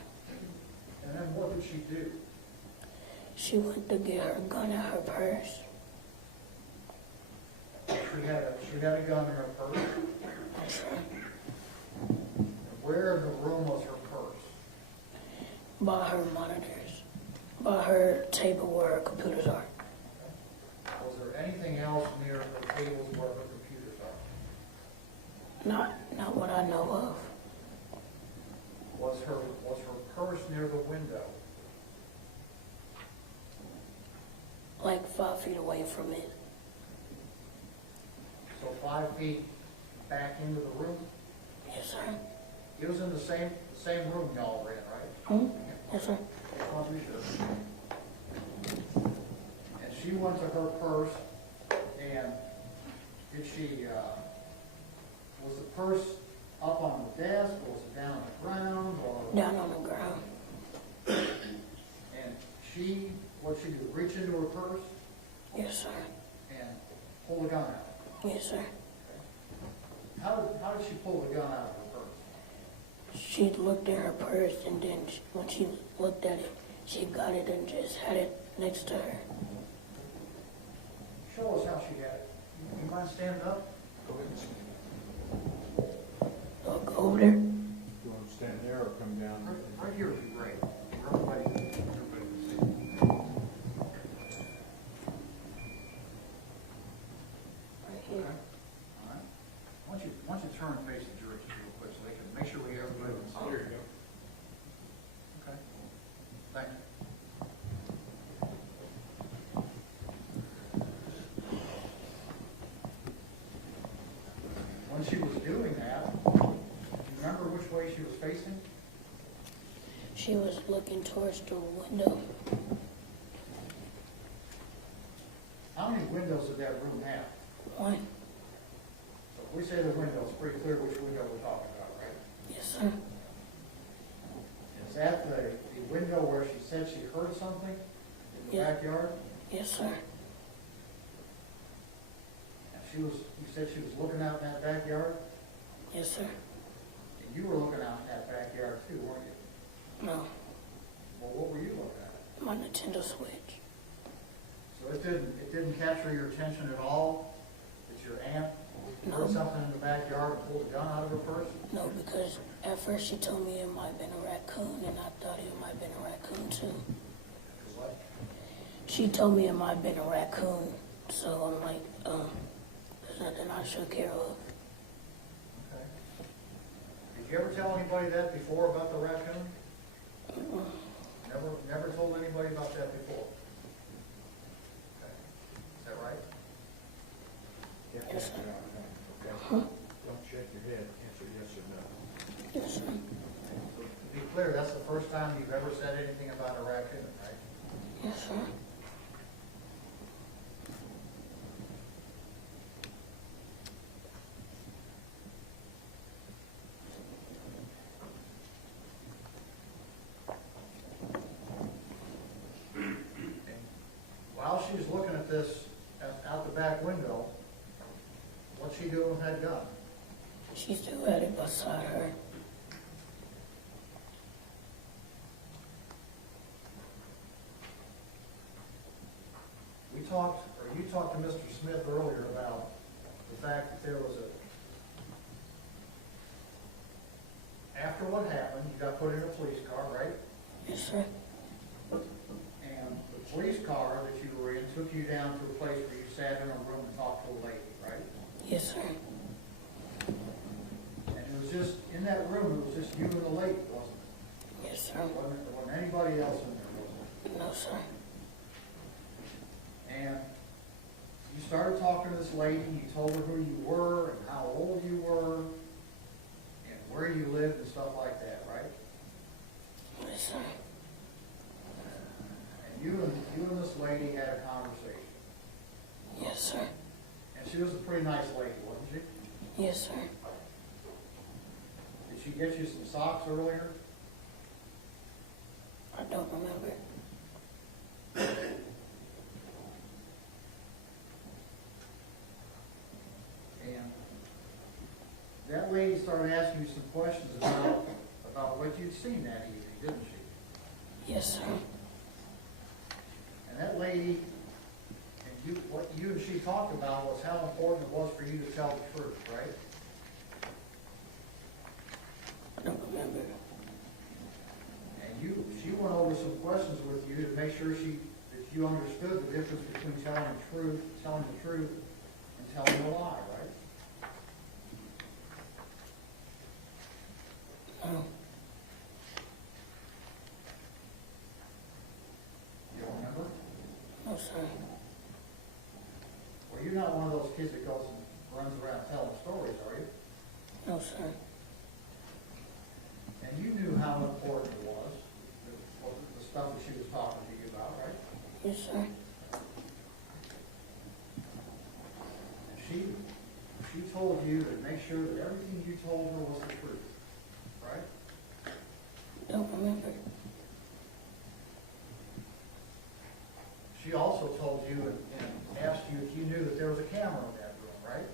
And then what did she do? She went to get her gun out her purse. She had a gun in her purse. Yes, sir. Where in the room was her purse? By her monitors. By her table where her computers are. Was there anything else near the tables where her computers are? Not what I know of. Was her purse near the window? Like 5 feet away from it. So 5 feet back into the room? Yes, sir. It was in the same room y'all were in, right? Hmm? Yes, sir. Just want to be sure. And she went to her purse, and did she, was the purse up on the desk, or was it down on the ground, or? Down on the ground. And she, what'd she do, reach into her purse Yes, sir. and pull the gun out? Yes, sir. How did she pull the gun out of her purse? She looked at her purse, and then when she looked at it, she got it and just had it next to her. Show us how she had it. You mind standing up? I'll go over there. You want to stand there or come down? Right here would be great. For everybody. way she was facing? She was looking towards the window. How many windows did that room have? One. So if we say the window, it's pretty clear which window we're talking about, right? Yes, sir. Is that the window where she said she heard something in the Yeah. backyard? Yes, sir. And you said she was looking out in that backyard? Yes, sir. And you were looking out in that backyard too, weren't you? No. Well, what were you looking at? My Nintendo Switch. So it didn't capture your attention at all that your aunt No. heard something in the backyard and pulled a gun out of her purse? No, because at first she told me it might have been a raccoon, and I thought it might have been a raccoon too. Because what? She told me it might have been a raccoon, so I'm like, there's nothing I should care of. Okay. Did you ever tell anybody that before about the raccoon? Never told anybody about that before? Okay. Is that right? Yes, sir. Okay. Don't shake your head, answer yes or no. Yes, sir. To be clear, that's the first time you've ever said anything about a raccoon, right? Yes, sir. While she's looking at this out the back window, what's she doing with that gun? She still had it beside her. You talked to Mr. Smith earlier about the fact that there was after what happened, you got put in a police car, right? Yes, sir. And the police car that you were in took you down to a place where you sat in a room and talked to a lady, right? Yes, sir. And it was just, in that room, it was just you and the lady, wasn't it? Yes, sir. There wasn't anybody else in there, was there? No, sir. And you started talking to this lady, you told her who you were and how old you were and where you lived and stuff like that, right? Yes, sir. And you and this lady had a conversation. Yes, sir. And she was a pretty nice lady, wasn't she? Yes, sir. Did she get you some socks earlier? I don't remember. And that lady started asking you some questions about what you'd seen that evening, didn't she? Yes, sir. And that lady, and what you and she talked about was how important it was for you to tell the truth, right? I don't remember. And she went over some questions with you to make sure that you understood the difference between telling the truth, and telling a lie, right? No. You don't remember? No, sir. Well, you're not one of those kids that goes and runs around telling stories, are you? No, sir. And you knew how important it was, the stuff that she was talking to you about, right? Yes, sir. And she told you to make sure that everything you told her was the truth, right? Don't remember. She also told you and asked you if you knew that there was a camera in that room, right?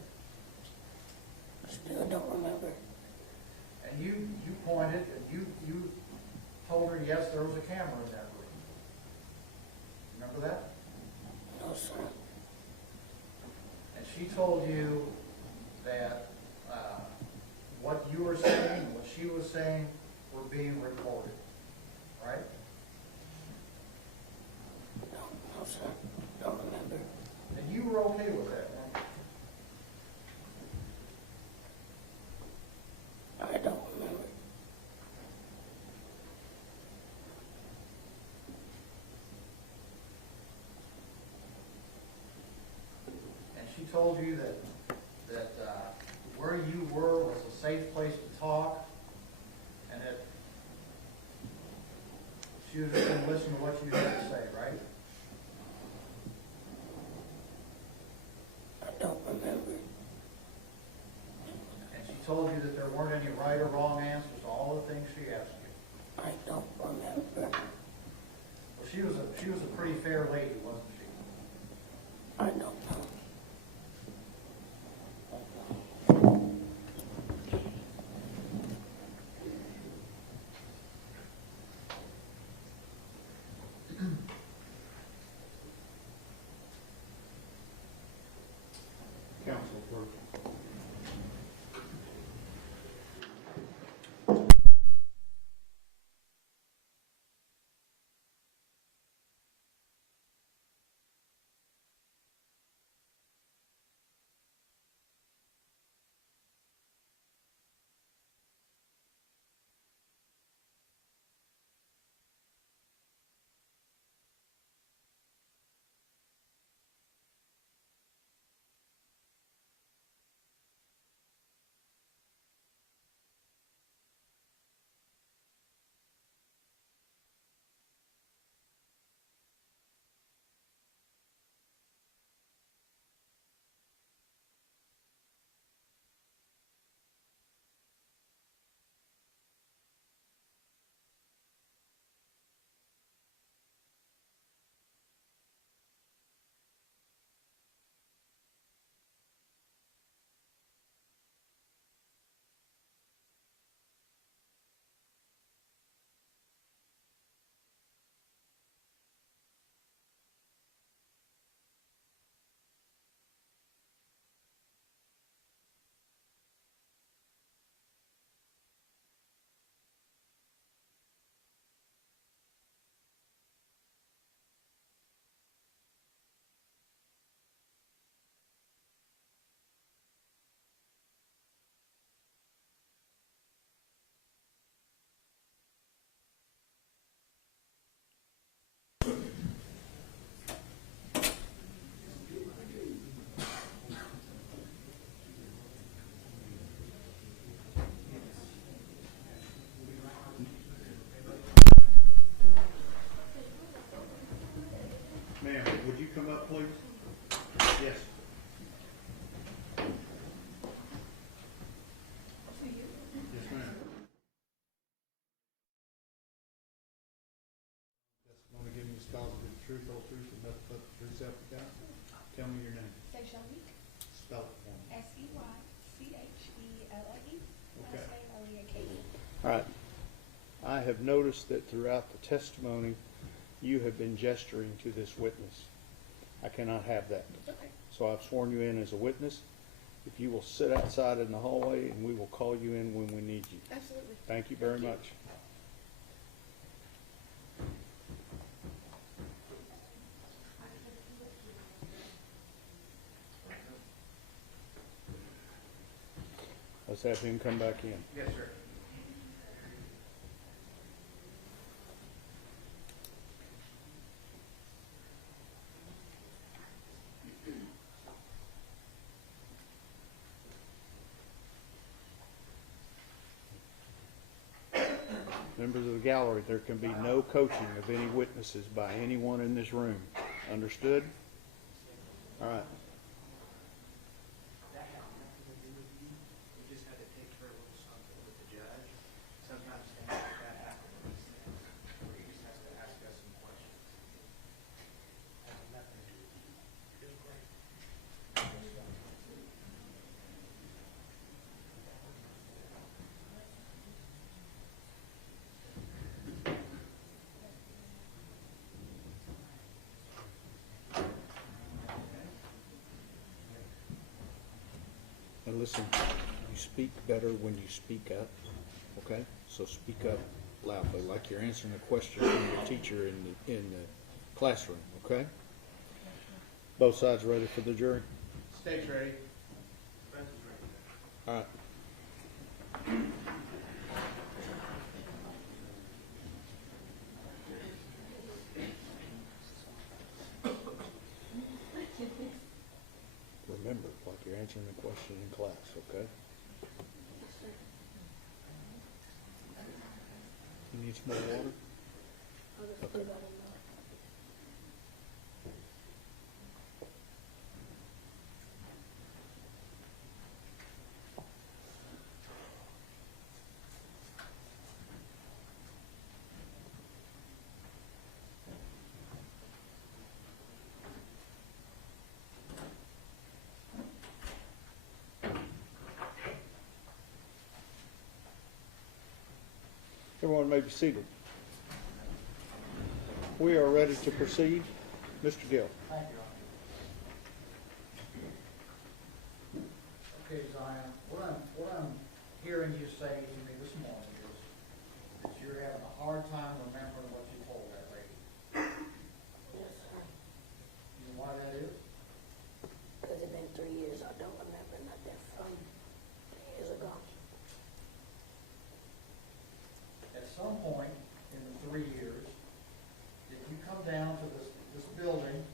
Still don't remember. And you pointed and you told her, yes, there was a camera in that room. Remember that? No, sir. And she told you that what you were saying and what she was saying were being recorded, right? No, sir. Don't remember. And you were okay with that, weren't you? I don't remember. And she told you that where you were was a safe place to talk, She was just gonna listen to what you had to say, right? I don't remember. And she told you that there weren't any right or wrong answers to all the things she asked you. I don't remember. Well, she was a pretty fair lady, wasn't she? I don't know. Counsel approved. Ma'am, would you come up, please? Yes. Yes, ma'am. Testimony giving you scholars the truth, whole truth, and nothing but the truth, self the God. Tell me your name. Spell it for me. Seychelle. Okay. Last All right. I have noticed that throughout the testimony, you have been gesturing to this witness. I cannot have that. So I've sworn you in as a witness. If you will sit outside in the hallway, and we will call you in when we need you. Absolutely. Thank you very much. Let's have him come back in. Yes, sir. Members of the gallery, there can be no coaching of any witnesses by anyone in this room. Understood? All right. We just had to take care of a little something with the judge. Sometimes things like that happen in these things, where he just has to ask us some questions. Has nothing to do with you. It's great. And listen, you speak better when you speak up, okay? So speak up loudly, like you're answering a question from your teacher in the classroom, okay? Both sides ready for the jury? State's ready. Defense is ready. All right. Remember, like you're answering a question in class, okay? You need some more water? I'll just put it on the Everyone may be seated. We are ready to proceed. Mr. Gill. Thank you, Your Honor. Okay, Zion, what I'm hearing you say to me this morning is that you're having a hard time remembering what you told that lady. Yes, sir. You know why that is? Because it's been 3 years. I don't remember nothing from 3 years ago. At some point in the 3 years, did you come down to this building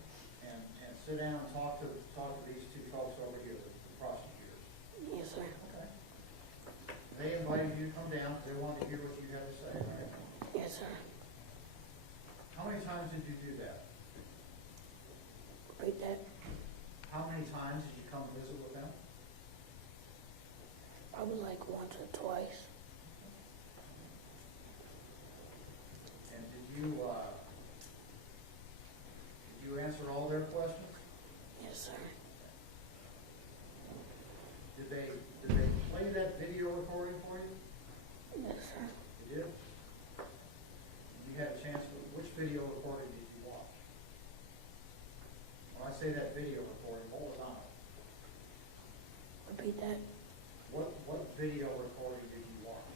and sit down and talk to these two folks over here, the prosecutors? Yes, sir. Okay. They invited you to come down because they wanted to hear what you had to say, right? Yes, sir. How many times did you do that? Repeat that. How many times did you come visit with them? Probably like once or twice. And did you answer all their questions? Yes, sir. Did they play that video recording for you? Yes, sir. They did? You had a chance to, which video recording did you watch? When I say that video recording, what was on it? Repeat that. What video recording did you watch?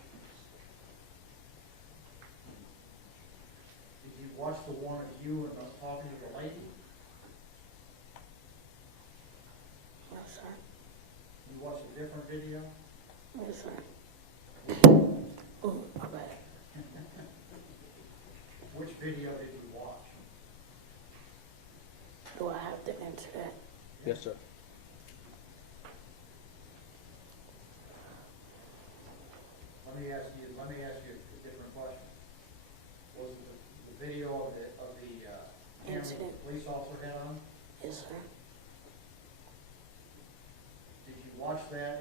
Did you watch the one of you and us talking to the lady? No, sir. You watched a different video? Yes, sir. Oh, my bad. Which video did you watch? Do I have to answer that? Yes, sir. Let me ask you a different question. Was the video of the camera Incident. the police officer had on? Yes, sir. Did you watch that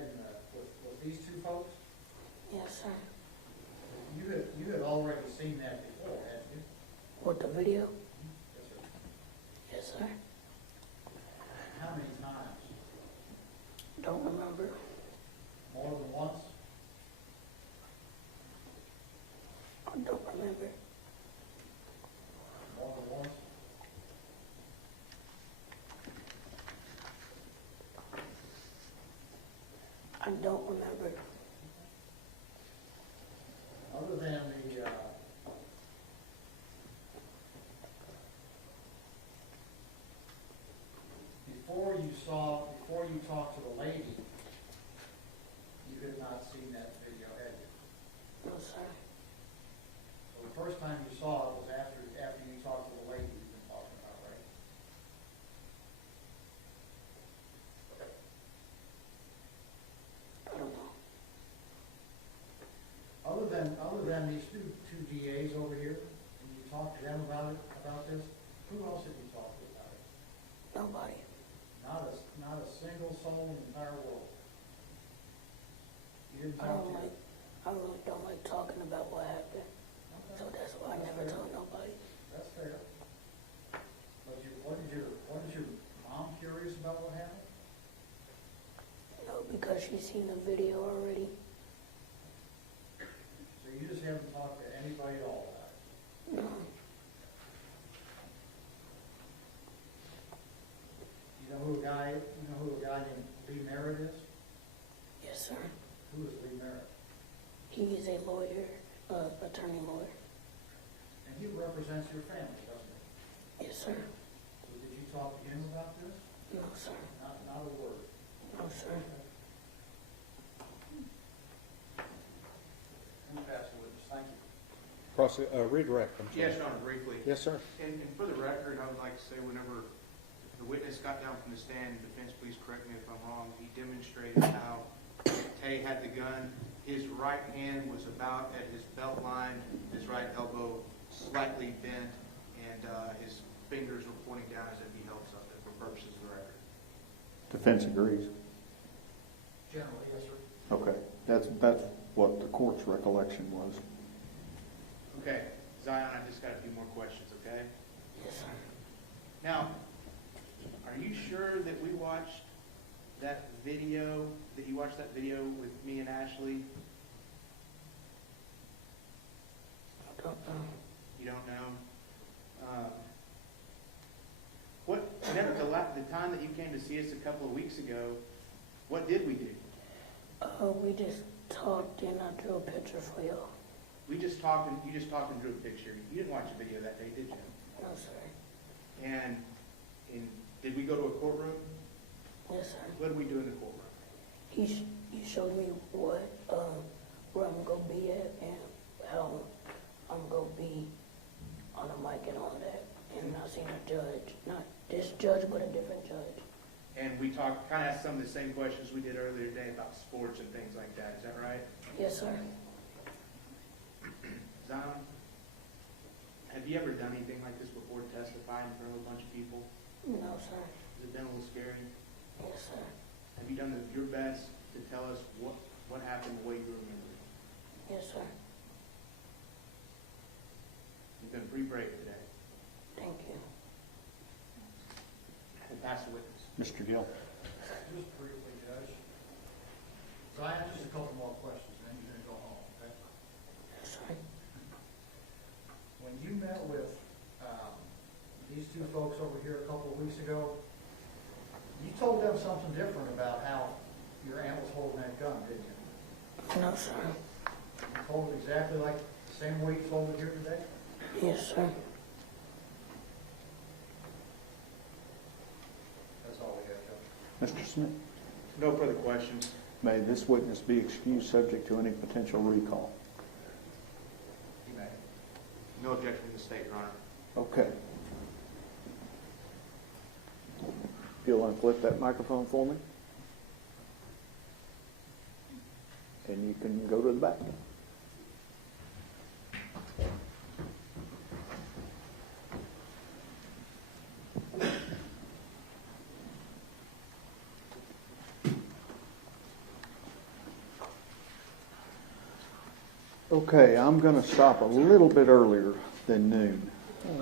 with these two folks? Yes, sir. You had already seen that before, hadn't you? What, the video? Yes, sir. Yes, sir. How many times? Don't remember. More than once? I don't remember. More than once? I don't remember. Other than before you talked to the lady, you had not seen that video, had you? No, sir. So the first time you saw it was after you talked to the lady you've been talking about, right? I don't know. Other than these two DAs over here, and you talked to them about this, who else have you talked to about it? Nobody. Not a single soul in the entire world. You didn't I talk don't to like, I really don't like talking about what happened. So that's why I never told nobody. That's fair. But wasn't your mom curious about what happened? No, because she's seen the video already. So you just haven't talked to anybody at all about it? No. You know who a guy named Lee Merritt is? Yes, sir. Who is Lee Merritt? He is a lawyer, attorney lawyer. And he represents your family, doesn't he? Yes, sir. So did you talk to him about this? No, sir. Not a word. No, sir. And pass the witness, thank you. Redirect, I'm sorry. Yes, Your Honor, briefly. Yes, sir. And for the record, I would like to say whenever the witness got down from the stand, defense, please correct me if I'm wrong, he demonstrated how Tay had the gun. His right hand was about at his belt line, his right elbow slightly bent, and his fingers were pointing down as if he held something for purposes of the record. Defense agrees. Generally, yes, sir. Okay, that's what the court's recollection was. Okay, Zion, I just got a few more questions, okay? Yes, sir. Now, are you sure that we watched that video, that you watched that video with me and Ashley? I don't know. You don't know? The time that you came to see us a couple of weeks ago, what did we do? We just talked and I drew a picture for y'all. We just talked and you just talked and drew a picture. You didn't watch the video that day, did you? No, sir. And did we go to a courtroom? Yes, sir. What did we do in the courtroom? He showed me what, where I'm gonna be at and how I'm gonna be on the mic and all that. And I seen a judge, not this judge, but a different judge. And we talked, kind of asked some of the same questions we did earlier today about sports and things like that. Is that right? Yes, sir. Zion, have you ever done anything like this before, testifying in front of a bunch of people? No, sir. Has it been a little scary? Yes, sir. Have you done your best to tell us what happened the way you remember it? Yes, sir. You've been pretty brave today. Thank you. We'll pass the witness. Mr. Gill. Just briefly, Judge. Zion, just a couple more questions, then you're gonna go home, okay? Yes, sir. When you met with these two folks over here a couple of weeks ago, you told them something different about how your aunt was holding that gun, didn't you? No, sir. You told it exactly like the same way you told it here today? Yes, sir. That's all we have, Judge. Mr. Smith, No further questions. may this witness be excused subject to any potential recall? You may. No objection from the state, Your Honor. Okay. If you'll unclip that microphone for me. And you can go to the back. Okay, I'm going to stop a little bit earlier than noon.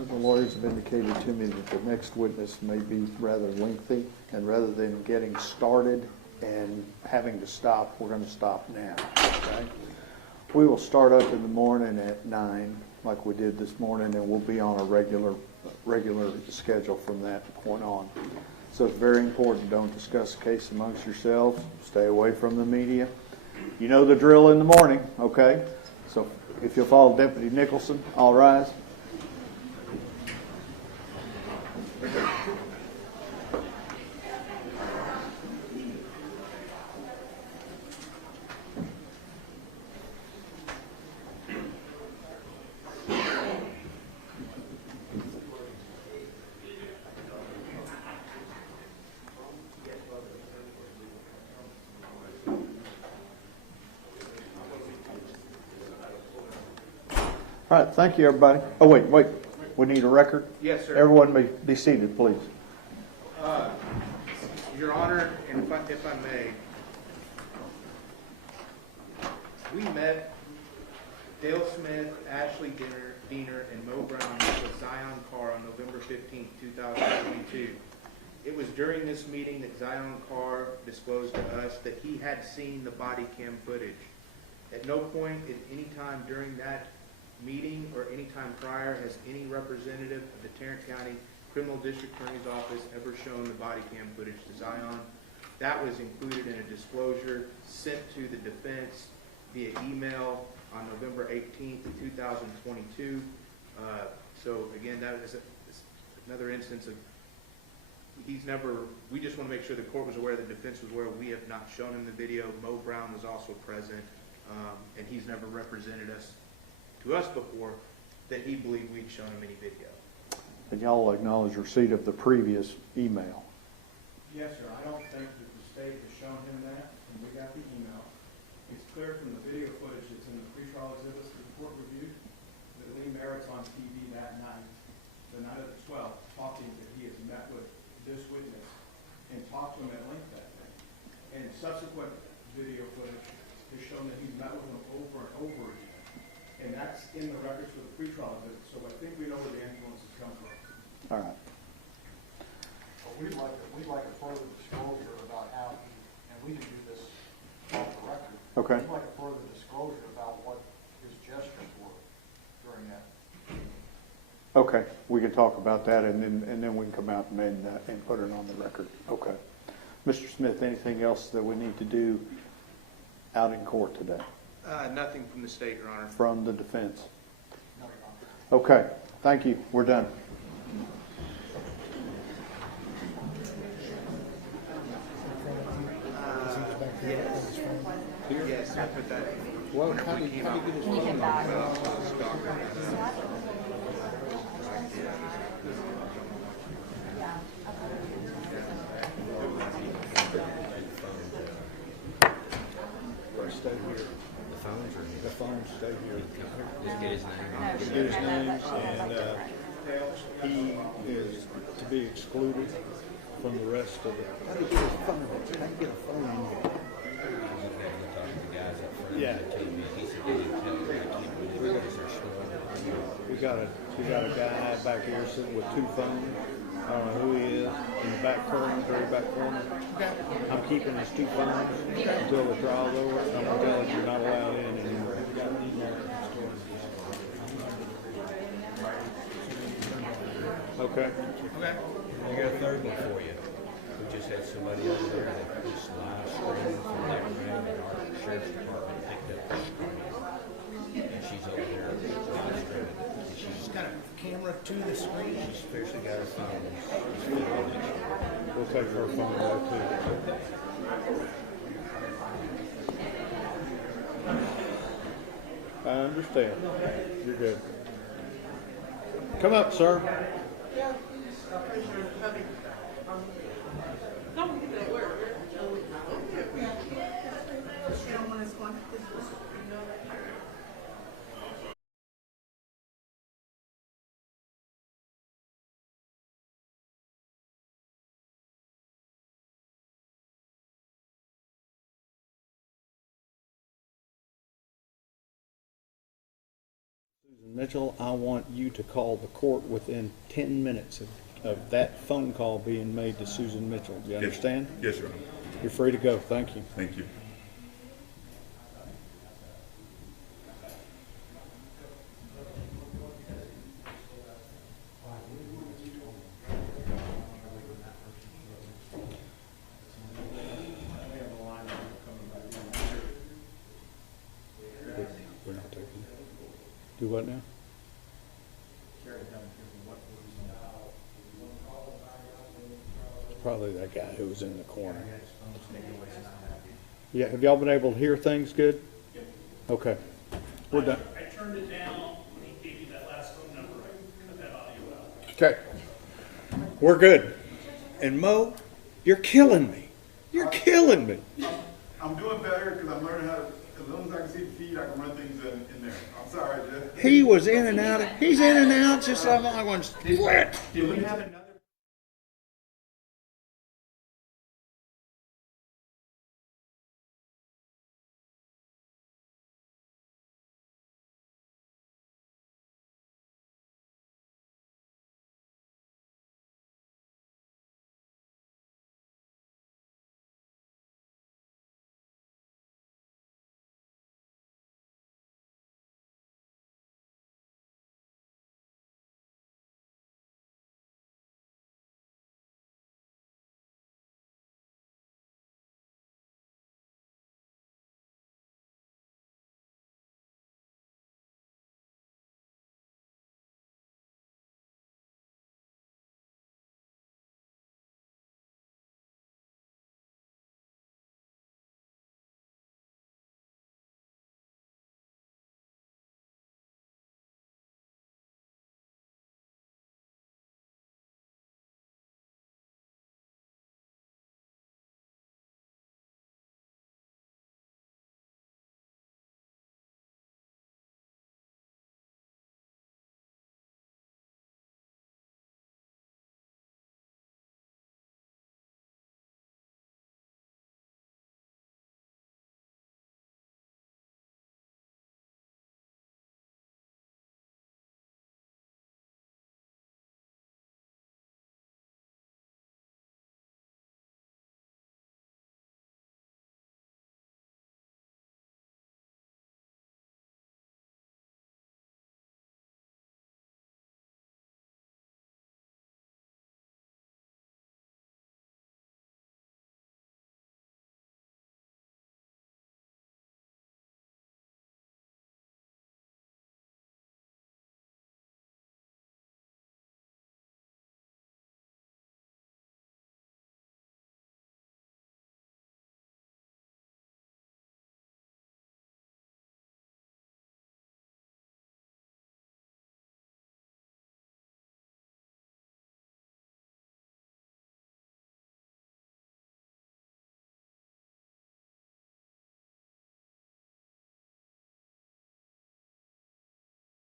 The lawyers have indicated to me that the next witness may be rather lengthy, and rather than getting started and having to stop, we're going to stop now. Okay? We will start up in the morning at 9, like we did this morning, and we'll be on a regular schedule from that point on. So it's very important, don't discuss the case amongst yourselves. Stay away from the media. You know the drill in the morning, okay? So if you'll follow Deputy Nicholson, all rise. All right, thank you, everybody. Oh, wait. We need a record? Yes, sir. Everyone may be seated, please. Your Honor, and if I may, we met Dale Smith, Ashley Diener, and Mo Brown with Zion Carr on November 15, 2022. It was during this meeting that Zion Carr disclosed to us that he had seen the body cam footage. At no point at any time during that meeting or any time prior has any representative of the Tarrant County Criminal District Attorney's Office ever shown the body cam footage to Zion. That was included in a disclosure sent to the defense via email on November 18th, 2022. So again, that is another instance of we just want to make sure the court was aware, the defense was aware. We have not shown him the video. Mo Brown was also present, and he's never represented us to us before that he believed we'd shown him any video. And y'all acknowledge receipt of the previous email. Yes, sir. I don't think that the state has shown him that, and we got the email. It's clear from the video footage that's in the pretrial exhibits that the court reviewed that it Lee Merritt's on TV that night, the night of the 12th, talking that he has met with this witness and talked to him at length that day. And subsequent video footage has shown that he's met with him over and over again. And that's in the records for the pretrial visit, so I think we know where the influences come from. All right. But we'd like a further disclosure about how he, and we can do this off the record. Okay. We'd like a further disclosure about what his gestures were during that. Okay, we can talk about that, and then we can come out and put it on the record. Okay. Mr. Smith, anything else that we need to do out in court today Nothing from the state, Your Honor. from the defense? No, Your Honor. Okay, thank you. We're done. Yes, I put that. Well, whenever how we did came you out get his with phone the number? Stay here. The phones stay here. Just get his name. Get his name, and he is to be excluded from the rest of the. How do you get a phone? How do you get a phone in here? Yeah. We got a guy back here sitting with two phones. I don't know who he is in the back corner, very back corner. I'm keeping his two phones until the trial's over. I'm gonna tell him you're not allowed in anymore. Okay. I got a third one for you. We just had somebody over there that was live streaming from Law&Crime, and our sheriff's department picked up the screen. And she's over there live streaming. And she's Got a camera to the screen. she's fiercely got her phone. She's filming it. We'll take her phone away too. I understand. You're good. Come up, sir. Susan Mitchell, I want you to call the court within 10 minutes of that phone call being made to Susan Mitchell. Do you understand? Yes, Your Honor. You're free to go. Thank you. Thank you. We're not taking it. Do what now? Probably that guy who was in the corner. Yeah, have y'all been able to hear things good? Okay, we're done. I turned it down when he gave you that last phone number. I cut that audio out. Okay, we're good. And Mo, you're killing me. You're killing me. I'm doing better because I'm learning how to, as long as I can see the feed, I can run things in there. I'm sorry, Jeff. He was in and out. He's in and out just like I want to quit. Did we have another?